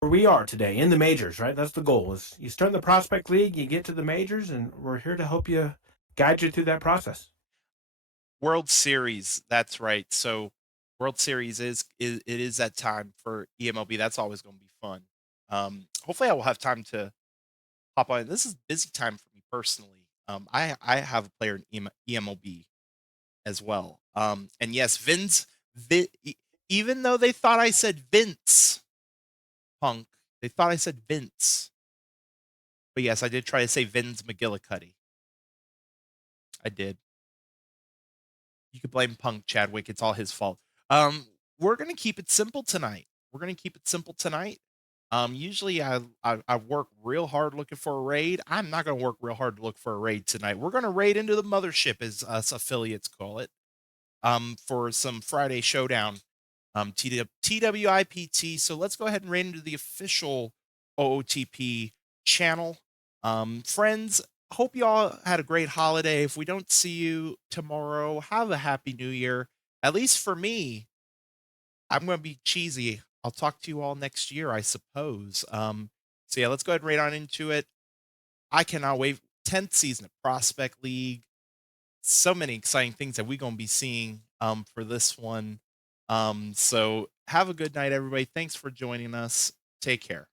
where we are today in the majors, right? That's the goal. Is you start in the prospect league, you get to the majors, and we're here to help you guide you through that process. World Series, that's right. So World Series is that time for EMLB. That's always going to be fun. Hopefully I will have time to hop on. This is busy time for me personally. I have a player in EMLB as well. And yes, even though they thought I said Vince Punk, they thought I said Vince. But yes, I did try to say Vince McGillicuddy. I did. You could blame Punk Chadwick. It's all his fault. We're gonna keep it simple tonight. Usually I work real hard looking for a raid. I'm not gonna work real hard to look for a raid tonight. We're gonna raid into the mothership, as us affiliates call it. For some Friday showdown. TWIPT. So let's go ahead and raid into the official OOTP channel. Friends, hope you all had a great holiday. If we don't see you tomorrow, have a happy new year. At least for me, I'm going to be cheesy. I'll talk to you all next year, I suppose. So yeah, let's go ahead and raid on into it. I cannot wait. 10th season of Prospect League. So many exciting things that we're going to be seeing for this one. So have a good night, everybody. Thanks for joining us. Take care.